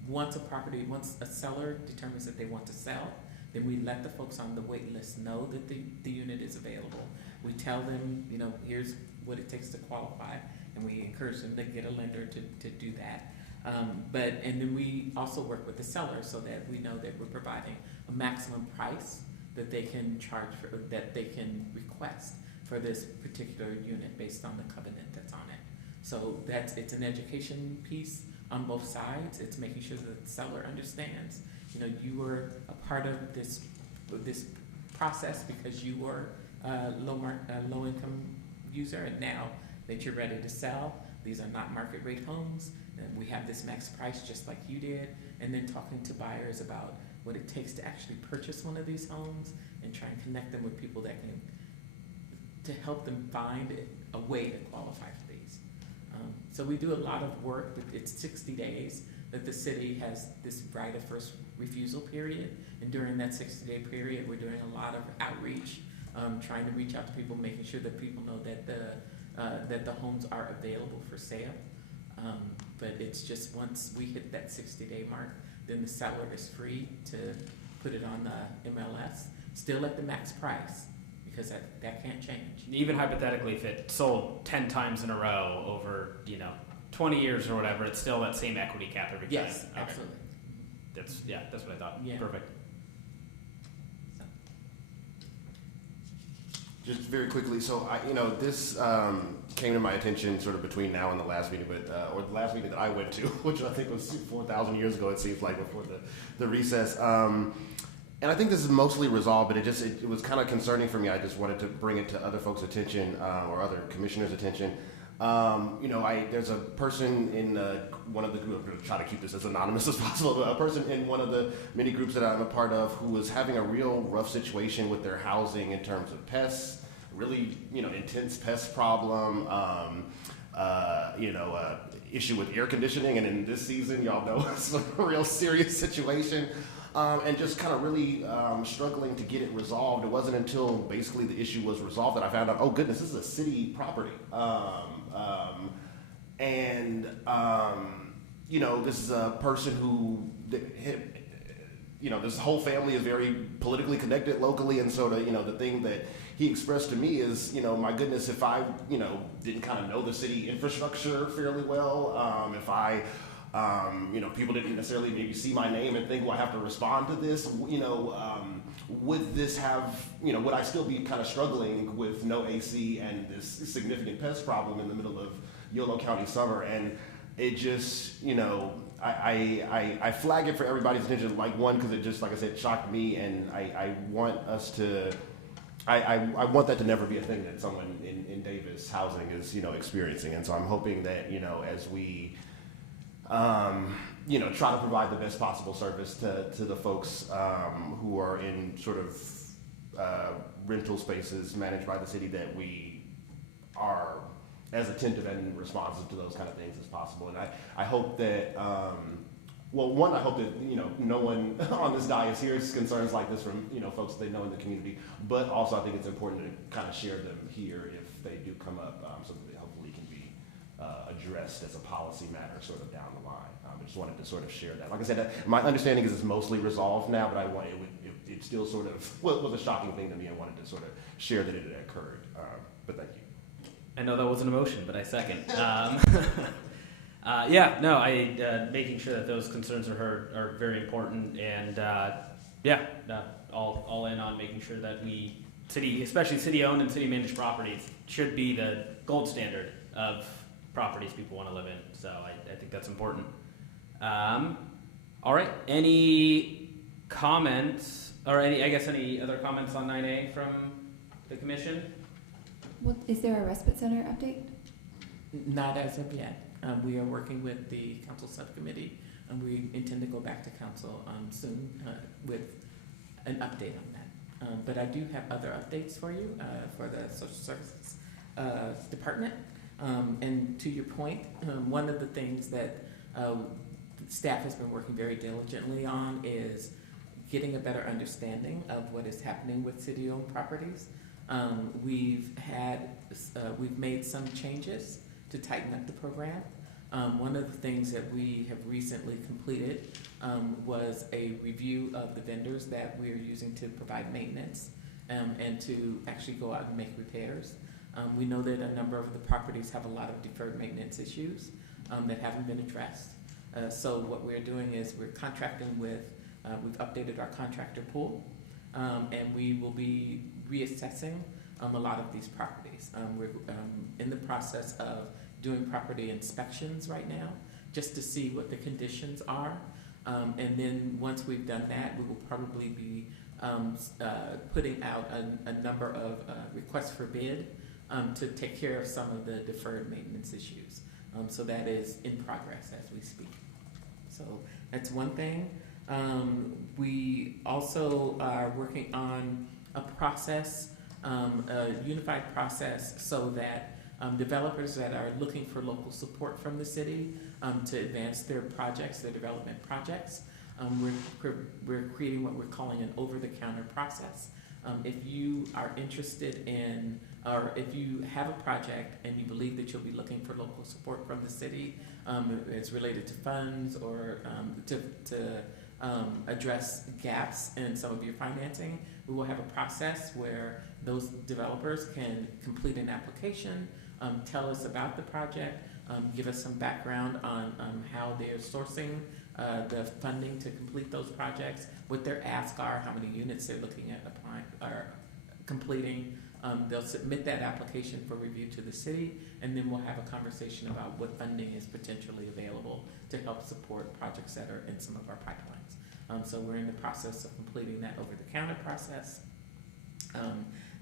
once a seller determines that they want to sell, then we let the folks on the wait list know that the unit is available. We tell them, here's what it takes to qualify, and we encourage them to get a lender to do that. And then we also work with the seller so that we know that we're providing a maximum price that they can charge for, that they can request for this particular unit based on the covenant that's on it. So it's an education piece on both sides. It's making sure that the seller understands, you were a part of this process because you were a low income user, and now that you're ready to sell, these are not market rate homes, and we have this max price just like you did, and then talking to buyers about what it takes to actually purchase one of these homes and try and connect them with people that can, to help them find a way to qualify for these. So we do a lot of work. It's 60 days that the city has this right of first refusal period, and during that 60-day period, we're doing a lot of outreach, trying to reach out to people, making sure that people know that the homes are available for sale. But it's just once we hit that 60-day mark, then the seller is free to put it on the MLS, still at the max price, because that can't change. Even hypothetically, if it sold 10 times in a row over, 20 years or whatever, it's still that same equity cap every time. Yes, Okay. absolutely. That's what I thought. Yeah. Perfect. Just very quickly, so this came to my attention sort of between now and the last meeting, or the last meeting that I went to, which I think was 4,000 years ago. It seems like before the recess. And I think this is mostly resolved, but it was kind of concerning for me. I just wanted to bring it to other folks' attention or other commissioners' attention. There's a person in one of the groups, I'm going to try to keep this as anonymous as possible, but a person in one of the many groups that I'm a part of who was having a real rough situation with their housing in terms of pests, really, intense pest problem, issue with air conditioning, and in this season, y'all know it's a real serious situation. And just kind of really struggling to get it resolved. It wasn't until basically the issue was resolved that I found out, oh goodness, this is a city property. This is a person who, this whole family is very politically connected locally, and so the thing that he expressed to me is, my goodness, if I, didn't kind of know the city infrastructure fairly well, if I people didn't necessarily maybe see my name and think, well, I have to respond to this, would this have, would I still be kind of struggling with no AC and this significant pest problem in the middle of Yolo County summer? And it just, I flag it for everybody's attention, one, because it just, like I said, shocked me, and I want us to, I want that to never be a thing that someone in Davis housing is, experiencing. And so I'm hoping that, as we try to provide the best possible service to the folks who are in sort of rental spaces managed by the city, that we are as attentive and responsive to those kind of things as possible. And I hope that, I hope that, no one on this dais hears concerns like this from, folks that they know in the community, but also I think it's important to kind of share them here if they do come up, so that they hopefully can be addressed as a policy matter sort of down the line. I just wanted to sort of share that. Like I said, my understanding is it's mostly resolved now, but it it still sort of was a shocking thing to me. I wanted to sort of share that it had occurred. But thank you. I know that wasn't a motion, but I second. Making sure that those concerns are heard are very important, and all in on making sure that especially city-owned and city-managed properties, should be the gold standard of properties people want to live in. So I think that's important. All right. Any comments, or any other comments on 9A from the commission? Well, is there a respite center update? Not as of yet. We are working with the council subcommittee, and we intend to go back to council soon with an update on that. But I do have other updates for you for the social services department. And to your point, one of the things that staff has been working very diligently on is getting a better understanding of what is happening with city-owned properties. We've made some changes to tighten up the program. One of the things that we have recently completed was a review of the vendors that we're using to provide maintenance and to actually go out and make repairs. We know that a number of the properties have a lot of deferred maintenance issues that haven't been addressed. So what we're doing is we're contracting with, we've updated our contractor pool, and we will be reassessing a lot of these properties. We're in the process of doing property inspections right now, just to see what the conditions are. And then once we've done that, we will probably be putting out a number of requests for bid to take care of some of the deferred maintenance issues. So that is in progress as we speak. So that's one thing. We also are working on a process, a unified process, so that developers that are looking for local support from the city to advance their projects, their development projects, we're creating what we're calling an over-the-counter process. If you are interested in, or if you have a project and you believe that you'll be looking for local support from the city, it's related to funds or to address gaps in some of your financing, we will have a process where those developers can complete an application, tell us about the project, give us some background on how they're sourcing the funding to complete those projects, what their asks are, how many units they're looking at applying or completing. They'll submit that application for review to the city, and then we'll have a conversation about what funding is potentially available to help support projects that are in some of our pipelines. So we're in the process of completing that over-the-counter process.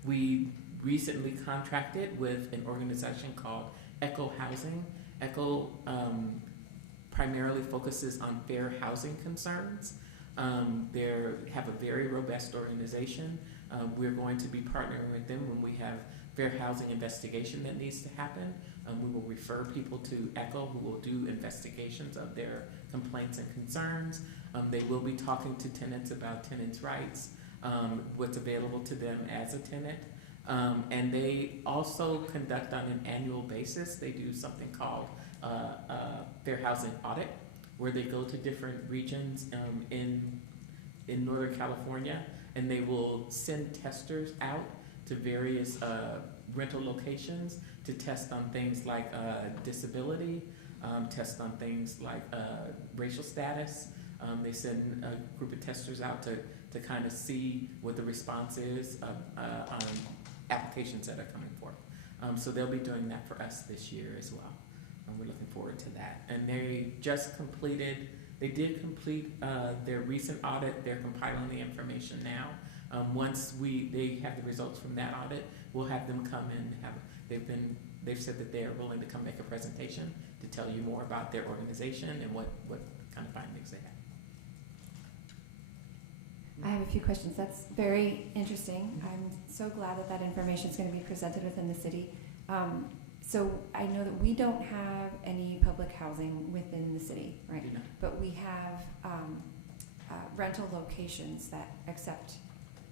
We recently contracted with an organization called Echo Housing. Echo primarily focuses on fair housing concerns. They have a very robust organization. We're going to be partnering with them when we have fair housing investigation that needs to happen. We will refer people to Echo, who will do investigations of their complaints and concerns. They will be talking to tenants about tenants' rights, what's available to them as a tenant. And they also conduct on an annual basis, they do something called fair housing audit, where they go to different regions in Northern California, and they will send testers out to various rental locations to test on things like disability, test on things like racial status. They send a group of testers out to kind of see what the response is on applications that are coming forth. So they'll be doing that for us this year as well. We're looking forward to that. And they did complete their recent audit. They're compiling the information now. Once they have the results from that audit, we'll have them come in. They've said that they are willing to come make a presentation to tell you more about their organization and what kind of findings they have. I have a few questions. That's very interesting. I'm so glad that information is going to be presented within the city. So I know that we don't have any public housing within the city, right? We do not. But we have rental locations that accept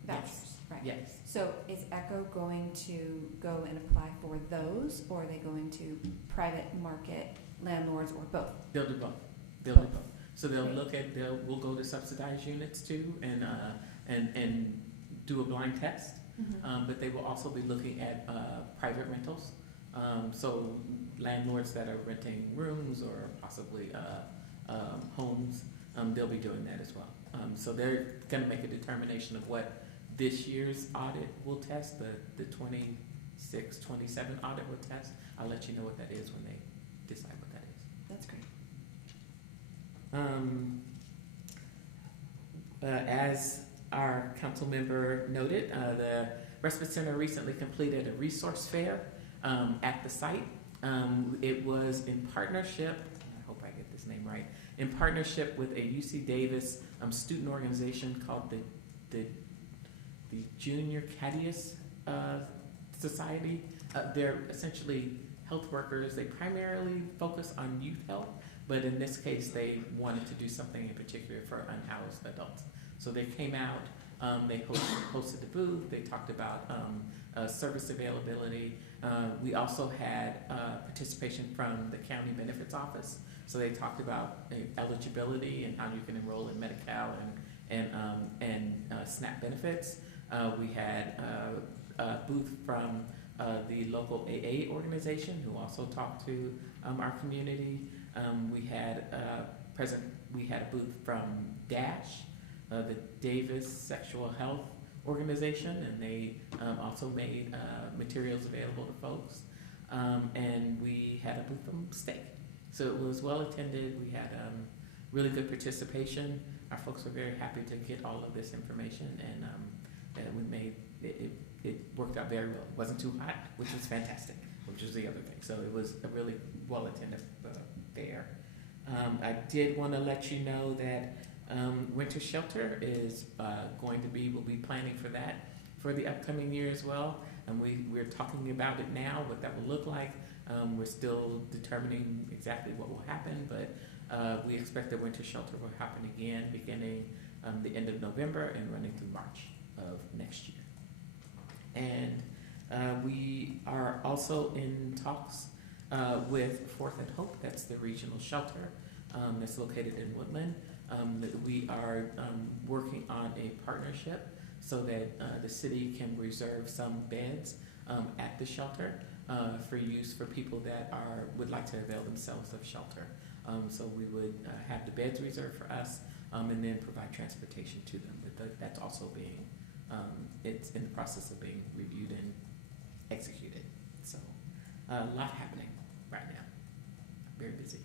vouchers, right? Yes. So is Echo going to go and apply for those, or are they going to private market landlords, or both? They'll do both. So we'll go to subsidized units too, and do a blind test. But they will also be looking at private rentals. So landlords that are renting rooms or possibly homes, they'll be doing that as well. So they're going to make a determination of what this year's audit will test, the 26, 27 audit will test. I'll let you know what that is when they decide what that is. That's great. As our council member noted, the Respite Center recently completed a resource fair at the site. It was in partnership, I hope I get this name right, in partnership with a UC Davis student organization called the Junior Cadius Society. They're essentially health workers. They primarily focus on youth health, but in this case, they wanted to do something in particular for unhoused adults. So they came out, they hosted the booth, they talked about service availability. We also had participation from the county benefits office. So they talked about eligibility and how you can enroll in Medi-Cal and SNAP benefits. We had a booth from the local AA organization who also talked to our community. We had a booth from DASH, the Davis Sexual Health Organization, and they also made materials available to folks. And we had a booth from STAKE. So it was well attended. We had really good participation. Our folks were very happy to get all of this information, and we made it worked out very well. It wasn't too hot, which was fantastic, which was the other thing. So it was a really well attended fair. I did want to let you know that Winter Shelter is we'll be planning for that for the upcoming year as well. And we're talking about it now, what that will look like. We're still determining exactly what will happen, but we expect that Winter Shelter will happen again beginning the end of November and running through March of next year. And we are also in talks with Fourth and Hope. That's the regional shelter that's located in Woodland. We are working on a partnership so that the city can reserve some beds at the shelter for use for people that would like to avail themselves of shelter. So we would have the beds reserved for us and then provide transportation to them. But that's also being, it's in the process of being reviewed and executed. So a lot happening right now. Very busy.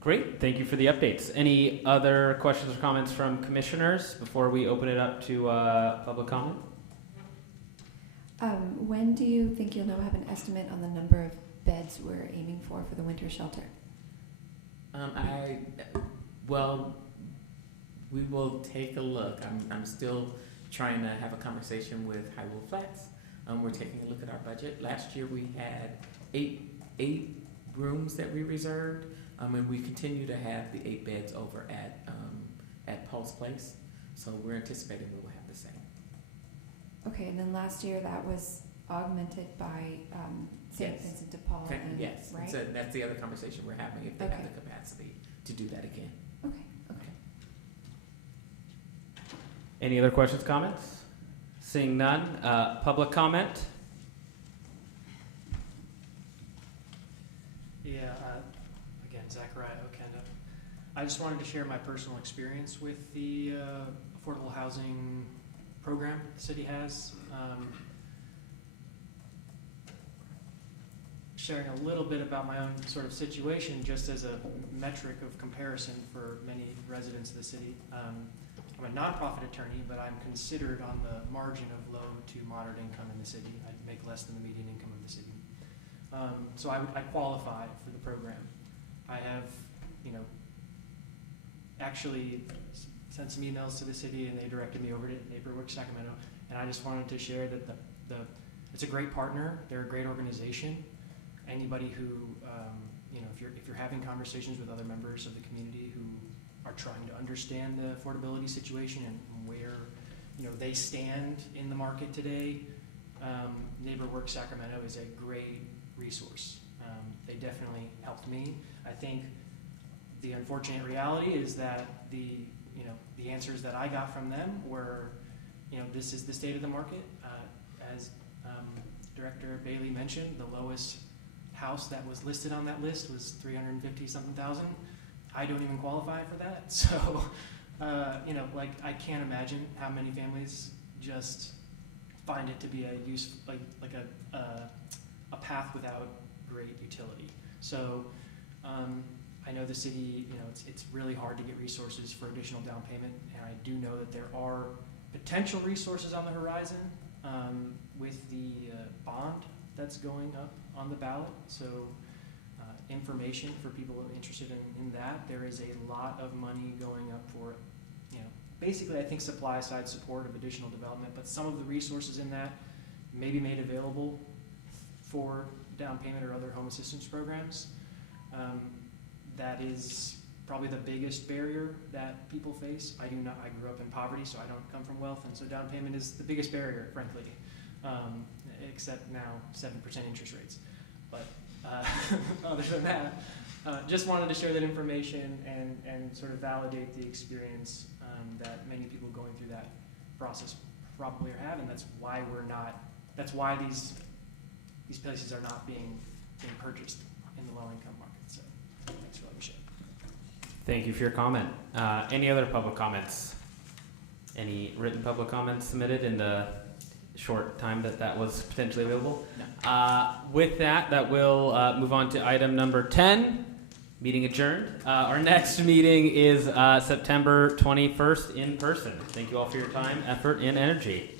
Great, thank you for the updates. Any other questions or comments from commissioners before we open it up to public comment? When do you think you'll have an estimate on the number of beds we're aiming for the winter shelter? We will take a look. I'm still trying to have a conversation with Highwood Flats. We're taking a look at our budget. Last year we had eight rooms that we reserved, and we continue to have the 8 beds over at Pulse Place. So we're anticipating we will have the same. Okay, and then last year that was augmented by St. Yes. Vincent de Paul. Yes, right? so that's the other conversation we're having, if they have the capacity to do that again. Okay. Any other questions, comments? Seeing none, public comment? Yeah, again, Zachariah Okenda. I just wanted to share my personal experience with the affordable housing program the city has. Sharing a little bit about my own sort of situation just as a metric of comparison for many residents of the city. I'm a nonprofit attorney, but I'm considered on the margin of low to moderate income in the city. I make less than the median income of the city. So I qualify for the program. I have, actually sent some emails to the city, and they directed me over to NeighborWorks Sacramento. And I just wanted to share that it's a great partner. They're a great organization. Anybody who, if you're having conversations with other members of the community who are trying to understand the affordability situation and where, they stand in the market today, NeighborWorks Sacramento is a great resource. They definitely helped me. I think The unfortunate reality is that the answers that I got from them were, this is the state of the market. As Director Bailey mentioned, the lowest house that was listed on that list was $350-something thousand. I don't even qualify for that. So, I can't imagine how many families just find it to be a use, like a path without great utility. So, I know the city, it's really hard to get resources for additional down payment, and I do know that there are potential resources on the horizon with the bond that's going up on the ballot. So information for people interested in that. There is a lot of money going up for, basically I think supply side support of additional development, but some of the resources in that may be made available for down payment or other home assistance programs. That is probably the biggest barrier that people face. I grew up in poverty, so I don't come from wealth, and so down payment is the biggest barrier, frankly, except now 7% interest rates. But other than that, just wanted to share that information and sort of validate the experience that many people going through that process probably are having. That's why these places are not being purchased in the low income market. So thanks for letting me share. Thank you for your comment. Any other public comments? Any written public comments submitted in the short time that was potentially available? No. With that will move on to item number 10, meeting adjourned. Our next meeting is September 21st in person. Thank you all for your time, effort, and energy.